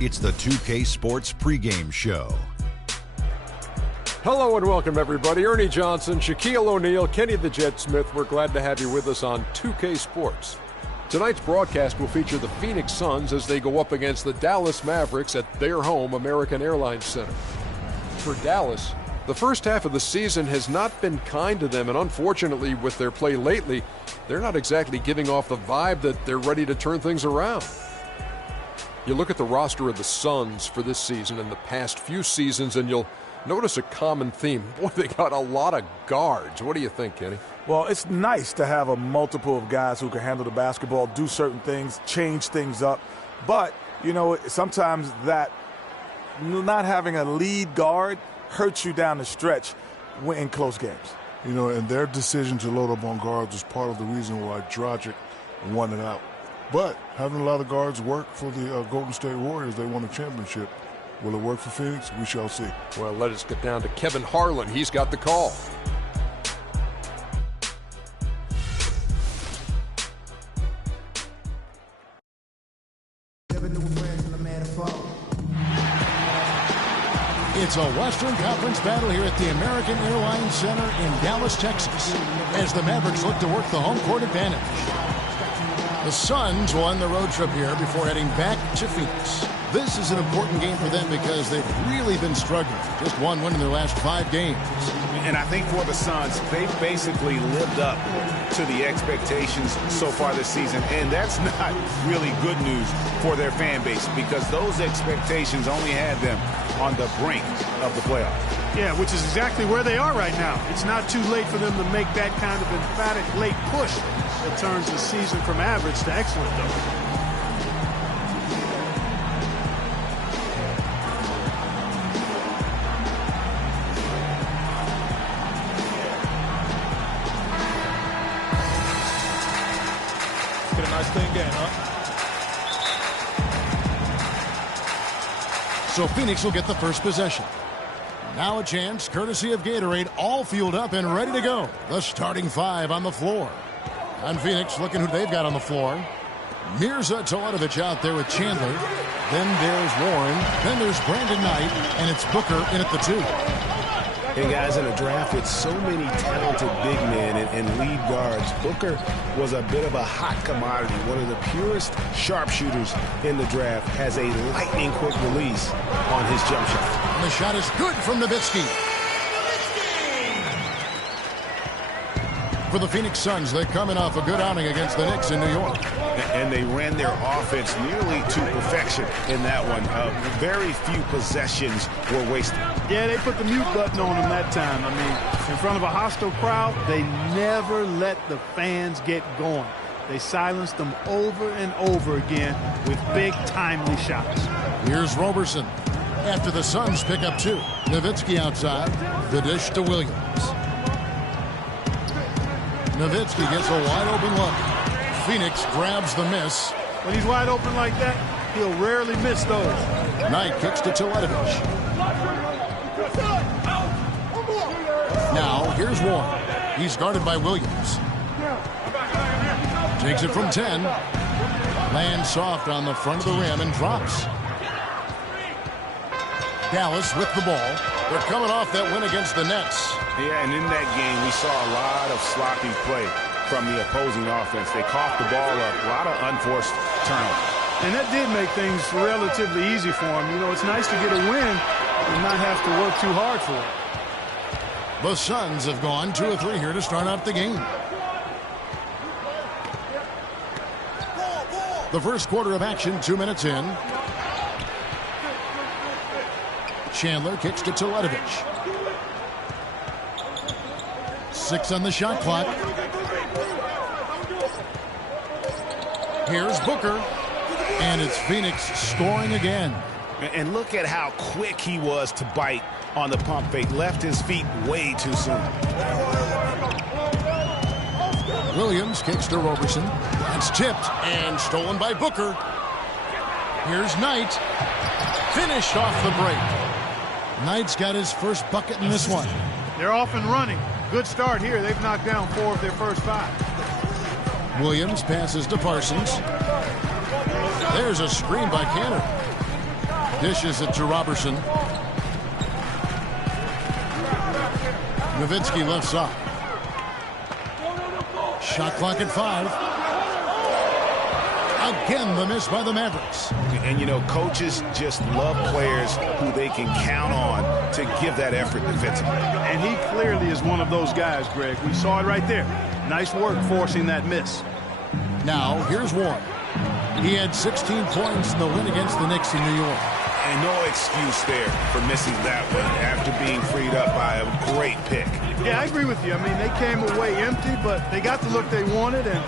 It's the 2K Sports pregame show. Hello and welcome, everybody. Ernie Johnson, Shaquille O'Neal, Kenny the Jet Smith. We're glad to have you with us on 2K Sports. Tonight's broadcast will feature the Phoenix Suns as they go up against the Dallas Mavericks at their home, American Airlines Center. For Dallas, the first half of the season has not been kind to them, and unfortunately, with their play lately, they're not exactly giving off the vibe that they're ready to turn things around. You look at the roster of the Suns for this season and the past few seasons, and you'll notice a common theme. Boy, they got a lot of guards. What do you think, Kenny? Well, it's nice to have a multiple of guys who can handle the basketball, do certain things, change things up. But, you know, sometimes that not having a lead guard hurts you down the stretch in close games. You know, and their decision to load up on guards was part of the reason why Dragic won it out. But having a lot of guards work for the Golden State Warriors, they won a championship. Will it work for Phoenix? We shall see. Well, let us get down to Kevin Harlan. He's got the call. It's a Western Conference battle here at the American Airlines Center in Dallas, Texas, as the Mavericks look to work the home court advantage. The Suns won the road trip here before heading back to Phoenix. This is an important game for them because they've really been struggling. Just one win in their last 5 games. And I think for the Suns, they've basically lived up to the expectations so far this season. And that's not really good news for their fan base because those expectations only had them on the brink of the playoffs. Yeah, which is exactly where they are right now. It's not too late for them to make that kind of emphatic late push that turns the season from average to excellent, though. So Phoenix will get the first possession. Now a chance, courtesy of Gatorade, all fueled up and ready to go. The starting 5 on the floor. And Phoenix looking who they've got on the floor. Mirza Teletovic out there with Chandler. Then there's Warren. Then there's Brandon Knight. And it's Booker in at the 2. Hey, guys, in a draft with so many talented big men and lead guards, Booker was a bit of a hot commodity. One of the purest sharpshooters in the draft, has a lightning-quick release on his jump shot. And the shot is good from Nowitzki. For the Phoenix Suns, they're coming off a good outing against the Knicks in New York. And they ran their offense nearly to perfection in that one. Very few possessions were wasted. Yeah, they put the mute button on them that time. I mean, in front of a hostile crowd, they never let the fans get going. They silenced them over and over again with big, timely shots. Here's Roberson. After the Suns pick up 2. Nowitzki outside. The dish to Williams. Nowitzki gets a wide-open look. Phoenix grabs the miss. When he's wide open like that, he'll rarely miss those. Knight kicks to Teletovic. Now, here's Warren. He's guarded by Williams. Takes it from 10. Lands soft on the front of the rim and drops. Dallas with the ball. They're coming off that win against the Nets. Yeah, and in that game, we saw a lot of sloppy play from the opposing offense. They coughed the ball up, a lot of unforced turnovers. And that did make things relatively easy for them. You know, it's nice to get a win and not have to work too hard for it. The Suns have gone 2 of 3 here to start out the game. The first quarter of action, 2 minutes in. Chandler kicks to Teletovic. 6 on the shot clock. Here's Booker. And it's Phoenix scoring again. And look at how quick he was to bite on the pump fake. Left his feet way too soon. Williams kicks to Roberson. It's tipped and stolen by Booker. Here's Knight. Finished off the break. Knight's got his first bucket in this one. They're off and running. Good start here. They've knocked down 4 of their first 5. Williams passes to Parsons. There's a screen by Canner. Dishes it to Robertson. Nowitzki left side. Shot clock at 5. Again, the miss by the Mavericks. And, you know, coaches just love players who they can count on to give that effort defensively. And he clearly is one of those guys, Greg. We saw it right there. Nice work forcing that miss. Now, here's Warren. He had 16 points in the win against the Knicks in New York. And no excuse there for missing that one after being freed up by a great pick. Yeah, I agree with you. I mean, they came away empty, but they got the look they wanted. And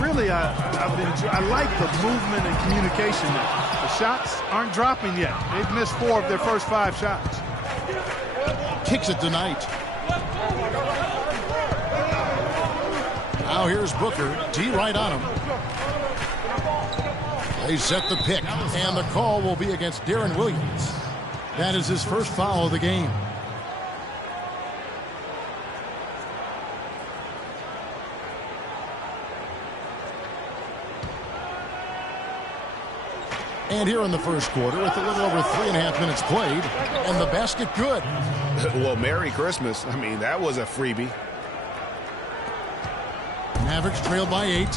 really, I like the movement and communication. The shots aren't dropping yet. They've missed 4 of their first 5 shots. Kicks it tonight. Now here's Booker. D right on him. They set the pick, and the call will be against Deron Williams. That is his first foul of the game. And here in the first quarter, with a little over 3.5 minutes played, and the basket good. Well, Merry Christmas. I mean, that was a freebie. Mavericks trail by 8.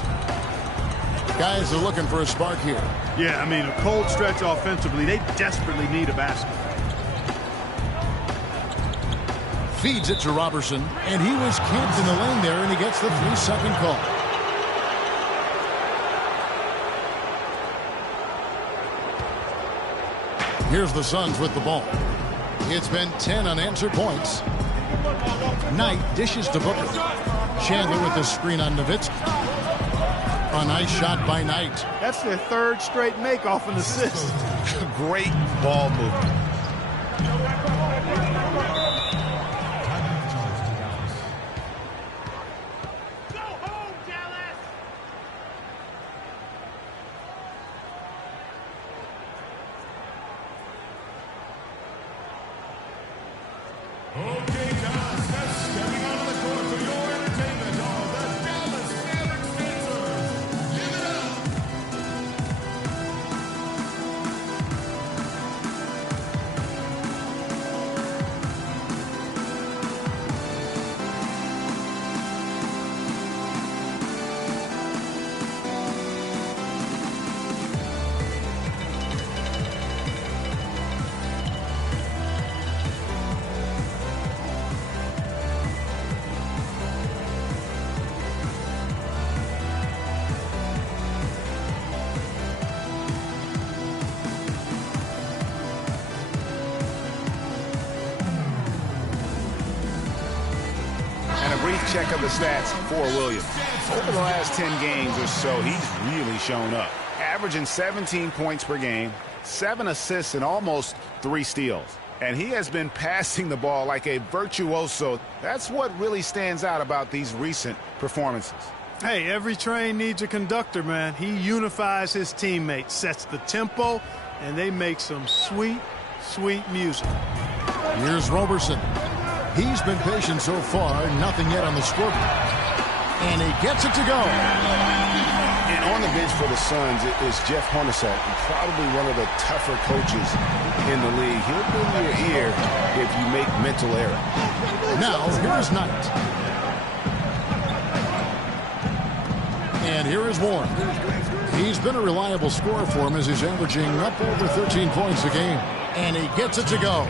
Guys are looking for a spark here. Yeah, I mean, a cold stretch offensively. They desperately need a basket. Feeds it to Robertson, and he was camped in the lane there, and he gets the 3-second call. Here's the Suns with the ball. It's been 10 unanswered points. Knight dishes to Booker. Chandler with the screen on Nowitzki. A nice shot by Knight. That's their 3rd straight make off an assist. Great ball movement. Check of the stats for Williams. Over the last 10 games or so, he's really shown up. Averaging 17 points per game, 7 assists, and almost 3 steals. And he has been passing the ball like a virtuoso. That's what really stands out about these recent performances. Hey, every train needs a conductor, man. He unifies his teammates, sets the tempo, and they make some sweet, sweet music. Here's Robertson. He's been patient so far, nothing yet on the scoreboard. And he gets it to go. And on the bench for the Suns is Jeff Hornacek, probably one of the tougher coaches in the league. He'll bend your ear if you make mental errors. Now, here's Knight. And here is Warren. He's been a reliable scorer for him as he's averaging up over 13 points a game. And he gets it to go.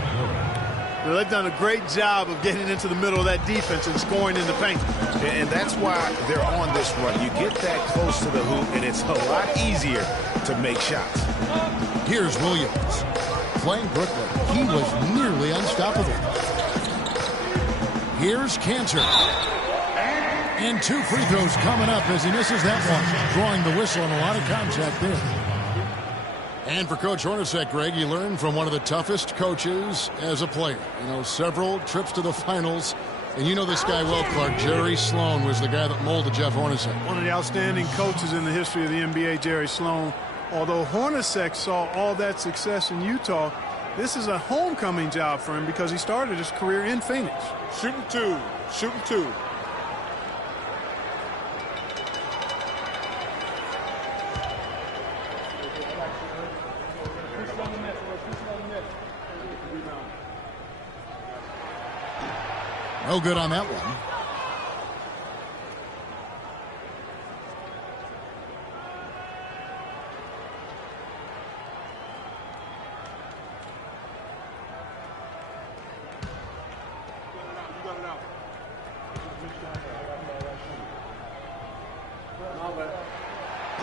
Well, they've done a great job of getting into the middle of that defense and scoring in the paint. And that's why they're on this run. You get that close to the hoop, and it's a lot easier to make shots. Here's Williams. Playing Brooklyn, he was nearly unstoppable. Here's Cantor. And 2 free throws coming up as he misses that one. Drawing the whistle and a lot of contact there. And for Coach Hornacek, Greg, you learned from one of the toughest coaches as a player. You know, several trips to the finals. And you know this guy well, Clark. Jerry Sloan was the guy that molded Jeff Hornacek. One of the outstanding coaches in the history of the NBA, Jerry Sloan. Although Hornacek saw all that success in Utah, this is a homecoming job for him because he started his career in Phoenix. Shooting 2. Shooting 2. No good on that one.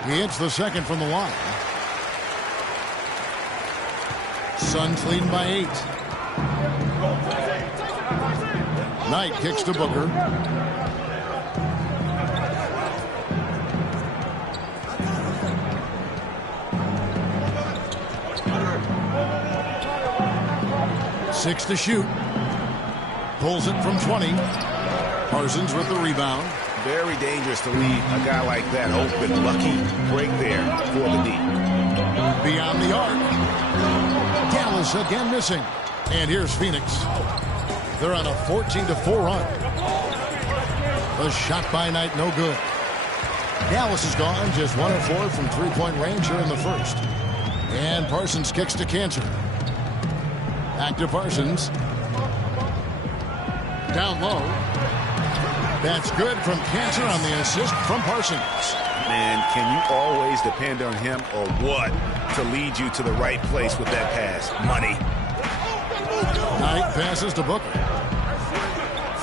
He hits the second from the line. Suns leading by 8. Knight kicks to Booker. Six to shoot. Pulls it from 20. Parsons with the rebound. Very dangerous to leave a guy like that open. Lucky break there for the D. Beyond the arc. Dallas again missing. And here's Phoenix. They're on a 14-4 run. The shot by Knight, no good. Dallas is gone, just 1 of 4 from three-point range here in the first. And Parsons kicks to Cantor. Back to Parsons. Down low. That's good from Cantor on the assist from Parsons. Man, can you always depend on him or what to lead you to the right place with that pass? Money. Knight passes to Booker.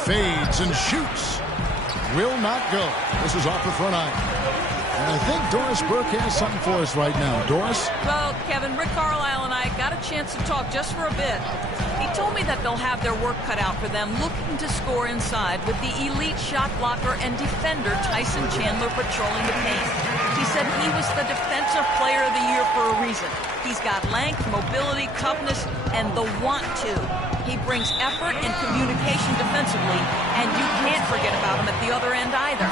Fades and shoots. Will not go. This is off the front iron. And I think Doris Burke has something for us right now. Doris? Well, Kevin, Rick Carlisle and I got a chance to talk just for a bit. He told me that they'll have their work cut out for them looking to score inside with the elite shot blocker and defender Tyson Chandler patrolling the paint. He said he was the Defensive Player of the Year for a reason. He's got length, mobility, toughness, and the want to. He brings effort and communication defensively, and you can't forget about him at the other end either.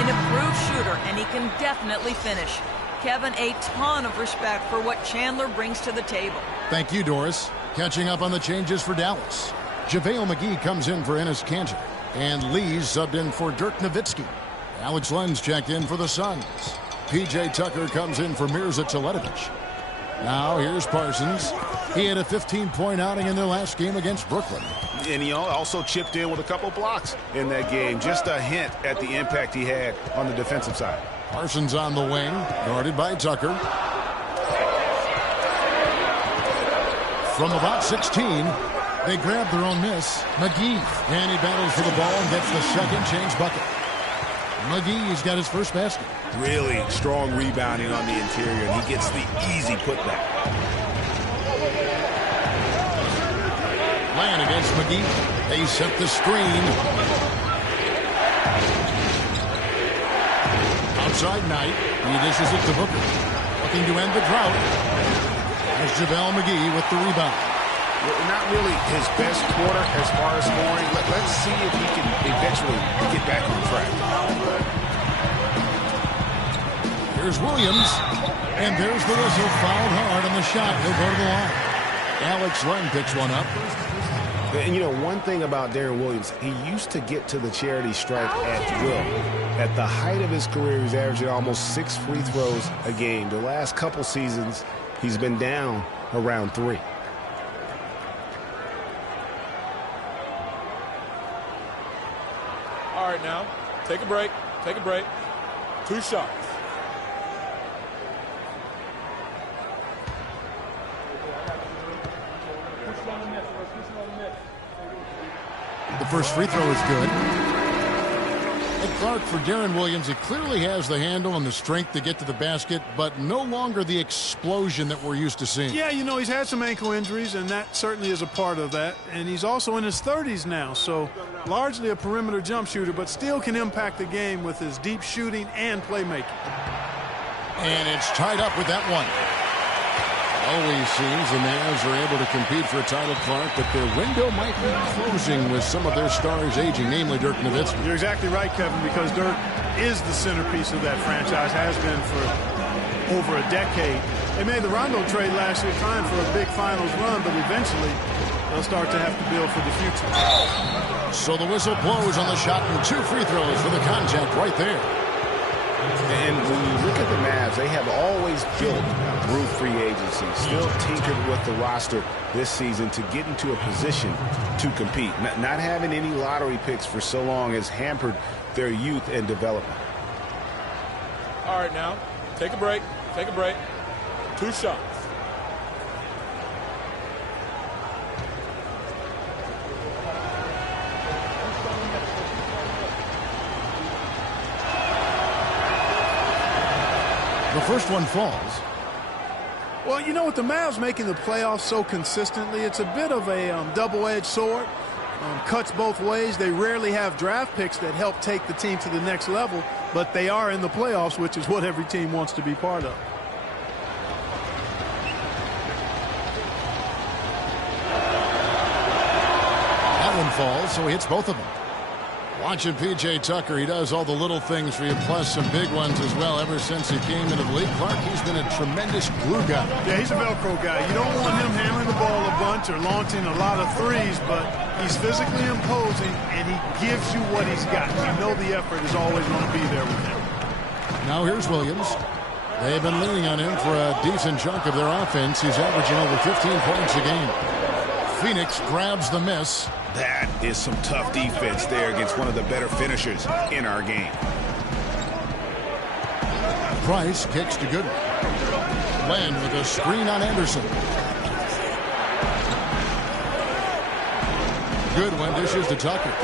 An improved shooter, and he can definitely finish. Kevin, a ton of respect for what Chandler brings to the table. Thank you, Doris. Catching up on the changes for Dallas. JaVale McGee comes in for Enes Kanter. And Lee's subbed in for Dirk Nowitzki. Alex Len's checked in for the Suns. P.J. Tucker comes in for Mirza Teletovic. Now here's Parsons. He had a 15-point outing in their last game against Brooklyn. And he also chipped in with a couple blocks in that game. Just a hint at the impact he had on the defensive side. Parsons on the wing, guarded by Tucker. From about 16, they grab their own miss. McGee, and he battles for the ball and gets the second change bucket. McGee's got his first basket. Really strong rebounding on the interior, and he gets the easy putback. Land against McGee. They set the screen. Outside Knight. He dishes it to Booker. Looking to end the drought. There's JaVale McGee with the rebound. Not really his best quarter as far as scoring. Let's see if he can eventually get back on track. Here's Williams. And there's the whistle. Fouled hard on the shot. He'll go to the line. Alex Len picks one up. And you know, one thing about Darren Williams, he used to get to the charity stripe at will. At the height of his career, he's averaging almost 6 free throws a game. The last couple seasons, he's been down around 3. All right, now, take a break. Take a break. 2 shots. The first free throw is good. And Clark, for Darren Williams, he clearly has the handle and the strength to get to the basket, but no longer the explosion that we're used to seeing. Yeah, you know, he's had some ankle injuries, and that certainly is a part of that. And he's also in his 30s now, so largely a perimeter jump shooter, but still can impact the game with his deep shooting and playmaking. And it's tied up with that one. Always seems the Mavs are able to compete for a title, Clark, but their window might be closing with some of their stars aging, namely Dirk Nowitzki. You're exactly right, Kevin, because Dirk is the centerpiece of that franchise, has been for over a decade. They made the Rondo trade last year trying for a big finals run, but eventually they'll start to have to build for the future. So the whistle blows on the shot and 2 free throws for the contact right there. And when you look at the Mavs Mavs, they have always built through free agency, still tinkered with the roster this season to get into a position to compete. Not having any lottery picks for so long has hampered their youth and development. All right, now, take a break. Take a break. 2 shots. The first one falls. Well, you know, with the Mavs making the playoffs so consistently, it's a bit of a double-edged sword. Cuts both ways. They rarely have draft picks that help take the team to the next level, but they are in the playoffs, which is what every team wants to be part of. That one falls, so he hits both of them. Watching P.J. Tucker, he does all the little things for you, plus some big ones as well ever since he came into the league. Clark, he's been a tremendous glue guy. Yeah, he's a Velcro guy. You don't want him hammering the ball a bunch or launching a lot of threes, but he's physically imposing, and he gives you what he's got. You know the effort is always going to be there with him. Now here's Williams. They've been leaning on him for a decent chunk of their offense. He's averaging over 15 points a game. Phoenix grabs the miss. That is some tough defense there against one of the better finishers in our game. Price kicks to Goodwin. Len with a screen on Anderson. Goodwin dishes to Tucker.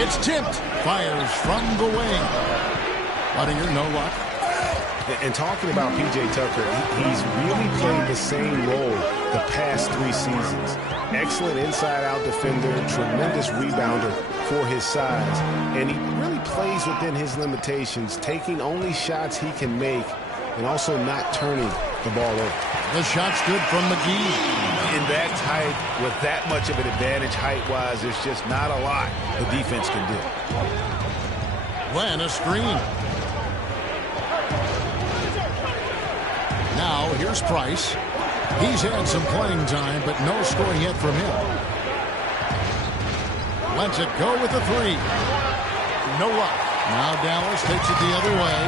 It's tipped. Fires from the wing. Budinger, no luck. And talking about P.J. Tucker, he's really played the same role the past 3 seasons. Excellent inside-out defender, tremendous rebounder for his size, and he really plays within his limitations, taking only shots he can make and also not turning the ball over. The shot's good from McGee. In that tight, with that much of an advantage height-wise, there's just not a lot the defense can do. Len, a screen. Now, here's Price. He's had some playing time, but no scoring yet from him. Lets it go with the 3. No luck. Now Dallas takes it the other way.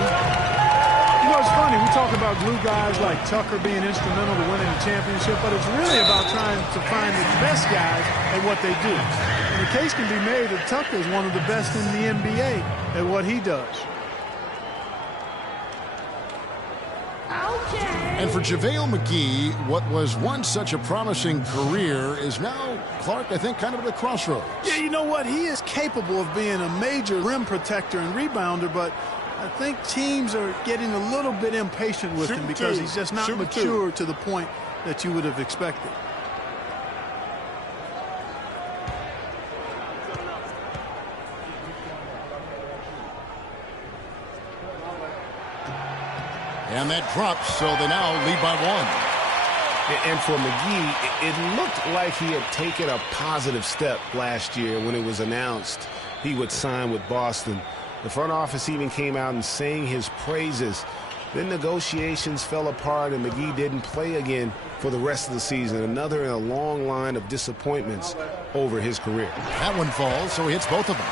You know, it's funny. We talk about glue guys like Tucker being instrumental to winning the championship, but it's really about trying to find the best guys at what they do. And the case can be made that Tucker is one of the best in the NBA at what he does. And for JaVale McGee, what was once such a promising career is now, Clark, I think, kind of at a crossroads. Yeah, you know what? He is capable of being a major rim protector and rebounder, but I think teams are getting a little bit impatient with him because he's just not mature to the point that you would have expected. And that drops, so they now lead by 1. And for McGee, it looked like he had taken a positive step last year when it was announced he would sign with Boston. The front office even came out and sang his praises. Then negotiations fell apart, and McGee didn't play again for the rest of the season. Another in a long line of disappointments over his career. That one falls, so he hits both of them.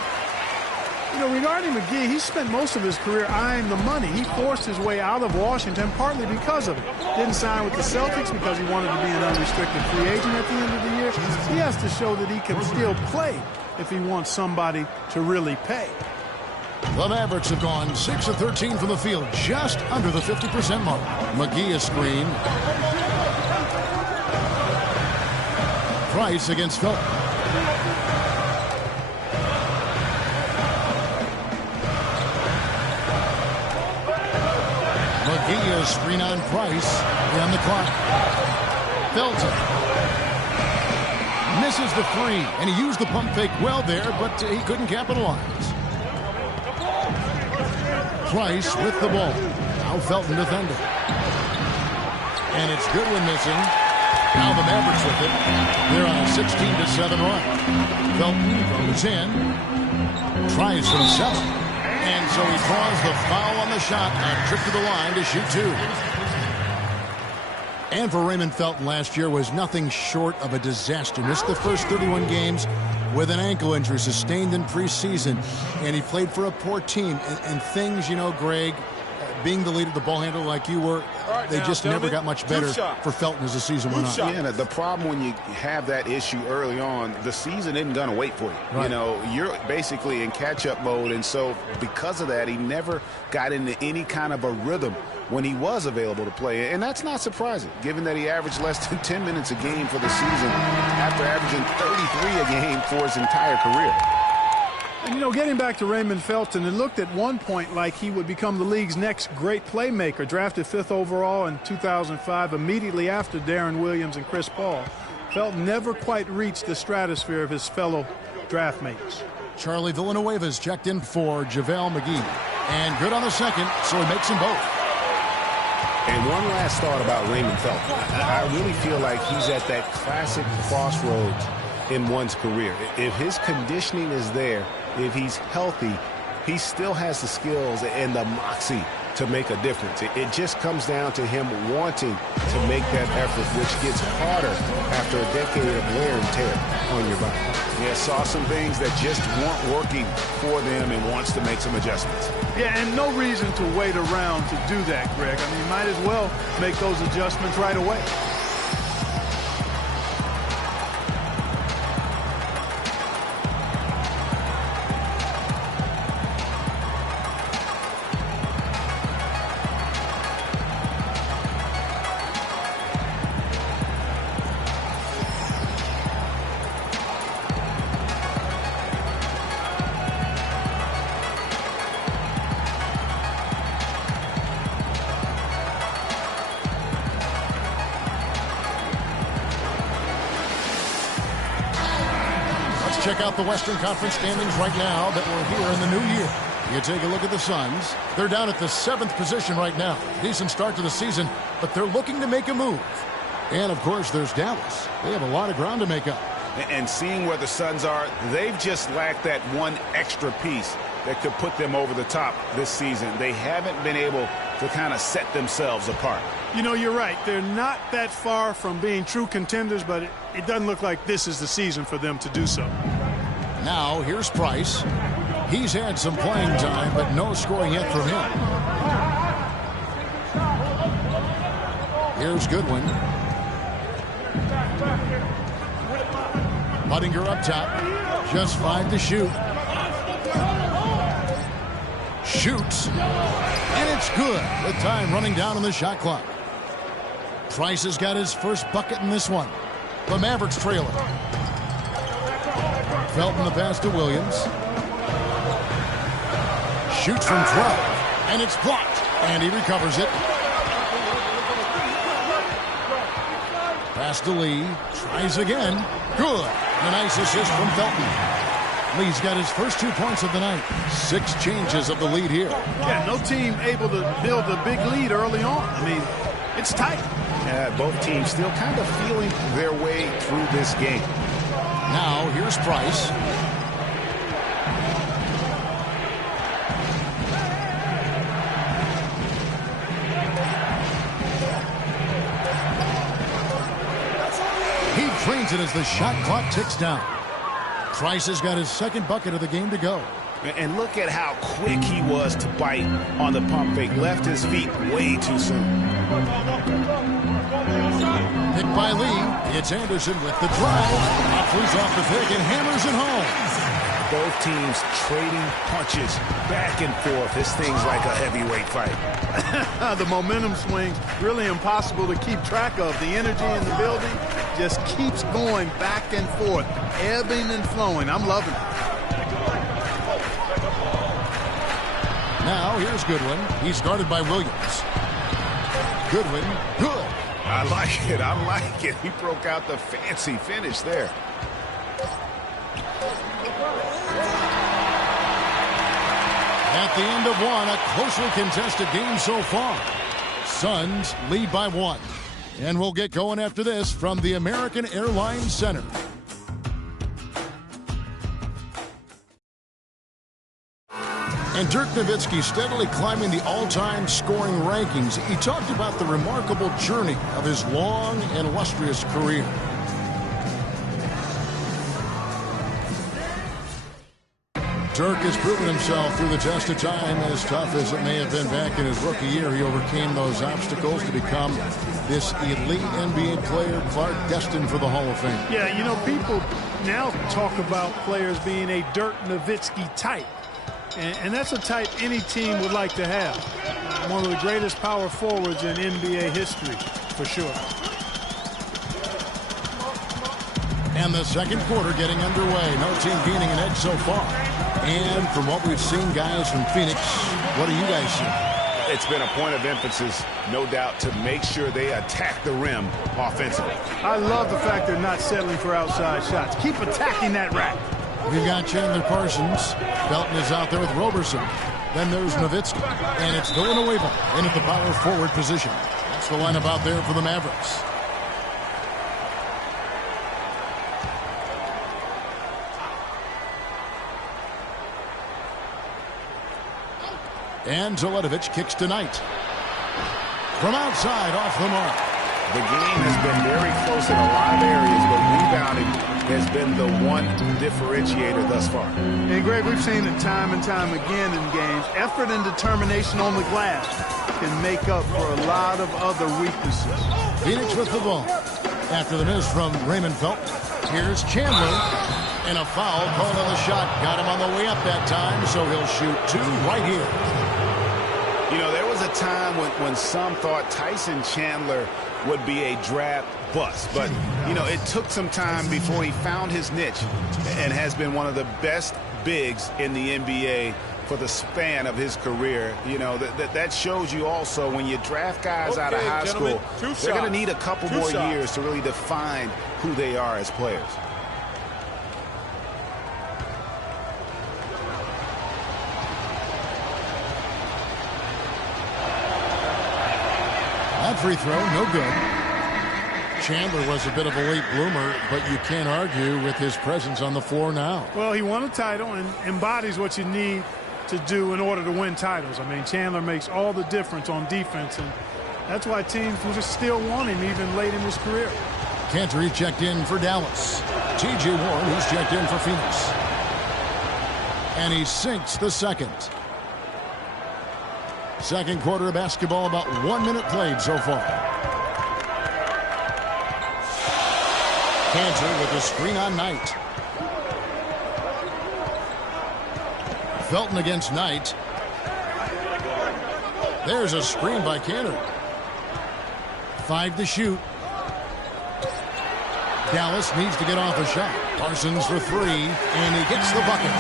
You know, regarding McGee, he spent most of his career eyeing the money. He forced his way out of Washington partly because of it. Didn't sign with the Celtics because he wanted to be an unrestricted free agent at the end of the year. He has to show that he can still play if he wants somebody to really pay. The Mavericks have gone 6 of 13 from the field, just under the 50% mark. McGee a screen. Price against Felton. McGee is screen on Price. On the clock. Felton misses the 3, and he used the pump fake well there, but he couldn't capitalize. Price with the ball. Now Felton defending. And it's Goodwin missing. Now the Mavericks with it. They're on a 16-7 run. Felton goes in. Tries from 7. And so he draws the foul on the shot. A trip to the line to shoot 2. And for Raymond Felton, last year was nothing short of a disaster. Missed the first 31 games with an ankle injury sustained in preseason. And he played for a poor team. And things, you know, Greg, being the leader, the ball handler like you were, they just never got much better for Felton as the season went on. Yeah, the problem when you have that issue early on, the season isn't going to wait for you. Right. You know, you're basically in catch-up mode, and so because of that, he never got into any kind of a rhythm when he was available to play. And that's not surprising, given that he averaged less than 10 minutes a game for the season after averaging 33 a game for his entire career. And, you know, getting back to Raymond Felton, it looked at one point like he would become the league's next great playmaker. Drafted 5th overall in 2005, immediately after Darren Williams and Chris Paul. Felton never quite reached the stratosphere of his fellow draft mates. Charlie, Villanueva's checked in for JaVale McGee. And good on the second, so he makes them both. And one last thought about Raymond Felton. I really feel like he's at that classic crossroads in one's career. If his conditioning is there, if he's healthy, he still has the skills and the moxie to make a difference. It just comes down to him wanting to make that effort, which gets harder after a decade of wear and tear on your body. Yeah, saw some things that just weren't working for them and wants to make some adjustments. Yeah, and no reason to wait around to do that, Greg. I mean, you might as well make those adjustments right away. Check out the Western Conference standings right now that we're here in the new year. You take a look at the Suns. They're down at the 7th position right now. Decent start to the season, but they're looking to make a move. And, of course, there's Dallas. They have a lot of ground to make up. And seeing where the Suns are, they've just lacked that one extra piece that could put them over the top this season. They haven't been able to kind of set themselves apart. You know, you're right. They're not that far from being true contenders, but it doesn't look like this is the season for them to do so. Now, here's Price. He's had some playing time, but no scoring yet from him. Here's Goodwin. Buttinger up top. Just 5 to shoot. Shoots. And it's good with time running down on the shot clock. Price has got his first bucket in this one. The Mavericks trail it. Felton the pass to Williams. Shoots from 12. And it's blocked. And he recovers it. Pass to Lee. Tries again. Good. And a nice assist from Felton. Lee's got his first 2 points of the night. 6 changes of the lead here. Yeah, no team able to build a big lead early on. I mean, it's tight. Both teams still kind of feeling their way through this game. Now, here's Price. He drains it as the shot clock ticks down. Price has got his second bucket of the game to go. And look at how quick he was to bite on the pump fake. Left his feet way too soon. Picked by Lee. It's Anderson with the drive. Offers off the pick and hammers it home. Both teams trading punches back and forth. This thing's like a heavyweight fight. The momentum swings really impossible to keep track of. The energy in the building just keeps going back and forth, ebbing and flowing. I'm loving it. Now here's Goodwin. He's guarded by Williams. Goodwin, good. I like it. I like it. He broke out the fancy finish there. At the end of one, a closely contested game so far. Suns lead by 1. And we'll get going after this from the American Airlines Center. And Dirk Nowitzki steadily climbing the all-time scoring rankings. He talked about the remarkable journey of his long and illustrious career. Dirk has proven himself through the test of time. As tough as it may have been back in his rookie year, he overcame those obstacles to become this elite NBA player, Clark, destined for the Hall of Fame. Yeah, you know, people now talk about players being a Dirk Nowitzki type. And that's a type any team would like to have. One of the greatest power forwards in NBA history, for sure. And the second quarter getting underway. No team gaining an edge so far. And from what we've seen, guys, from Phoenix, what do you guys see? It's been a point of emphasis, no doubt, to make sure they attack the rim offensively. I love the fact they're not settling for outside shots. Keep attacking that rack. We've got Chandler Parsons. Felton is out there with Roberson. Then there's Nowitzki. And it's Villanueva in at the power forward position. That's the lineup out there for the Mavericks. And Zeletovic kicks to Knight. From outside, off the mark. The game has been very close in a lot of areas, but rebounding has been the one differentiator thus far. And, Greg, we've seen it time and time again in games. Effort and determination on the glass can make up for a lot of other weaknesses. Phoenix with the ball. After the miss from Raymond Felton, here's Chandler. And a foul called on the shot. Got him on the way up that time, so he'll shoot two right here. You know, there was a time when some thought Tyson Chandler would be a draft bust. But, you know, it took some time before he found his niche and has been one of the best bigs in the NBA for the span of his career. You know, that shows you also when you draft guys out of high school, they're going to need a couple more years to really define who they are as players. That free throw, no good. Chandler was a bit of a late bloomer, but you can't argue with his presence on the floor now. Well, he won a title and embodies what you need to do in order to win titles. I mean, Chandler makes all the difference on defense, and that's why teams will just still want him even late in his career. Cantor checked in for Dallas. T.J. Warren, he's checked in for Phoenix. And he sinks the second. Second quarter of basketball, about 1 minute played so far. Cantor with the screen on Knight. Felton against Knight. There's a screen by Cantor. 5 to shoot. Dallas needs to get off a shot. Parsons for 3, and he gets the bucket.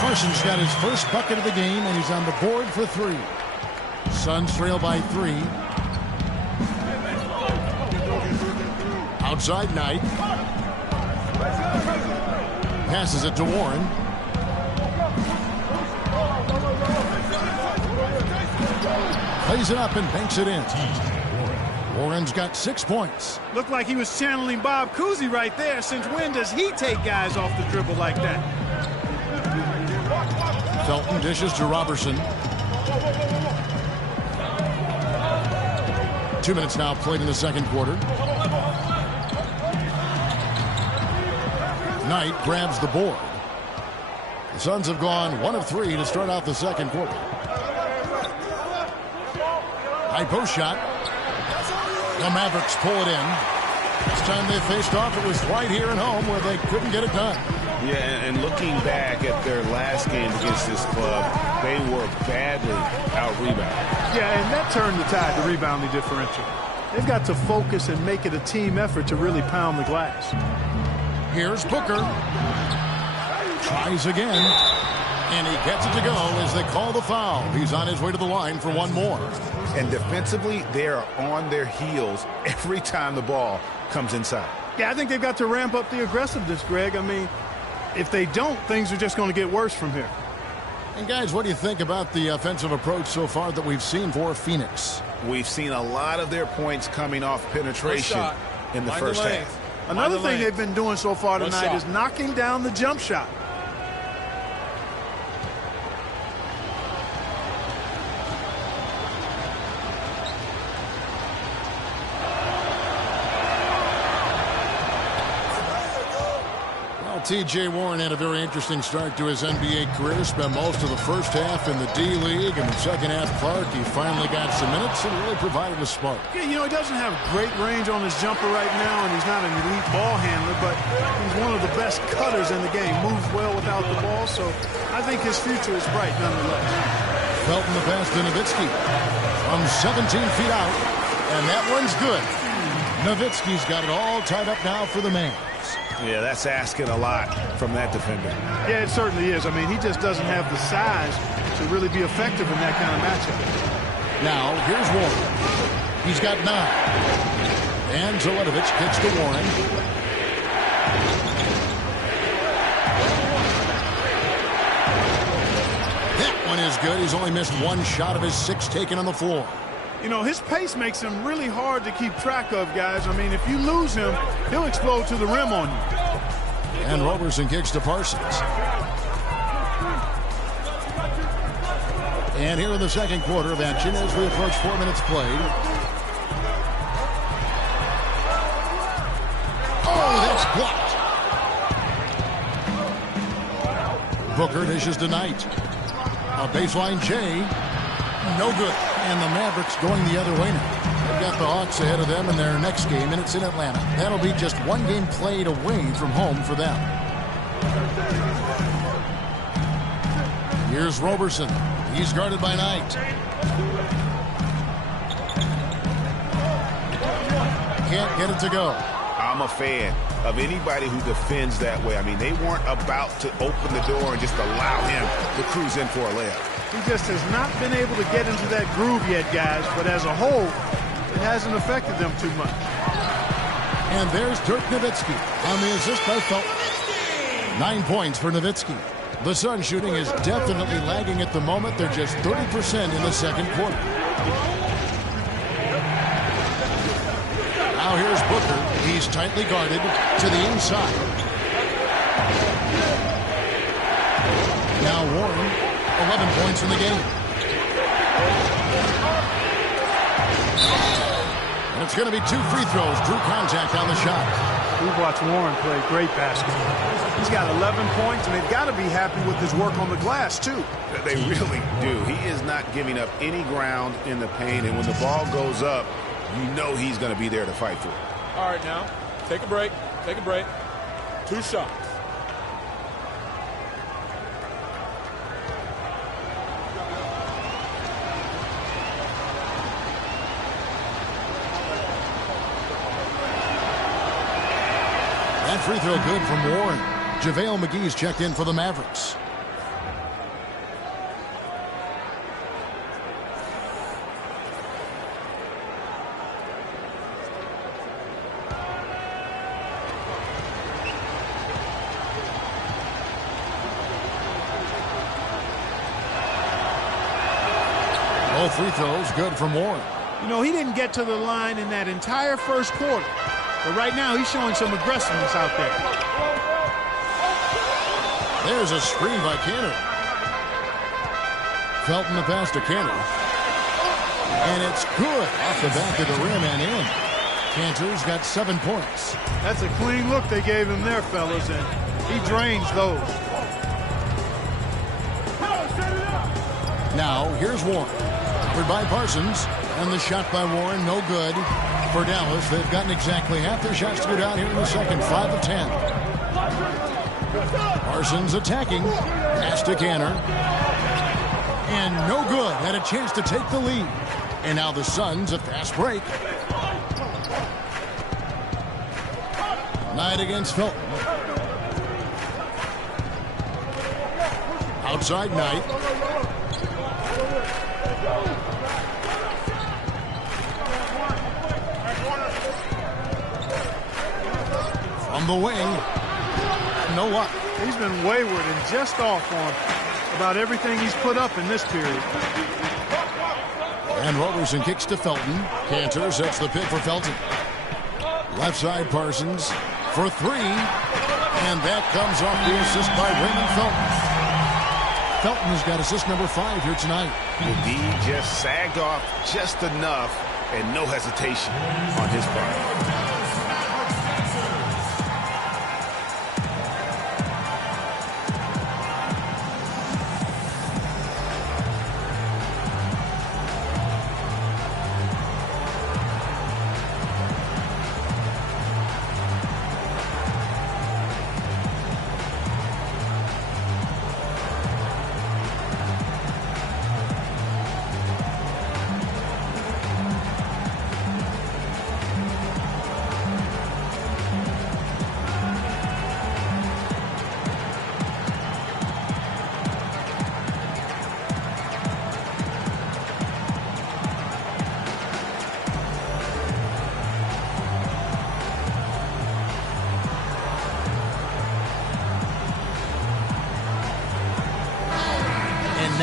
Parsons got his first bucket of the game, and he's on the board for 3. Suns trail by 3. Outside Knight. Passes it to Warren. Plays it up and banks it in. Warren's got 6 points. Looked like he was channeling Bob Cousy right there. Since when does he take guys off the dribble like that? Felton dishes to Robertson. 2 minutes now played in the second quarter. Knight grabs the board. The Suns have gone 1 of 3 to start out the second quarter. High post shot. The Mavericks pull it in. This time they faced off, it was right here at home where they couldn't get it done. Yeah, and looking back at their last game against this club, they were badly out-rebounded. Yeah, and that turned the tide, the rebounding differential. They've got to focus and make it a team effort to really pound the glass. Here's Booker. Tries again. And he gets it to go as they call the foul. He's on his way to the line for one more. And defensively, they are on their heels every time the ball comes inside. Yeah, I think they've got to ramp up the aggressiveness, Greg. I mean, if they don't, things are just going to get worse from here. And, guys, what do you think about the offensive approach so far that we've seen for Phoenix? We've seen a lot of their points coming off penetration in the first half. Another thing they've been doing so far tonight is knocking down the jump shot. T.J. Warren had a very interesting start to his NBA career. Spent most of the first half in the D-League. In the second half, Clark, he finally got some minutes and really provided a spark. Yeah, he doesn't have great range on his jumper right now, and he's not an elite ball handler, but he's one of the best cutters in the game. Moves well without the ball, so I think his future is bright nonetheless. Felton the pass to Nowitzki from 17 feet out, and that one's good. Nowitzki's got it all tied up now for the Mavs. Yeah, that's asking a lot from that defender. Yeah, it certainly is. I mean, he just doesn't have the size to really be effective in that kind of matchup. Now, here's Warren. He's got 9. And Teletovic kicks to Warren. That one is good. He's only missed 1 shot of his 6 taken on the floor. His pace makes him really hard to keep track of, guys. I mean, if you lose him, he'll explode to the rim on you. And Roberson kicks to Parsons. And here in the second quarter of action as we approach 4 minutes played. Oh, that's blocked. Booker dishes to Knight. A baseline J. No good. And the Mavericks going the other way now. They've got the Hawks ahead of them in their next game, and it's in Atlanta. That'll be just 1 game played away from home for them. Here's Roberson. He's guarded by Knight. Can't get it to go. I'm a fan of anybody who defends that way. I mean, they weren't about to open the door and just allow him to cruise in for a layup. He just has not been able to get into that groove yet, guys. But as a whole, it hasn't affected them too much. And there's Dirk Nowitzki on the assist by Felton. 9 points for Nowitzki. The Sun shooting is definitely lagging at the moment. They're just 30% in the second quarter. Now here's Booker. He's tightly guarded to the inside. Now Warren, 11 points in the game. And it's going to be 2 free throws. Drew contact on the shot. We've watched Warren play great basketball. He's got 11 points, and they've got to be happy with his work on the glass, too. They really do. He is not giving up any ground in the paint, and when the ball goes up, you know he's going to be there to fight for it. All right, now, take a break. Take a break. 2 shots. That free throw good from Warren. JaVale McGee's checked in for the Mavericks. Both free throws good from Warren. He didn't get to the line in that entire first quarter. But right now, he's showing some aggressiveness out there. There's a screen by Cantor. Felton the pass to Cantor. And it's good off the back of the rim and in. Cantor's got 7 points. That's a clean look they gave him there, fellas, and he drains those. Now, here's Warren. Covered by Parsons. And the shot by Warren, no good. For Dallas, they've gotten exactly half their shots to go down here in the second. 5 of 10. Parsons attacking. Pass to Cantor. And no good. Had a chance to take the lead. And now the Suns a fast break. Knight against Felton. Outside Knight. From the wing. No luck. He's been wayward and just off on about everything he's put up in this period. And Roberson kicks to Felton. Cantor sets the pick for Felton. Left side Parsons for 3. And that comes off the assist by Raymond Felton. Felton has got assist number 5 here tonight. He just sagged off just enough and no hesitation on his part.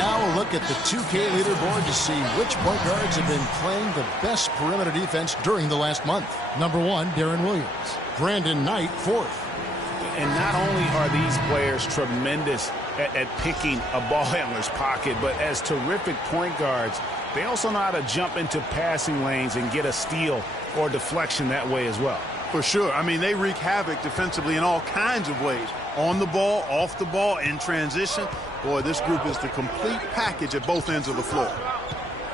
Now a look at the 2K leaderboard to see which point guards have been playing the best perimeter defense during the last month. Number 1, Darren Williams. Brandon Knight, 4th. And not only are these players tremendous at picking a ball handler's pocket, but as terrific point guards, they also know how to jump into passing lanes and get a steal or deflection that way as well. For sure. I mean, they wreak havoc defensively in all kinds of ways. On the ball, off the ball, in transition. Boy, this group is the complete package at both ends of the floor.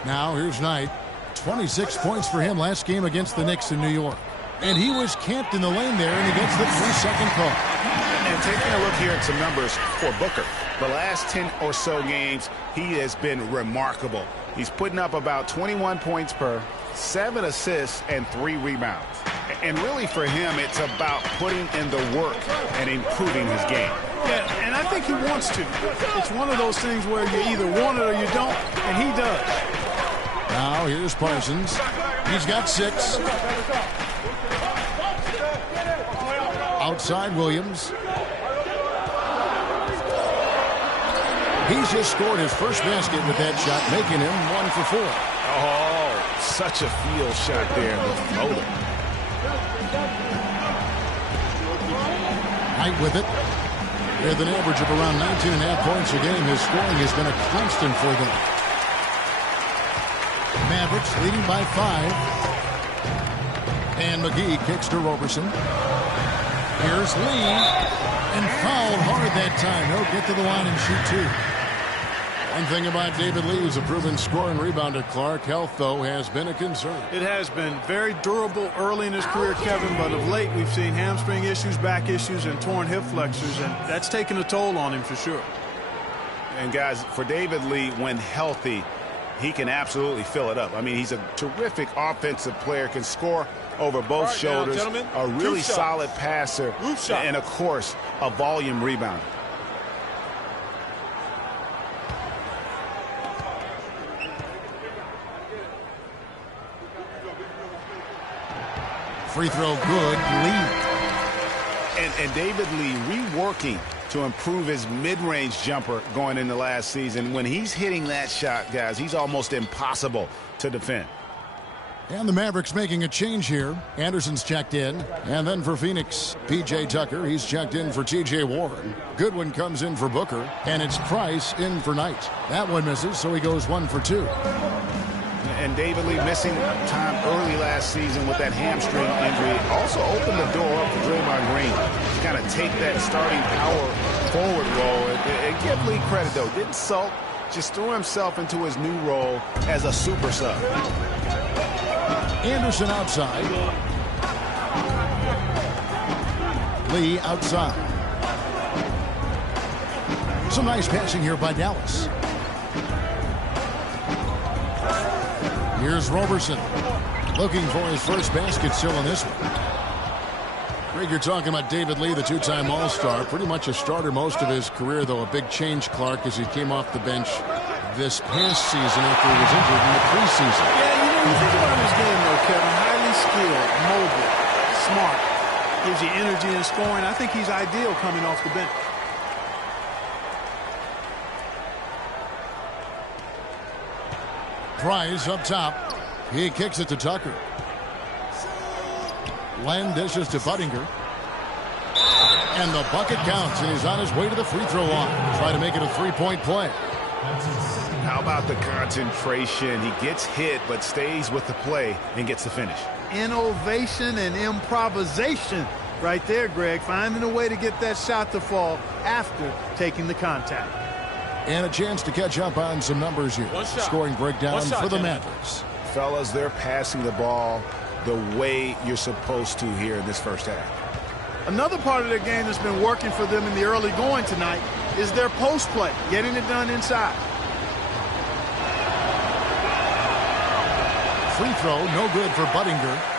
Now here's Knight. 26 points for him last game against the Knicks in New York. And he was camped in the lane there, and he gets the 3-second call. And taking a look here at some numbers for Booker. The last 10 or so games, he has been remarkable. He's putting up about 21 points per, 7 assists, and 3 rebounds. And really for him, it's about putting in the work and improving his game. Yeah, and I think he wants to. It's one of those things where you either want it or you don't, and he does. Now here's Parsons. He's got 6. Outside Williams. He's just scored his first basket with that shot, making him 1 for 4. Oh, such a field shot there, the floater. Knight with it. With an average of around 19.5 points a game, his scoring has been a constant for them. Mavericks leading by 5. And McGee kicks to Roberson. Here's Lee. And fouled hard that time. He'll get to the line and shoot 2. One thing about David Lee, who's a proven scorer and rebounder, Clark, health, though, has been a concern. It has been very durable early in his career, Kevin, but of late we've seen hamstring issues, back issues, and torn hip flexors, and that's taken a toll on him for sure. And, guys, for David Lee, when healthy, he can absolutely fill it up. I mean, he's a terrific offensive player, can score over both shoulders, now, a really solid passer, and, of course, a volume rebounder. Free throw good, Lee. And David Lee reworking to improve his mid-range jumper going into last season. When he's hitting that shot, guys, he's almost impossible to defend. And the Mavericks making a change here. Anderson's checked in. And then for Phoenix, P.J. Tucker. He's checked in for T.J. Warren. Goodwin comes in for Booker. And it's Price in for Knight. That one misses, so he goes 1 for 2. And David Lee missing time early last season with that hamstring injury also opened the door up for Draymond Green to kind of take that starting power forward role. And give Lee credit, though. Didn't sulk, just threw himself into his new role as a super sub. Anderson outside. Lee outside. Some nice passing here by Dallas. Here's Roberson looking for his first basket still in this one. Greg, you're talking about David Lee, the two-time All-Star. Pretty much a starter most of his career, though. A big change, Clark, as he came off the bench this past season after he was injured in the preseason. Yeah, you think about his game, though, Kevin. Highly skilled, mobile, smart. Gives you energy and scoring. I think he's ideal coming off the bench. Price up top. He kicks it to Tucker. Len dishes to Budinger. And the bucket counts, and he's on his way to the free throw line. Try to make it a three-point play. How about the concentration? He gets hit, but stays with the play and gets the finish. Innovation and improvisation right there, Greg. Finding a way to get that shot to fall after taking the contact. And a chance to catch up on some numbers here. Scoring breakdown for the Mavericks. Fellas, they're passing the ball the way you're supposed to here in this first half. Another part of their game that's been working for them in the early going tonight is their post play, getting it done inside. Free throw, no good for Budinger.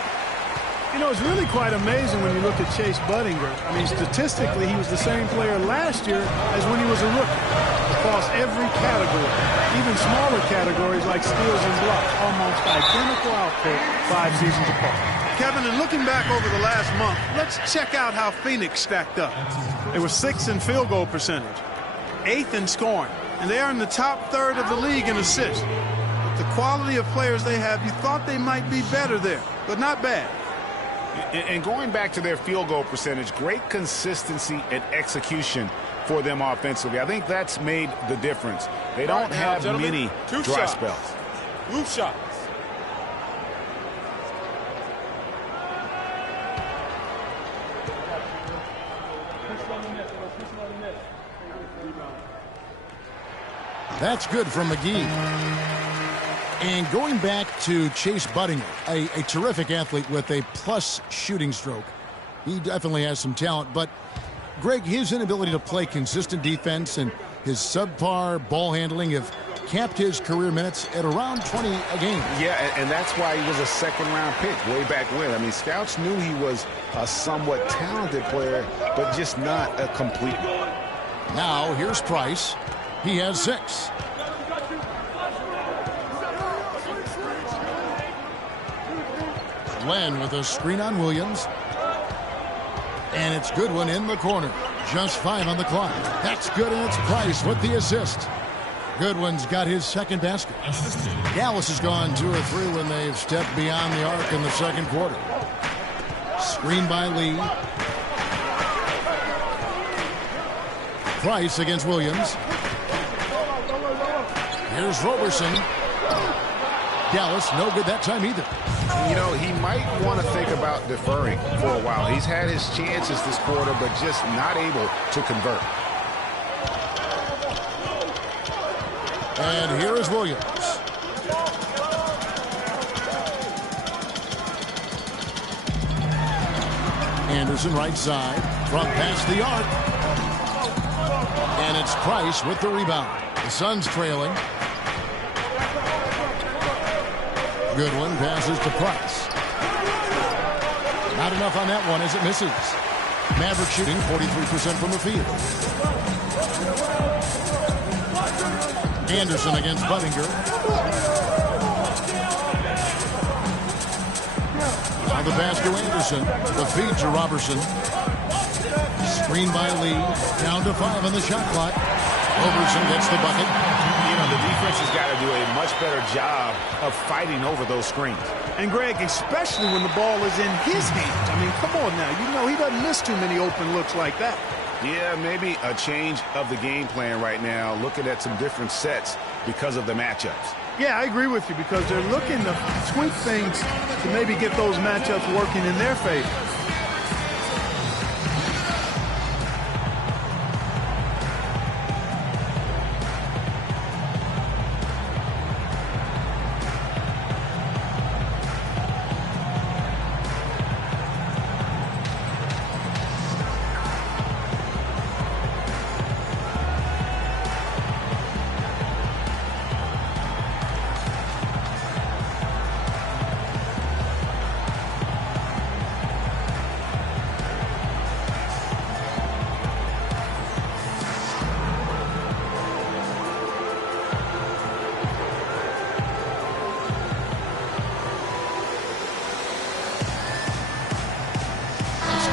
You know, it's really quite amazing when you look at Chase Budinger. I mean, statistically, he was the same player last year as when he was a rookie. Across every category, even smaller categories like steals and blocks, almost identical output 5 seasons apart. Kevin, and looking back over the last month, let's check out how Phoenix stacked up. They were 6th in field goal percentage, 8th in scoring, and they are in the top third of the league in assists. With the quality of players they have, you thought they might be better there, but not bad. And going back to their field goal percentage, great consistency and execution for them offensively. I think that's made the difference. They don't have many dry spells. Loose shots. That's good from McGee. And going back to Chase Budinger, a terrific athlete with a plus shooting stroke. He definitely has some talent, but Greg, his inability to play consistent defense and his subpar ball handling have capped his career minutes at around 20 a game. Yeah, and that's why he was a second-round pick way back when. I mean, scouts knew he was a somewhat talented player, but just not a complete one. Now, here's Price. He has 6. Glenn with a screen on Williams. And it's Goodwin in the corner. Just 5 on the clock. That's good, and it's Price with the assist. Goodwin's got his second basket. Dallas has gone 2 or 3 when they've stepped beyond the arc in the second quarter. Screen by Lee. Price against Williams. Here's Roberson. Dallas, no good that time either. You know, he might want to think about deferring for a while. He's had his chances this quarter, but just not able to convert. And here is Williams. Anderson right side from past the arc. And it's Price with the rebound. The Suns trailing. Goodwin passes to Price. Not enough on that one as it misses. Maverick shooting 43% from the field. Anderson against Budinger. On the pass to Anderson. The feed to Robertson. Screen by Lee. Down to 5 on the shot clock. Robertson gets the bucket. You know, the defense has got to do a much better job of fighting over those screens. And Greg, especially when the ball is in his hands. I mean, come on now. You know he doesn't miss too many open looks like that. Yeah, maybe a change of the game plan right now, looking at some different sets because of the matchups. Yeah, I agree with you because they're looking to tweak things to maybe get those matchups working in their favor.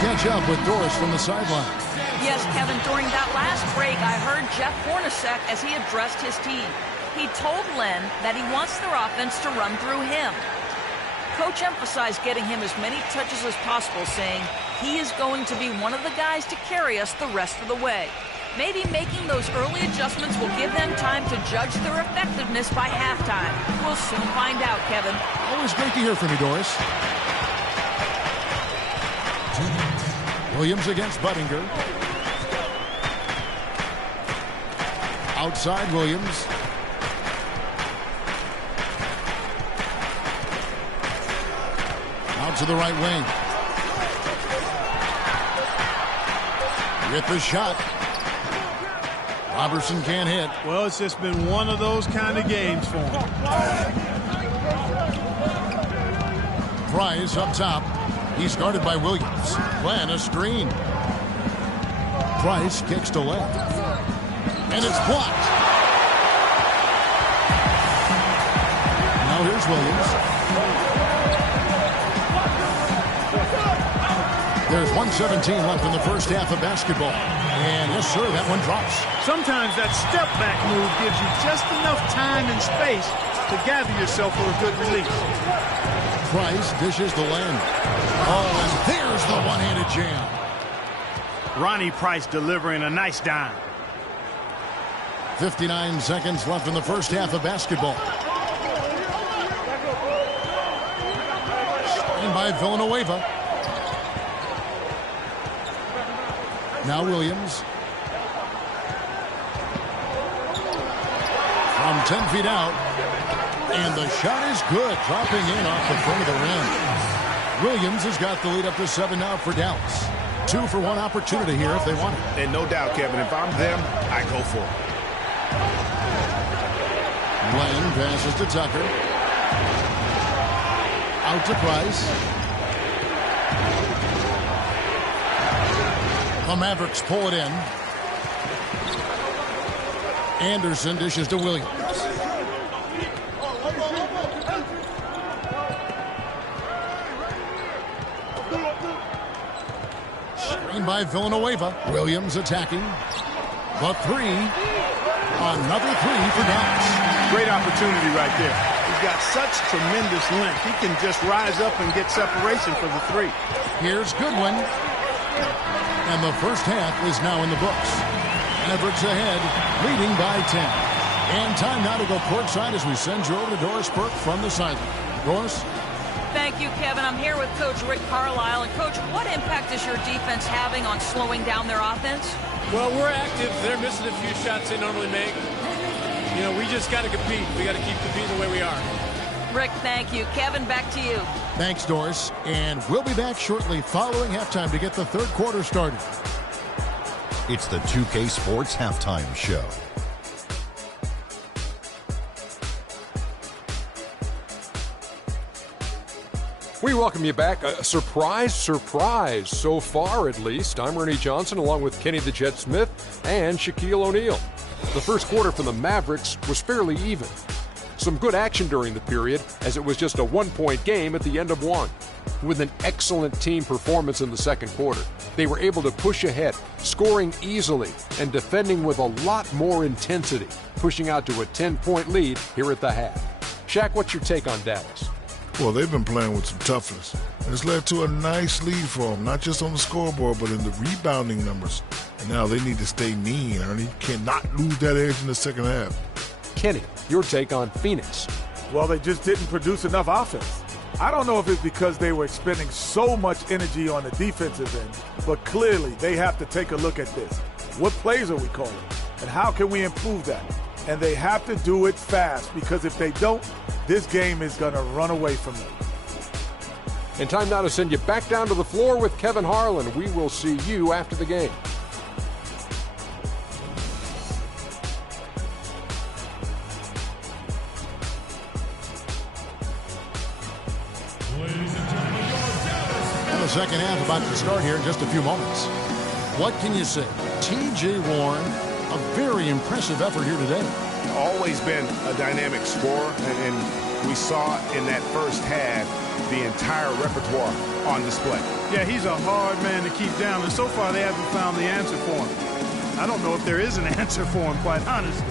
Catch up with Doris from the sideline. Yes, Kevin, during that last break, I heard Jeff Hornacek as he addressed his team. He told Len that he wants their offense to run through him. Coach emphasized getting him as many touches as possible, saying he is going to be one of the guys to carry us the rest of the way. Maybe making those early adjustments will give them time to judge their effectiveness by halftime. We'll soon find out, Kevin. Always great to hear from you, Doris. Williams against Budinger. Outside Williams. Out to the right wing. With the shot. Robertson can't hit. Well, it's just been one of those kind of games for him. Price up top. He's guarded by Williams. Glenn a screen. Price kicks to left. And it's blocked. Now here's Williams. There's 1:17 left in the first half of basketball. And yes, sir, that one drops. Sometimes that step back move gives you just enough time and space to gather yourself for a good release. Price dishes the lane. Oh, and there's the one-handed jam. Ronnie Price delivering a nice dime. 59 seconds left in the first half of basketball. And by Villanueva. Now Williams. From 10 feet out. And the shot is good, dropping in off the front of the rim. Williams has got the lead up to 7 now for Dallas. 2 for 1 opportunity here if they want it. And no doubt, Kevin, if I'm them, I go for it. Lane passes to Tucker. Out to Price. The Mavericks pull it in. Anderson dishes to Williams. Screen by Villanueva. Williams attacking. The 3. Another 3 for Dallas. Great opportunity right there. He's got such tremendous length. He can just rise up and get separation for the 3. Here's Goodwin. And the first half is now in the books. Mavericks ahead, leading by 10. And time now to go courtside as we send you over to Doris Burke from the sideline. Doris? Thank you, Kevin. I'm here with Coach Rick Carlisle. And, Coach, what impact is your defense having on slowing down their offense? Well, we're active. They're missing a few shots they normally make. You know, we just got to compete. We got to keep competing the way we are. Rick, thank you. Kevin, back to you. Thanks, Doris. And we'll be back shortly following halftime to get the third quarter started. It's the 2K Sports Halftime Show. We welcome you back. A surprise so far, at least. I'm Ernie Johnson, along with Kenny the Jet Smith and Shaquille O'Neal. The first quarter for the Mavericks was fairly even. Some good action during the period, as it was just a one-point game at the end of one. With an excellent team performance in the second quarter, they were able to push ahead, scoring easily and defending with a lot more intensity, pushing out to a 10-point lead here at the half. Shaq, what's your take on Dallas? Well, they've been playing with some toughness. And it's led to a nice lead for them, not just on the scoreboard, but in the rebounding numbers. And now they need to stay mean, Ernie. Cannot lose that edge in the second half. Kenny, your take on Phoenix? Well, they just didn't produce enough offense. I don't know if it's because they were expending so much energy on the defensive end, but clearly they have to take a look at this. What plays are we calling? And how can we improve that? And they have to do it fast, because if they don't, this game is going to run away from them. And time now to send you back down to the floor with Kevin Harlan. We will see you after the game. And the second half about to start here in just a few moments. What can you say? T.J. Warren, a very impressive effort here today. Always been a dynamic scorer, and we saw in that first half the entire repertoire on display. Yeah, he's a hard man to keep down, and so far they haven't found the answer for him. I don't know if there is an answer for him, quite honestly.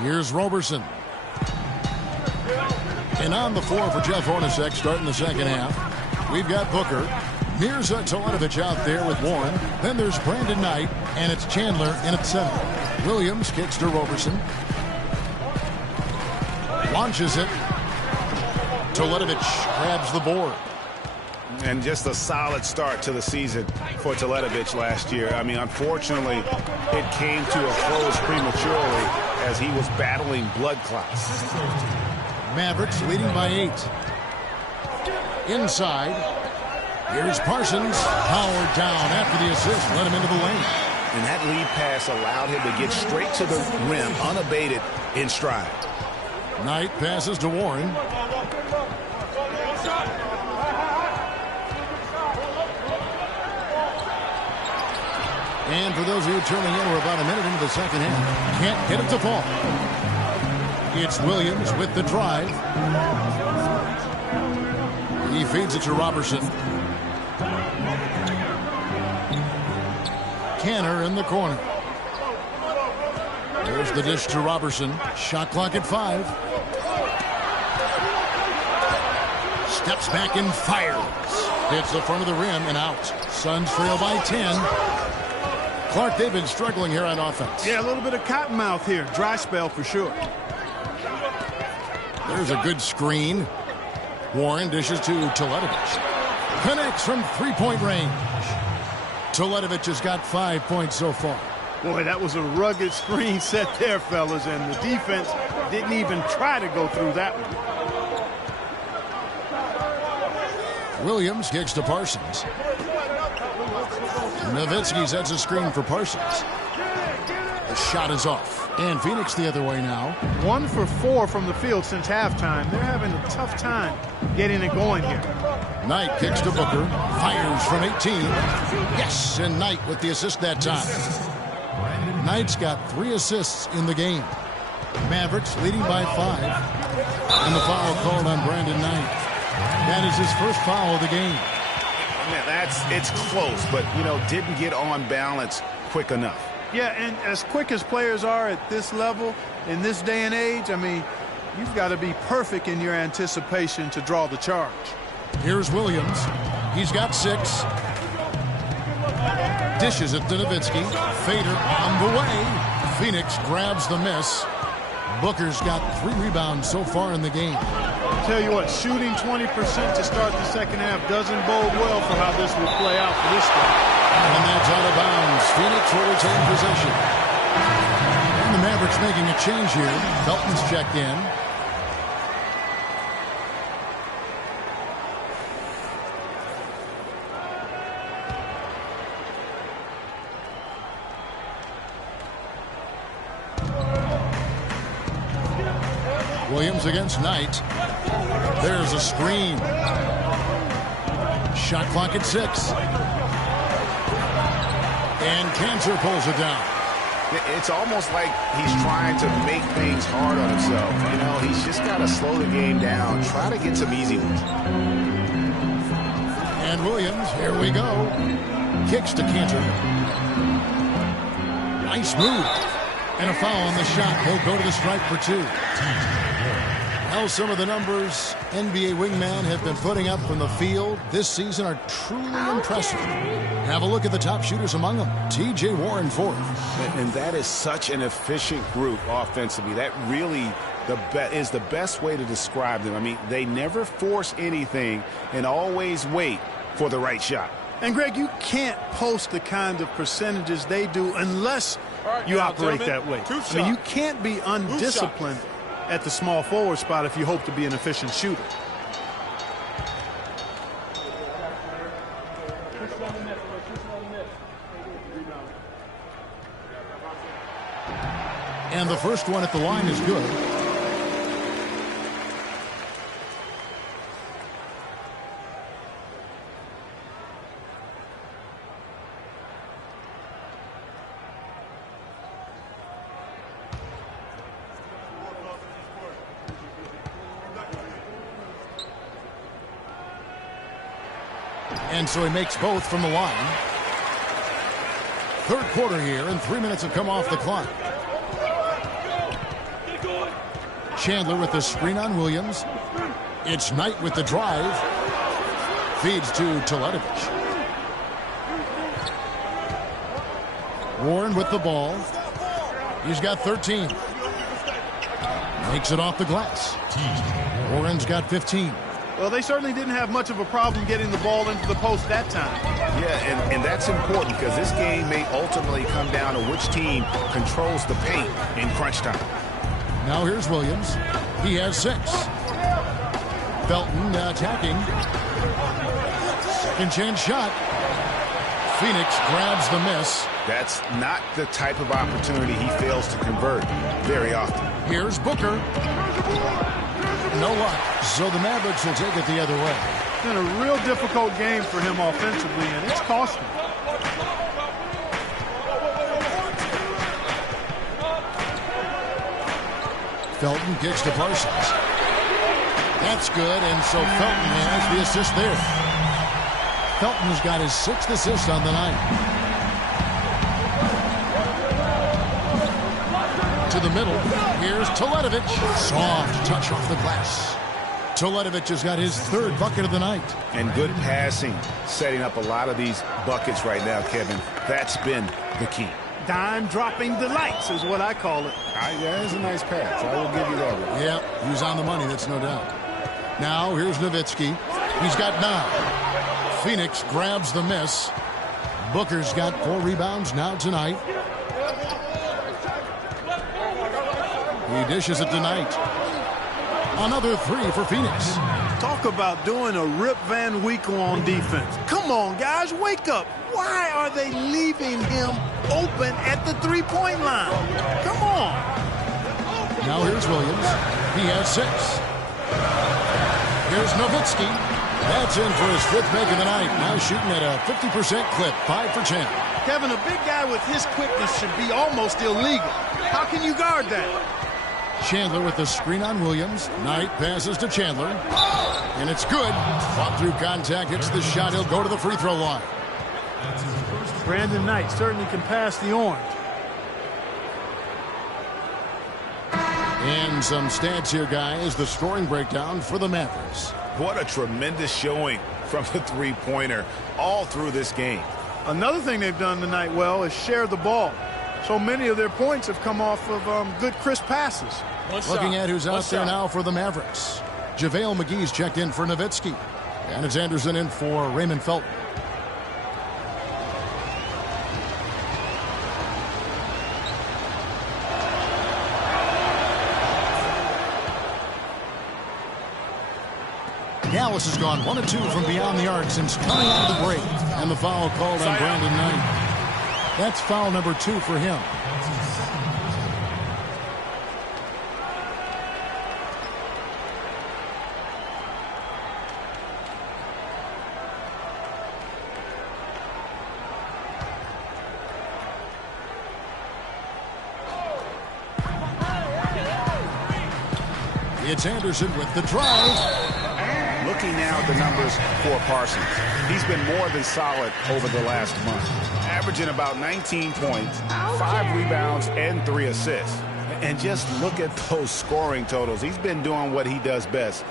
Here's Roberson. And on the floor for Jeff Hornacek starting the second half, we've got Booker, Here's Teletovic out there with Warren. Then there's Brandon Knight, and it's Chandler in at center. Williams kicks to Roberson. Launches it. Teletovic grabs the board. And just a solid start to the season for Teletovic last year. I mean, unfortunately, it came to a close prematurely as he was battling blood clots. Mavericks leading by 8. Inside. Here's Parsons. Powered down after the assist. Let him into the lane. And that lead pass allowed him to get straight to the rim, unabated in stride. Knight passes to Warren. And for those of you tuning in, we're about a minute into the second half. Can't get it to fall. It's Williams with the drive. He feeds it to Robertson. Canner in the corner. There's the dish to Robertson. Shot clock at 5. Steps back and fires. Hits the front of the rim and out. Suns trail by 10. Clark, they've been struggling here on offense. Yeah, a little bit of cottonmouth here. Dry spell for sure. There's a good screen. Warren dishes to Teletovic. Connects from three-point range. Teletovic has got 5 points so far. Boy, that was a rugged screen set there, fellas, and the defense didn't even try to go through that one. Williams kicks to Parsons. Nowitzki sets a screen for Parsons. The shot is off. And Phoenix the other way now. 1 for 4 from the field since halftime. They're having a tough time getting it going here. Knight kicks to Booker. Fires from 18. Yes, and Knight with the assist that time. Knight's got 3 assists in the game. Mavericks leading by 5. And the foul called on Brandon Knight. That is his first foul of the game. Man, it's close, but, didn't get on balance quick enough. Yeah, and as quick as players are at this level, in this day and age, I mean, you've got to be perfect in your anticipation to draw the charge. Here's Williams. He's got 6. Dishes it to Nowitzki. Fader on the way. Phoenix grabs the miss. Booker's got 3 rebounds so far in the game. I'll tell you what, shooting 20% to start the second half doesn't bode well for how this will play out for this guy. And that's out of bounds. Phoenix will retain possession. And the Mavericks making a change here. Felton's checked in. Williams against Knight. There's a screen. Shot clock at 6. And Cantor pulls it down. It's almost like he's trying to make things hard on himself. He's just got to slow the game down. Try to get some easy ones. And Williams, here we go. Kicks to Cantor. Nice move. And a foul on the shot. He'll go to the stripe for 2. Now some of the numbers NBA wingmen have been putting up from the field this season are truly impressive. Have a look at the top shooters among them. T.J. Warren 4th. And that is such an efficient group offensively. That really is the best way to describe them. I mean, they never force anything and always wait for the right shot. And, Greg, you can't post the kind of percentages they do unless you operate that way. I mean, you can't be undisciplined at the small forward spot if you hope to be an efficient shooter. And the first one at the line is good. And so he makes both from the line. Third quarter here, and 3 minutes have come off the clock. Chandler with the screen on Williams. It's Knight with the drive. Feeds to Teletovic. Warren with the ball. He's got 13. Makes it off the glass. Warren's got 15. Well, they certainly didn't have much of a problem getting the ball into the post that time. Yeah, and that's important because this game may ultimately come down to which team controls the paint in crunch time. Now here's Williams. He has 6. Felton attacking. Second chance shot. Phoenix grabs the miss. That's not the type of opportunity he fails to convert very often. Here's Booker. No luck. So the Mavericks will take it the other way. It's been a real difficult game for him offensively, and it's cost him. Felton kicks to Parsons. That's good, and so Felton has the assist there. Felton's got his 6th assist on the night. To the middle. Here's Teletovic. Soft touch off the glass. Teletovic has got his 3rd bucket of the night. And good passing, setting up a lot of these buckets right now, Kevin. That's been the key. Dime dropping delights is what I call it. Yeah, it's a nice pass. I will give you that one. Yeah, he was on the money, that's no doubt. Now here's Nowitzki. He's got 9. Phoenix grabs the miss. Booker's got 4 rebounds now tonight. He dishes it tonight. Another 3 for Phoenix. Talk about doing a Rip Van Winkle on defense. Come on, guys, wake up. Why are they leaving him open at the three-point line? Come on. Now here's Williams. He has 6. Here's Nowitzki. That's in for his 5th make of the night. Now shooting at a 50% clip, 5 for 10. Kevin, a big guy with his quickness should be almost illegal. How can you guard that? Chandler with the screen on Williams. Knight passes to Chandler. And it's good. Fought through contact, hits the shot. He'll go to the free throw line. Brandon Knight certainly can pass the orange. And some stats here, guys. The scoring breakdown for the Mavericks. What a tremendous showing from the three-pointer all through this game. Another thing they've done tonight well is share the ball. So many of their points have come off of good, crisp passes. Looking at who's out there now for the Mavericks. JaVale McGee's checked in for Nowitzki. And it's Anderson in for Raymond Felton. Dallas has gone 1 of 2 from beyond the arc since coming out of the break. And the foul called on Brandon Knight. That's foul number 2 for him. It's Anderson with the drive. Looking now at the numbers for Parsons. He's been more than solid over the last month. Averaging about 19 points, 5 rebounds, and 3 assists. And just look at those scoring totals. He's been doing what he does best,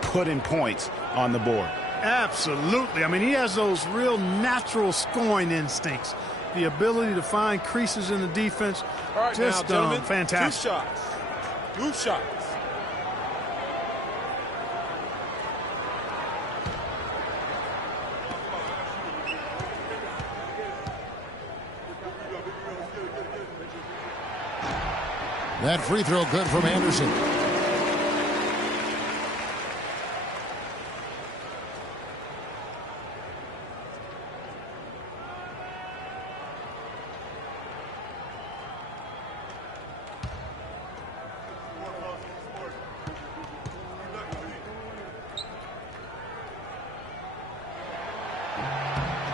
putting points on the board. Absolutely. I mean, he has those real natural scoring instincts. The ability to find creases in the defense. All right, just now, gentlemen, fantastic. 2 shots. Move shots. That free throw good from Anderson.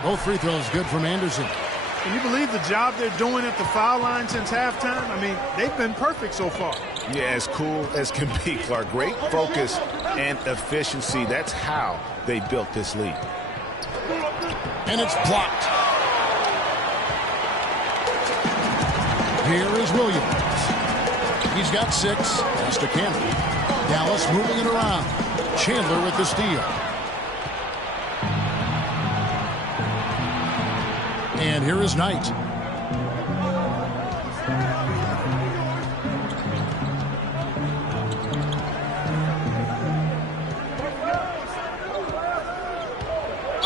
Both free throws good from Anderson. Can you believe the job they're doing at the foul line since halftime? I mean, they've been perfect so far. Yeah, as cool as can be, Clark. Great focus and efficiency. That's how they built this lead. And it's blocked. Here is Williams. He's got 6. Pass to Campbell. Dallas moving it around. Chandler with the steal. And here is Knight.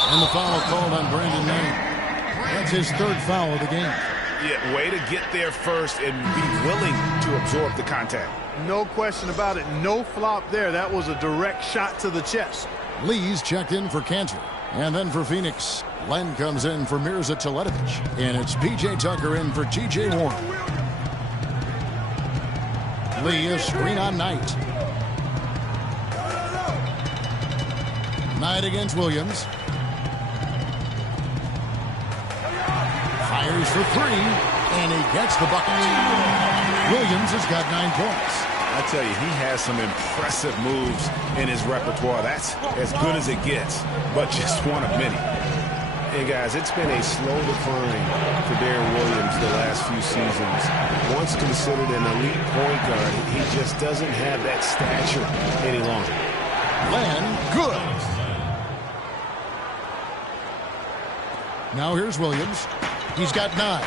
And the foul called on Brandon Knight. That's his third foul of the game. Yeah, way to get there first and be willing to absorb the contact. No question about it. No flop there. That was a direct shot to the chest. Lee's checked in for Cantor. And then for Phoenix, Len comes in for Mirza Teletovic. And it's P.J. Tucker in for T.J. Warren. Lee is screen on Knight. Knight against Williams. Fires for three, and he gets the bucket. Williams has got 9 points. I tell you, he has some impressive moves in his repertoire. That's as good as it gets, but just one of many. Hey, guys, it's been a slow decline for Deron Williams the last few seasons. Once considered an elite point guard, he just doesn't have that stature any longer. Len, good. Now here's Williams. He's got 9.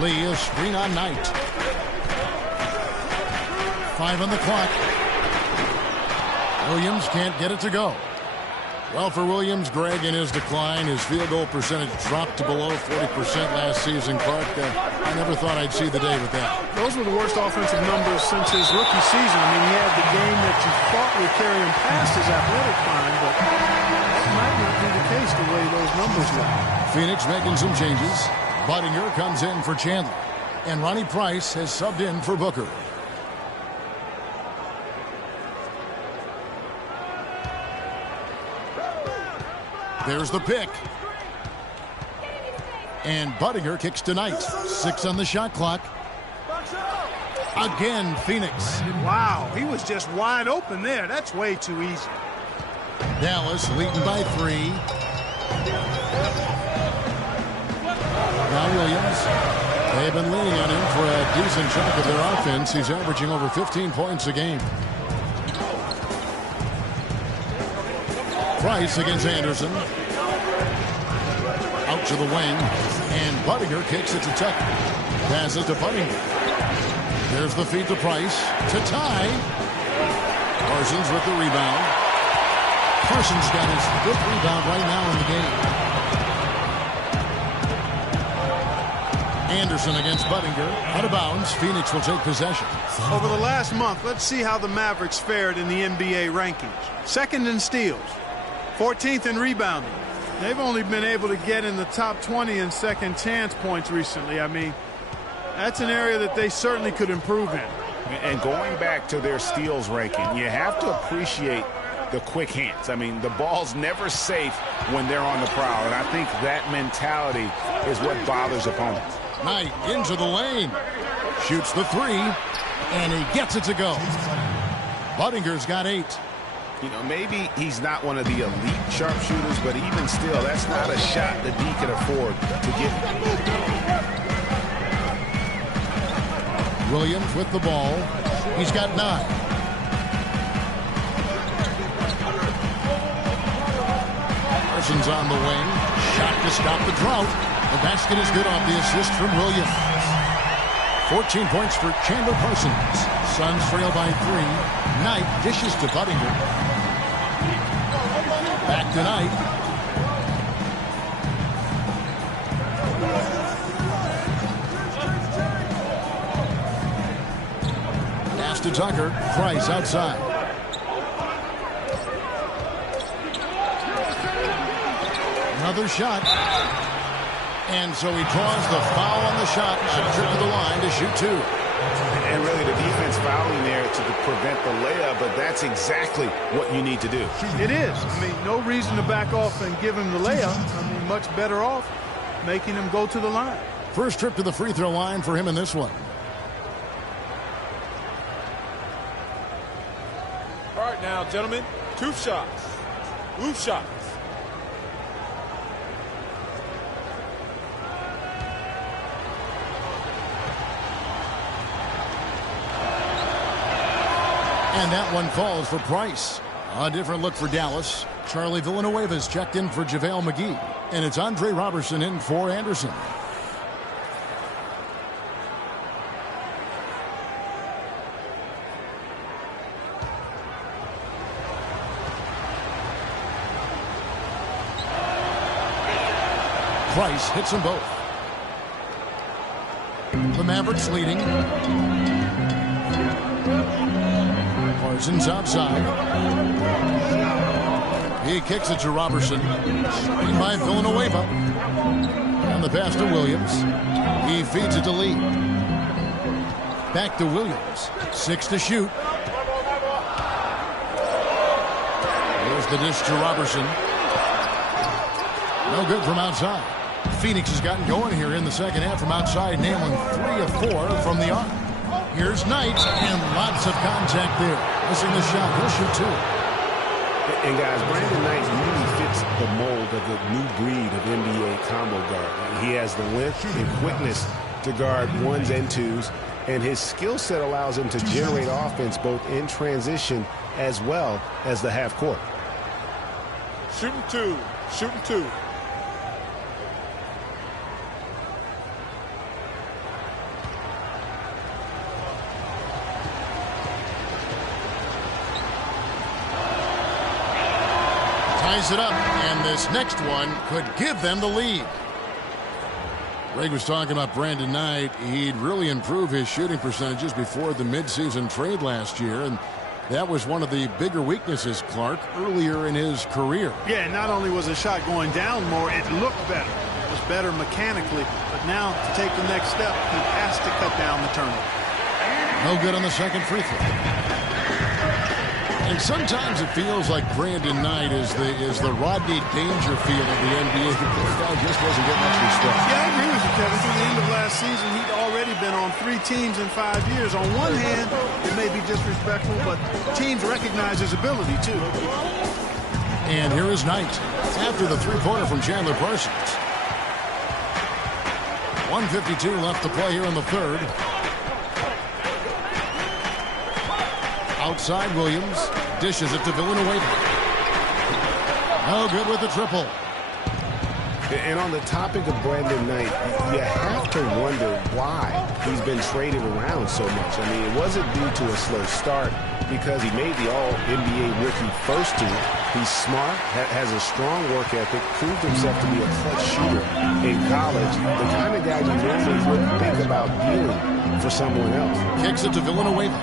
Lee is screen on Knight. 5 on the clock. Williams can't get it to go. Well, for Williams, Greg, in his decline, his field goal percentage dropped to below 40% last season. Clark, I never thought I'd see the day with that. Those were the worst offensive numbers since his rookie season. I mean, he had the game that you thought would carry him past his athletic prime, but that might not be the case the way those numbers look. Phoenix making some changes. Budinger comes in for Chandler. And Ronnie Price has subbed in for Booker. There's the pick. And Budinger kicks to Knight. 6 on the shot clock. Again, Phoenix. Wow, he was just wide open there. That's way too easy. Dallas leading by 3. Now Williams. They've been leaning on him for a decent chunk of their offense. He's averaging over 15 points a game. Price against Anderson. Out to the wing. And Budinger kicks it to Tucker. Passes to Budinger. There's the feed to Price. To tie. Parsons with the rebound. Parsons got his 5th rebound right now in the game. Anderson against Budinger. Out of bounds. Phoenix will take possession. Over the last month, let's see how the Mavericks fared in the NBA rankings. 2nd in steals. 14th in rebounding. They've only been able to get in the top 20 in second chance points recently. I mean, that's an area that they certainly could improve in. And going back to their steals ranking, you have to appreciate the quick hands. I mean, the ball's never safe when they're on the prowl, and I think that mentality is what bothers opponents. Knight into the lane. Shoots the 3, and he gets it to go. Budinger's got 8. You know, maybe he's not one of the elite sharpshooters, but even still, that's not a shot that he can afford to get. Williams with the ball. He's got 9. Parsons on the wing. Shot to stop the drought. The basket is good off the assist from Williams. 14 points for Chandler Parsons. Suns trail by 3. Knight dishes to Budinger. Back to Knight. Pass to Tucker. Price outside. Another shot. And so he draws the foul on the shot. A trip to the line to shoot 2. And really, the defense fouling there to prevent the layup, but that's exactly what you need to do. It is. I mean, no reason to back off and give him the layup. I mean, much better off making him go to the line. First trip to the free throw line for him in this one. All right, now, gentlemen, 2 shots. Loose shots. And that one falls for Price. A different look for Dallas. Charlie Villanueva's checked in for JaVale McGee. And it's Andre Robertson in for Anderson. Price hits them both. The Mavericks leading. Parsons outside. He kicks it to Robertson. Screen by Villanueva. And the pass to Williams. He feeds it to Lee. Back to Williams. 6 to shoot. There's the dish to Robertson. No good from outside. Phoenix has gotten going here in the second half from outside, nailing 3 of 4 from the arc. Here's Knight, and lots of contact there. Missing the shot. He'll shoot 2. And guys, Brandon Knight really fits the mold of the new breed of NBA combo guard. He has the length and quickness to guard 1s and 2s, and his skill set allows him to generate offense both in transition as well as the half court. Shooting 2. Shooting 2. Ties it up, and this next one could give them the lead. Greg was talking about Brandon Knight. He'd really improve his shooting percentages before the midseason trade last year, and that was one of the bigger weaknesses, Clark, earlier in his career. Yeah, not only was the shot going down more, it looked better. It was better mechanically, but now to take the next step, he has to cut down the turnover. No good on the second free throw. And sometimes it feels like Brandon Knight is the Rodney Dangerfield of the NBA. The guy just doesn't get much respect. Yeah, I agree with you, Kevin. Through the end of last season, he'd already been on 3 teams in 5 years. On one hand, it may be disrespectful, but teams recognize his ability, too. And here is Knight after the three-pointer from Chandler Parsons. 1:52 left to play here in the third. Outside Williams, dishes it to Villanueva. No good with the triple. And on the topic of Brandon Knight, you have to wonder why he's been traded around so much. I mean, it wasn't due to a slow start because he made the All-NBA rookie first team. He's smart, has a strong work ethic, proved himself to be a clutch shooter in college, the kind of guy you normally wouldn't think about dealing for someone else. Kicks it to Villanueva.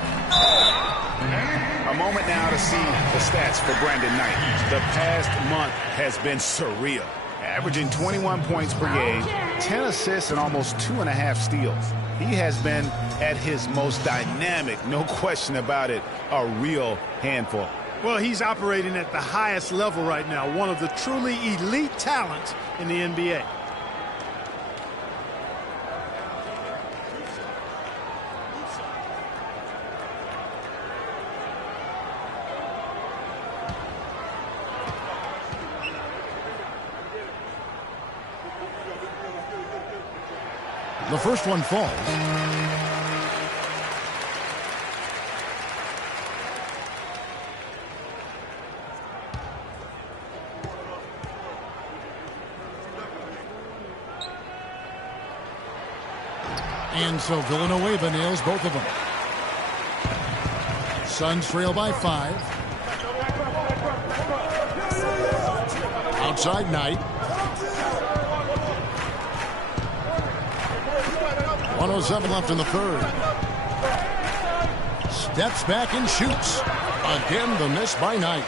A moment now to see the stats for Brandon Knight. The past month has been surreal. Averaging 21 points per game, 10 assists, and almost 2.5 steals. He has been at his most dynamic, no question about it, a real handful. Well, he's operating at the highest level right now, one of the truly elite talents in the NBA. The first one falls. And so Villanueva nails both of them. Suns trail by 5. Outside Knight. 1:07 left in the third. Steps back and shoots. Again, the miss by Knight.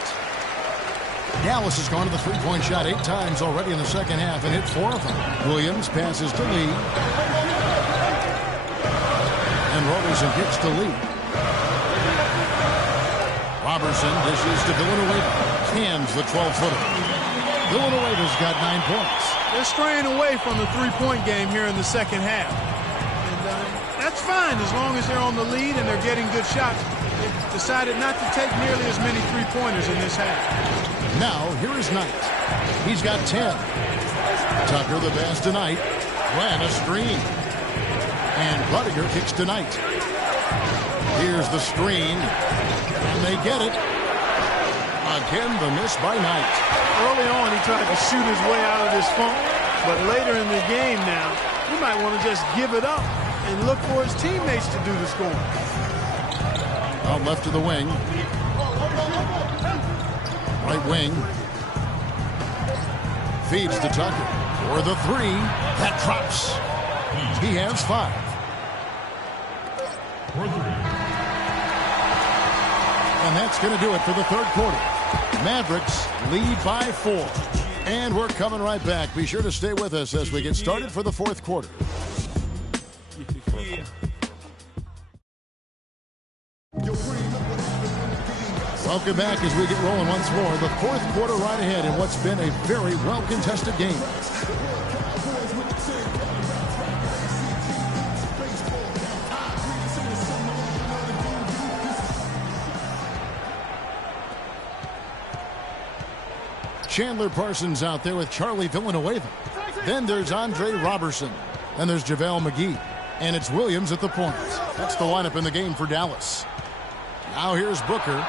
Dallas has gone to the three-point shot 8 times already in the second half and hit 4 of them. Williams passes to Lee. And Robertson gets to Lee. Robertson dishes to Villanueva. Cans the 12-footer. Villanueva's got 9 points. They're straying away from the three-point game here in the second half. That's fine as long as they're on the lead and they're getting good shots. They've decided not to take nearly as many three-pointers in this half. Now, here is Knight. He's got 10. Tucker the pass to Knight. Ran a screen. And Budiger kicks to Knight. Here's the screen. And they get it. Again, the miss by Knight. Early on, he tried to shoot his way out of this funk. But later in the game now, he might want to just give it up and look for his teammates to do the scoring. Out left to the wing. Right wing. Feeds to Tucker. For the three, that drops. He has 5. And that's going to do it for the third quarter. Mavericks lead by 4. And we're coming right back. Be sure to stay with us as we get started for the fourth quarter. Welcome back as we get rolling once more. The fourth quarter right ahead in what's been a very well-contested game. Chandler Parsons out there with Charlie Villanueva. Then there's Andre Robertson. Then there's JaVale McGee. And it's Williams at the point. That's the lineup in the game for Dallas. Now here's Booker.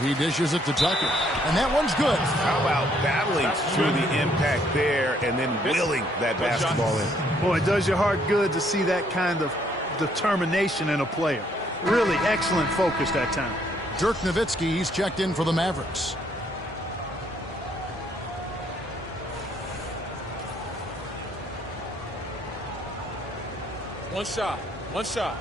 He dishes it to Tucker. And that one's good. How about battling through the impact there and then willing that basketball in? Boy, it does your heart good to see that kind of determination in a player. Really excellent focus that time. Dirk Nowitzki, he's checked in for the Mavericks. One shot. One shot.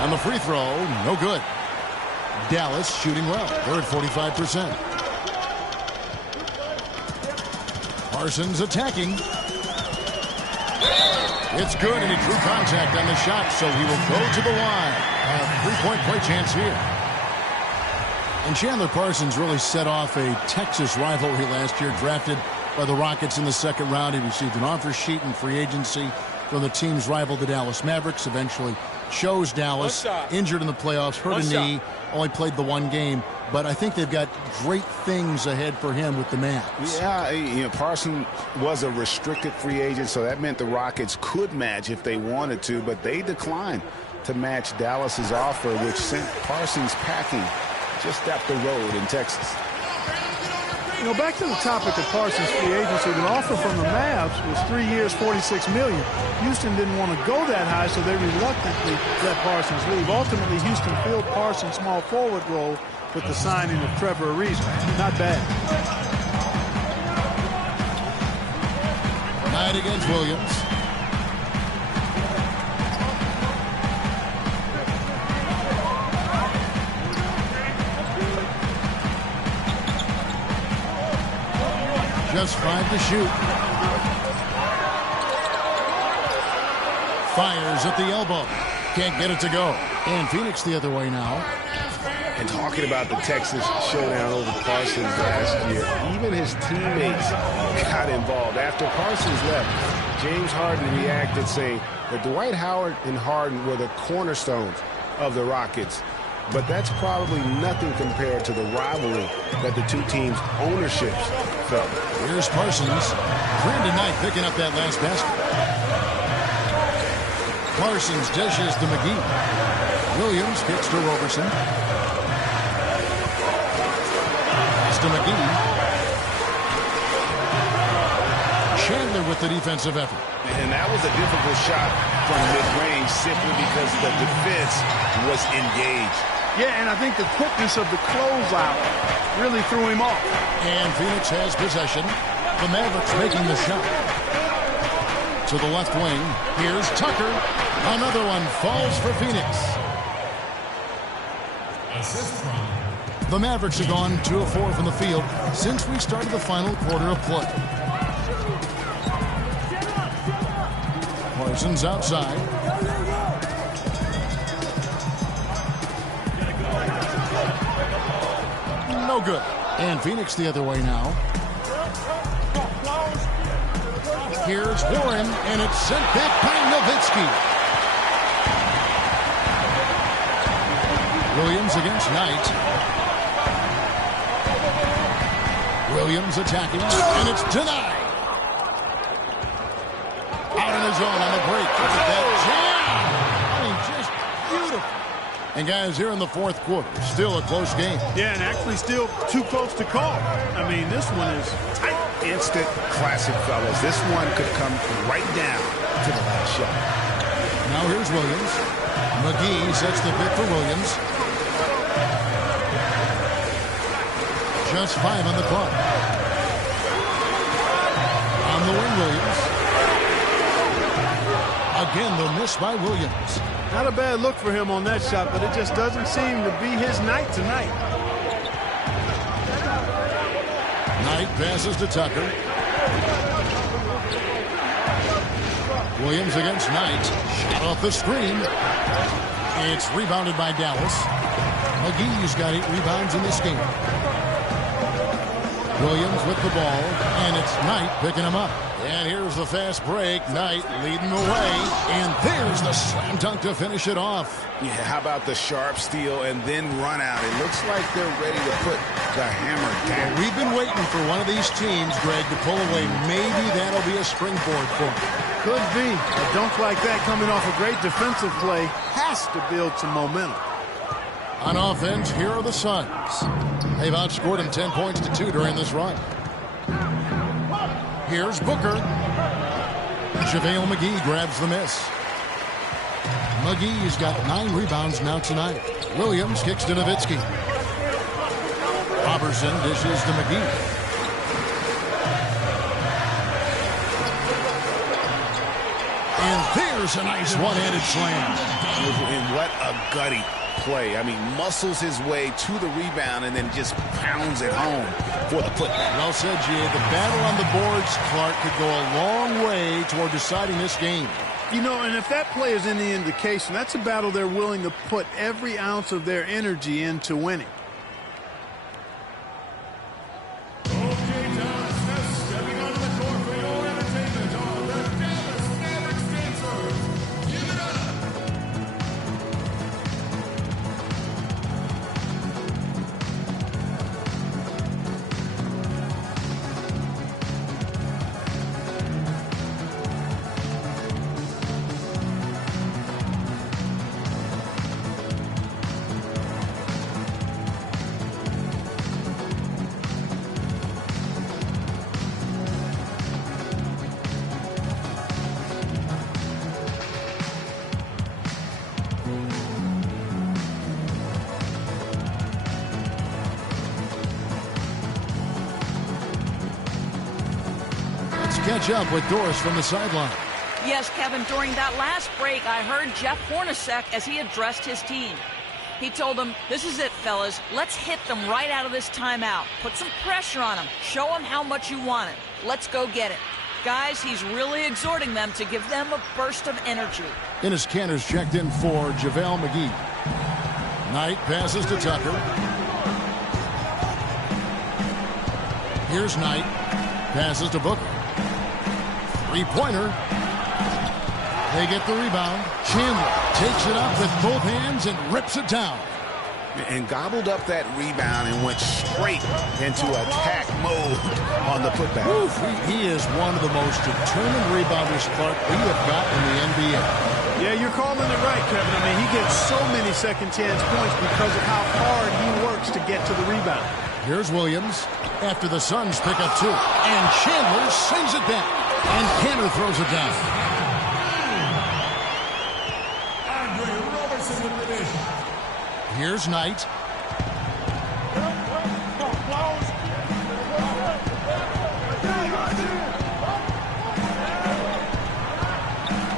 On the free throw, no good. Dallas shooting well. They're at 45%. Parsons attacking. It's good, and he drew contact on the shot, so he will go to the line. A three-point play chance here. And Chandler Parsons really set off a Texas rivalry last year, drafted by the Rockets in the second round. He received an offer sheet in free agency from the team's rival, the Dallas Mavericks. Eventually chose Dallas, injured in the playoffs, hurt a knee, only played the one game. But I think they've got great things ahead for him with the Mavs. Yeah, Parsons was a restricted free agent, so that meant the Rockets could match if they wanted to, but they declined to match Dallas's offer, which sent Parsons packing just up the road in Texas. You know, back to the topic of Parsons' free agency, the offer from the Mavs was 3 years, $46 million. Houston didn't want to go that high, so they reluctantly let Parsons leave. Ultimately, Houston filled Parsons' small forward role with the signing of Trevor Ariza. Not bad. Knight against Williams. Just 5 to shoot. Fires at the elbow. Can't get it to go. And Phoenix the other way now. And talking about the Texas showdown over Parsons last year, even his teammates got involved. After Parsons left, James Harden reacted saying that Dwight Howard and Harden were the cornerstones of the Rockets. But that's probably nothing compared to the rivalry that the two teams' ownerships felt. Here's Parsons. Brandon Knight picking up that last basket. Parsons dishes to McGee. Williams kicks to Robertson. Pass to McGee. Chandler with the defensive effort. And that was a difficult shot from mid-range simply because the defense was engaged. Yeah, and I think the quickness of the closeout really threw him off. And Phoenix has possession. The Mavericks making the shot. To the left wing. Here's Tucker. Another one falls for Phoenix. The Mavericks have gone 2 of 4 from the field since we started the final quarter of play. Parsons outside. No good. And Phoenix the other way now. Here's Warren, and it's sent back by Nowitzki. Williams against Knight. Williams attacking, and it's denied. Out on his own on the break. Look at that jam. I mean, just beautiful. And guys, here in the fourth quarter, still a close game. Yeah, and actually still too close to call. I mean, this one is tight. instant classic, fellas. This one could come right down to the last shot. Now here's Williams. McGee sets the pick for Williams. Just 5 on the clock. On the wing, Williams. Again, the miss by Williams. Not a bad look for him on that shot, but it just doesn't seem to be his night tonight. Knight passes to Tucker. Williams against Knight. Shot off the screen. It's rebounded by Dallas. McGee's got 8 rebounds in this game. Williams with the ball, and it's Knight picking him up. And here's the fast break. Knight leading the way, and there's the slam dunk to finish it off. Yeah, how about the sharp steal and then run out? It looks like they're ready to put the hammer down. We've been waiting for one of these teams, Greg, to pull away. Maybe that'll be a springboard for them. Could be. A dunk like that coming off a great defensive play has to build some momentum. On offense, here are the Suns. They've outscored them 10 points to 2 during this run. Here's Booker. JaVale McGee grabs the miss. McGee's got 9 rebounds now tonight. Williams kicks to Nowitzki. Robertson dishes to McGee. And there's a nice one-handed slam. And what a gutty play. I mean, muscles his way to the rebound and then just pounds it home for the putback. Well said, G. The battle on the boards, Clark, could go a long way toward deciding this game. You know, and if that play is any indication, that's a battle they're willing to put every ounce of their energy into winning. Catch up with Doris from the sideline. Yes, Kevin, during that last break, I heard Jeff Hornacek as he addressed his team. He told them, this is it, fellas. Let's hit them right out of this timeout. Put some pressure on them. Show them how much you want it. Let's go get it. Guys, he's really exhorting them to give them a burst of energy. Enes Kanter's checked in for JaVale McGee. Knight passes to Tucker. Here's Knight. Passes to Booker. Three-pointer. They get the rebound. Chandler takes it up with both hands and rips it down. And gobbled up that rebound and went straight into attack mode on the putback. Oof, he is one of the most determined rebounders, Clark, we have got in the NBA. Yeah, you're calling it right, Kevin. I mean, he gets so many second-chance points because of how hard he works to get to the rebound. Here's Williams after the Suns pick up 2. And Chandler sends it back. And Kanter throws it down. Here's Knight.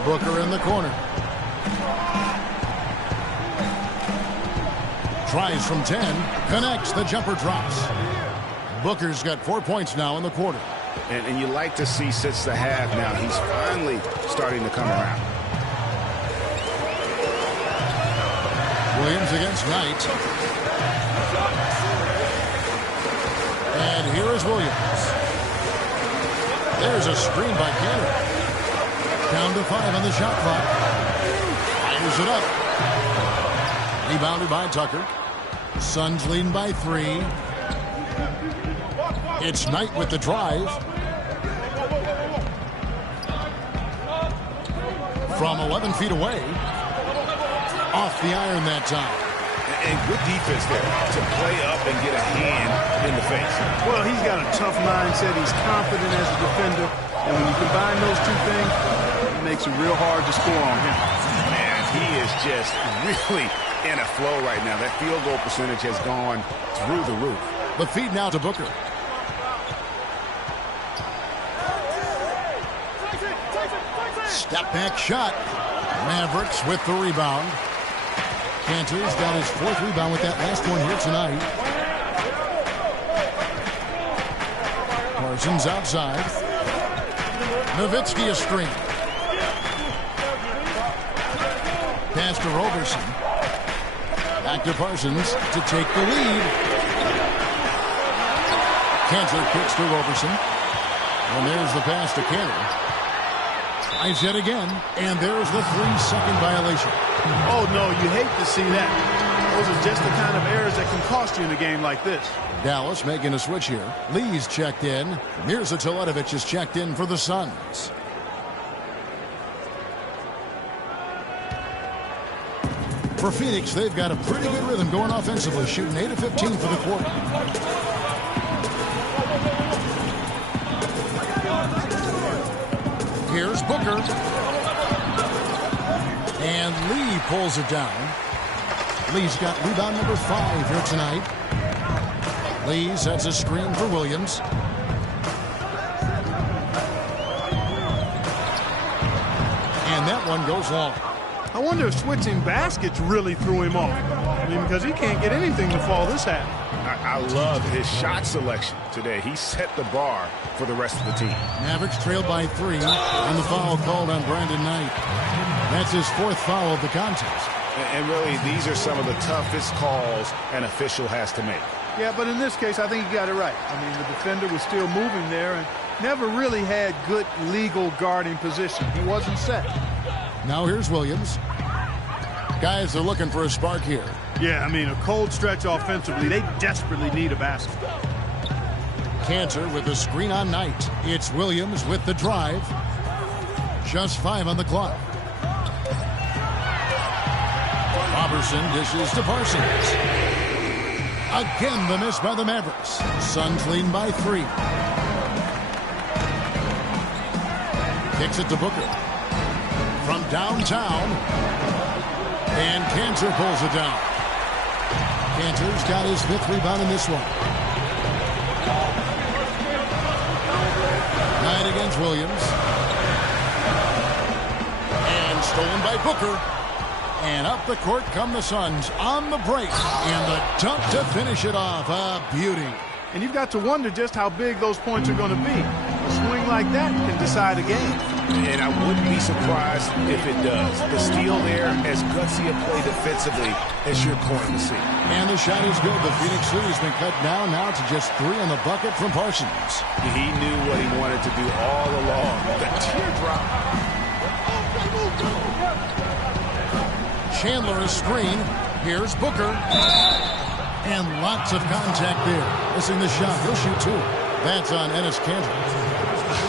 Booker in the corner. Tries from 10. Connects. The jumper drops. Booker's got 4 points now in the quarter. And you like to see since the half now, he's finally starting to come around. Williams against Knight. And here is Williams. There's a screen by Kanter. Down to 5 on the shot clock. Fires it up. Rebounded by Tucker. Suns leading by 3. It's Knight with the drive. From 11 feet away. Off the iron that time. And good defense there to play up and get a hand in the face. Well, he's got a tough mindset. He's confident as a defender. And when you combine those two things, it makes it real hard to score on him. Man, he is just really in a flow right now. That field goal percentage has gone through the roof. The feed now to Booker. Step back shot. Mavericks with the rebound. Cantor's got his 4th rebound with that last one here tonight. Parsons outside. Nowitzki a screen. Pass to Roberson. Back to Parsons to take the lead. Cantor kicks to Roberson. And there's the pass to Cantor. Tries yet again, and there's the 3-second violation. Oh, no, you hate to see that. Those are just the kind of errors that can cost you in a game like this. Dallas making a switch here. Lee's checked in. Mirza Teletovic is checked in for the Suns. For Phoenix, they've got a pretty good rhythm going offensively, shooting 8 of 15 for the quarter. Here's Booker. And Lee pulls it down. Lee's got rebound number 5 here tonight. Lee sets a screen for Williams. And that one goes long. I wonder if switching baskets really threw him off. I mean, because he can't get anything to fall this half. I love his shot selection today. He set the bar for the rest of the team. Mavericks trailed by 3, and the foul called on Brandon Knight. That's his 4th foul of the contest. And really, these are some of the toughest calls an official has to make. Yeah, but in this case, I think he got it right. I mean, the defender was still moving there and never really had good legal guarding position. He wasn't set. Now here's Williams. Guys are looking for a spark here. Yeah, I mean, a cold stretch offensively. They desperately need a basket. Cantor with the screen on Knight. It's Williams with the drive. Just 5 on the clock. Roberson dishes to Parsons. Again, the miss by the Mavericks. Suns lead by 3. Kicks it to Booker. From downtown. And Cantor pulls it down. Cantor's got his 5th rebound in this one. Knight against Williams. And stolen by Booker. And up the court come the Suns on the break. And the dunk to finish it off. A beauty. And you've got to wonder just how big those points are going to be. A swing like that can decide a game. And I wouldn't be surprised if it does. The steal there, as gutsy a play defensively as you're going to see. And the shot is good. The Phoenix lead has been cut down now to just 3 on the bucket from Parsons. He knew what he wanted to do all along. The teardrop. Chandler a screen. Here's Booker. And lots of contact there. Missing the shot. He'll shoot 2. That's on Enes Kanter.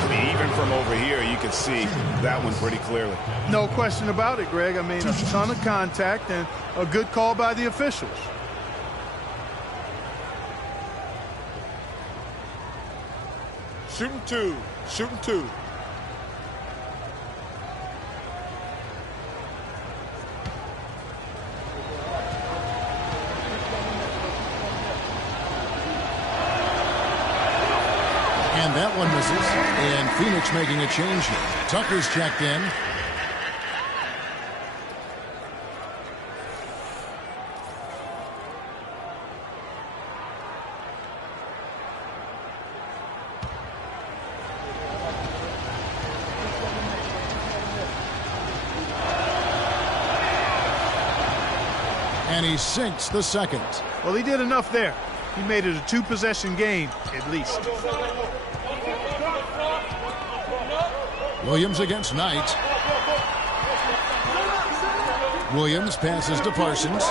Even from over here, you can see that one pretty clearly. No question about it, Greg. I mean, a ton of contact and a good call by the officials. Shooting 2. Shooting 2. And that one misses. And Phoenix making a change here. Tucker's checked in. And he sinks the second. Well, he did enough there. He made it a 2-possession game, at least. Williams against Knight. Williams passes to Parsons.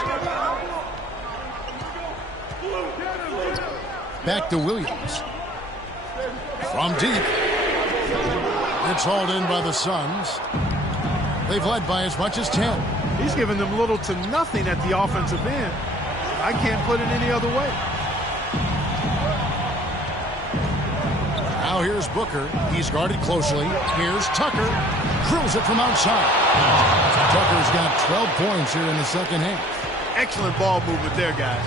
Back to Williams. From deep. It's hauled in by the Suns. They've led by as much as 10. He's given them little to nothing at the offensive end. I can't put it any other way. Now here's Booker. He's guarded closely. Here's Tucker. Drills it from outside. Tucker's got 12 points here in the second half. Excellent ball movement there, guys.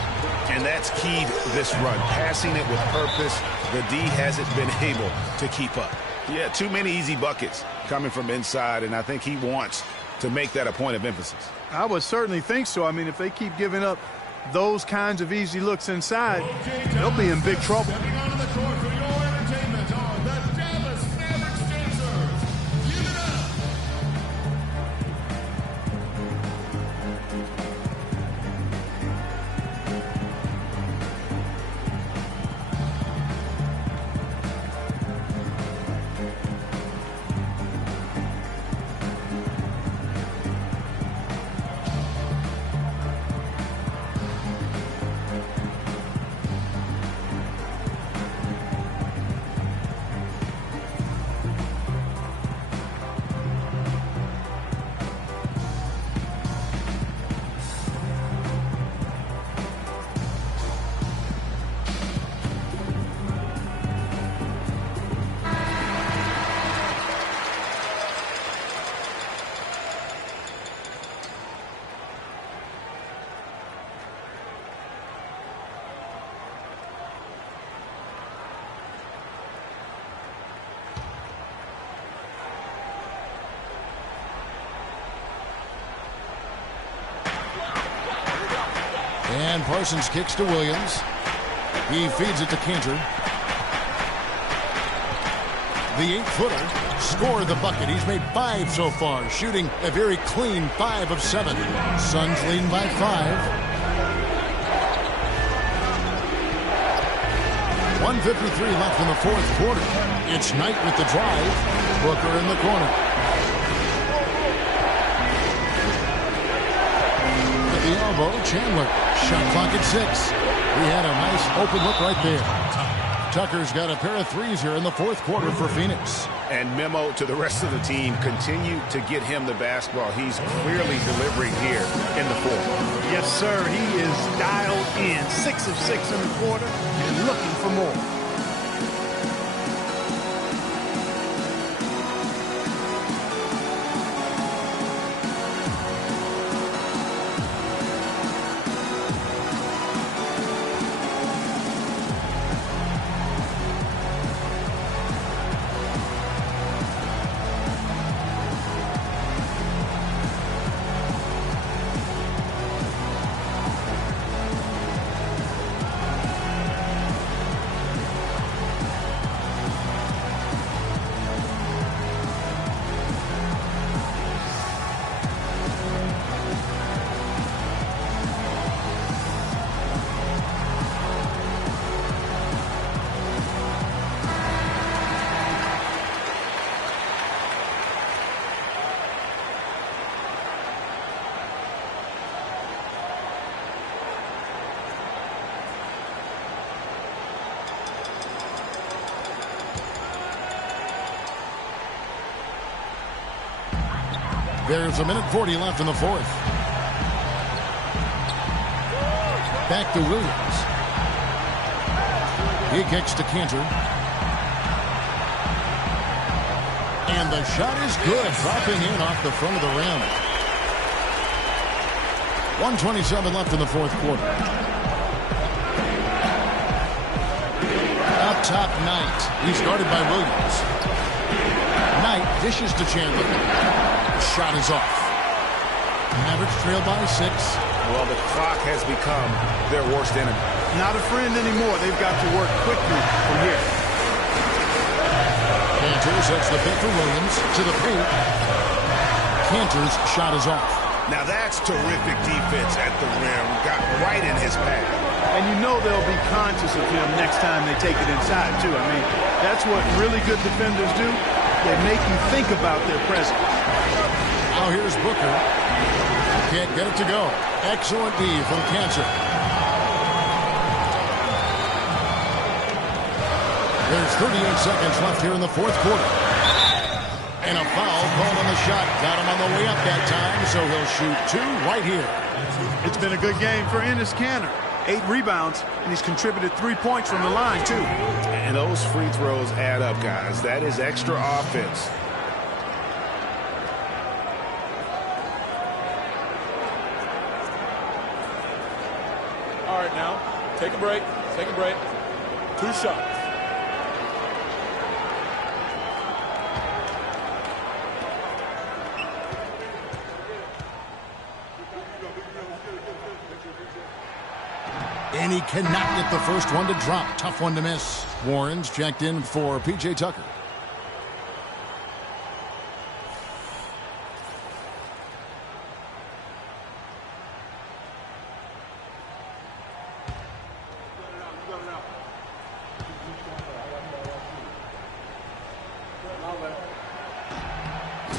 And that's keyed this run. Passing it with purpose. The D hasn't been able to keep up. Yeah, too many easy buckets coming from inside, and I think he wants to make that a point of emphasis. I would certainly think so. I mean, if they keep giving up those kinds of easy looks inside, they'll be in big trouble. And Parsons kicks to Williams. He feeds it to Cantor. The 8-footer scored the bucket. He's made 5 so far, shooting a very clean 5 of 7. Suns leading by 5. 1:53 left in the fourth quarter. It's Knight with the drive. Booker in the corner. At the elbow, Chandler. Shot clock at 6. He had a nice open look right there. Tucker's got a pair of threes here in the fourth quarter for Phoenix. And memo to the rest of the team, continue to get him the basketball. He's clearly delivering here in the fourth. Yes, sir. He is dialed in. 6 of 6 in the quarter and looking for more. There's a minute 40 left in the fourth. Back to Williams. He kicks to Cantor. And the shot is good, dropping in off the front of the rim. 1:27 left in the fourth quarter. Up top, Knight. He's guarded by Williams. Knight dishes to Chandler. Shot is off. Mavericks trail by 6. Well, the clock has become their worst enemy. Not a friend anymore. They've got to work quickly from here. Cantor sets the pick for Williams to the paint. Cantor's shot is off. Now that's terrific defense at the rim. Got right in his path. And you know they'll be conscious of him next time they take it inside, too. I mean, that's what really good defenders do. They make you think about their presence. Now here's Booker. Can't get it to go. Excellent D from Cantor. There's 38 seconds left here in the fourth quarter. And a foul called on the shot. Got him on the way up that time, so he'll shoot 2 right here. It's been a good game for Enes Kanter. 8 rebounds, and he's contributed 3 points from the line, too. And those free throws add up, guys. That is extra offense. All right, now, take a break. Take a break. 2 shots. And he cannot get the first one to drop. Tough one to miss. Warren's checked in for P.J. Tucker.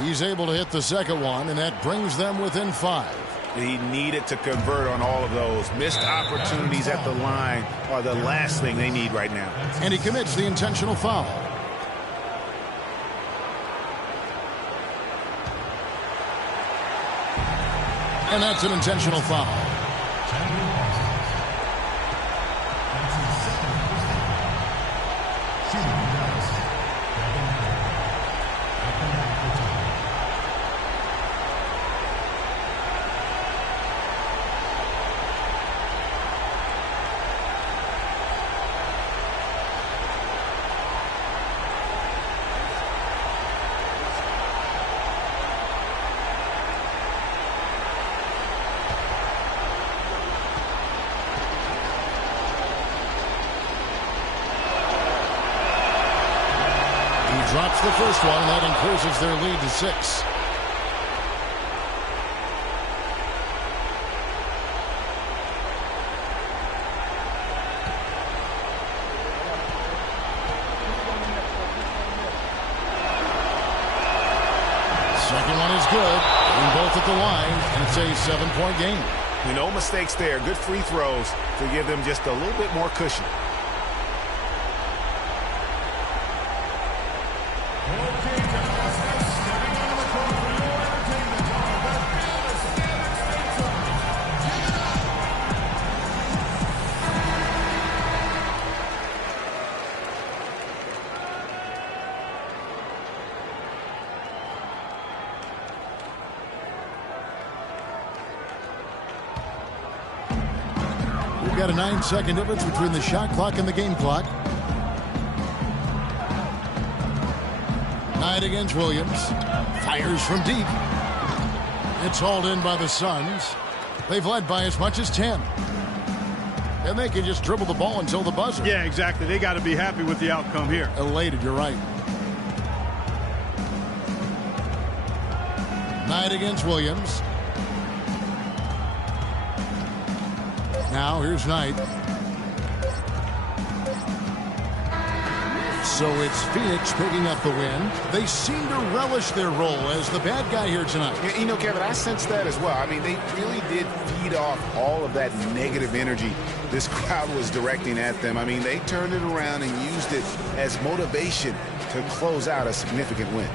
He's able to hit the second one, and that brings them within 5. He needed to convert on all of those. Missed opportunities at the line are the last thing they need right now. And he commits the intentional foul. And that's an intentional foul. Drops the first one, and that increases their lead to 6. Second one is good. And both at the line, and it's a 7-point game. No mistakes there. Good free throws to give them just a little bit more cushion. Got a 9-second difference between the shot clock and the game clock. Knight against Williams. Fires from deep. It's hauled in by the Suns. They've led by as much as 10. And they can just dribble the ball until the buzzer. Yeah, exactly. They got to be happy with the outcome here. Elated, you're right. Knight against Williams. Now here's Knight. So it's Phoenix picking up the win. They seem to relish their role as the bad guy here tonight. You know, Kevin, I sense that as well. I mean, they really did feed off all of that negative energy this crowd was directing at them. I mean, they turned it around and used it as motivation to close out a significant win.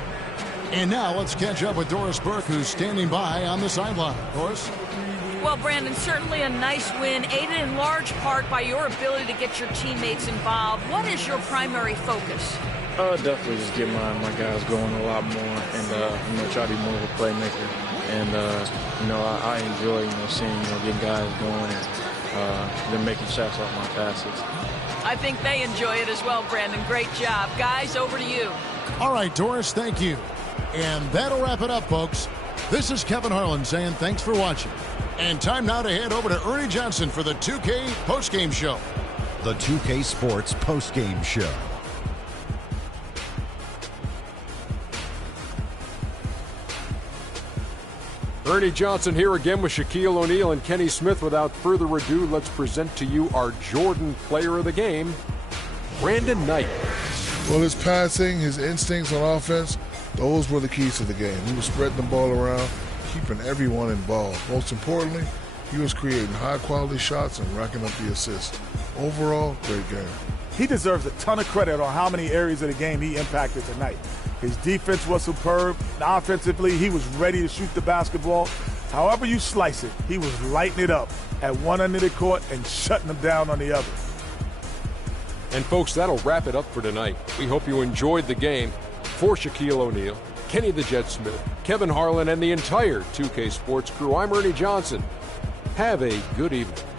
And now let's catch up with Doris Burke, who's standing by on the sideline. Doris? Well, Brandon, certainly a nice win, aided in large part by your ability to get your teammates involved. What is your primary focus? Definitely just get my guys going a lot more and, try to be more of a playmaker. And, I enjoy, seeing, getting guys going and them making shots off my passes. I think they enjoy it as well, Brandon. Great job. Guys, over to you. All right, Doris, thank you. And that'll wrap it up, folks. This is Kevin Harlan saying thanks for watching. And time now to head over to Ernie Johnson for the 2K postgame show. The 2K Sports postgame show. Ernie Johnson here again with Shaquille O'Neal and Kenny Smith. Without further ado, let's present to you our Jordan player of the game, Brandon Knight. Well, his passing, his instincts on offense, those were the keys to the game. He was spreading the ball around, keeping everyone involved. Most importantly, he was creating high-quality shots and racking up the assists. Overall, great game. He deserves a ton of credit on how many areas of the game he impacted tonight. His defense was superb. Offensively, he was ready to shoot the basketball. However you slice it, he was lighting it up at one end of the court and shutting them down on the other. And folks, that'll wrap it up for tonight. We hope you enjoyed the game. For Shaquille O'Neal, Kenny the Jet Smith, Kevin Harlan, and the entire 2K Sports crew, I'm Ernie Johnson. Have a good evening.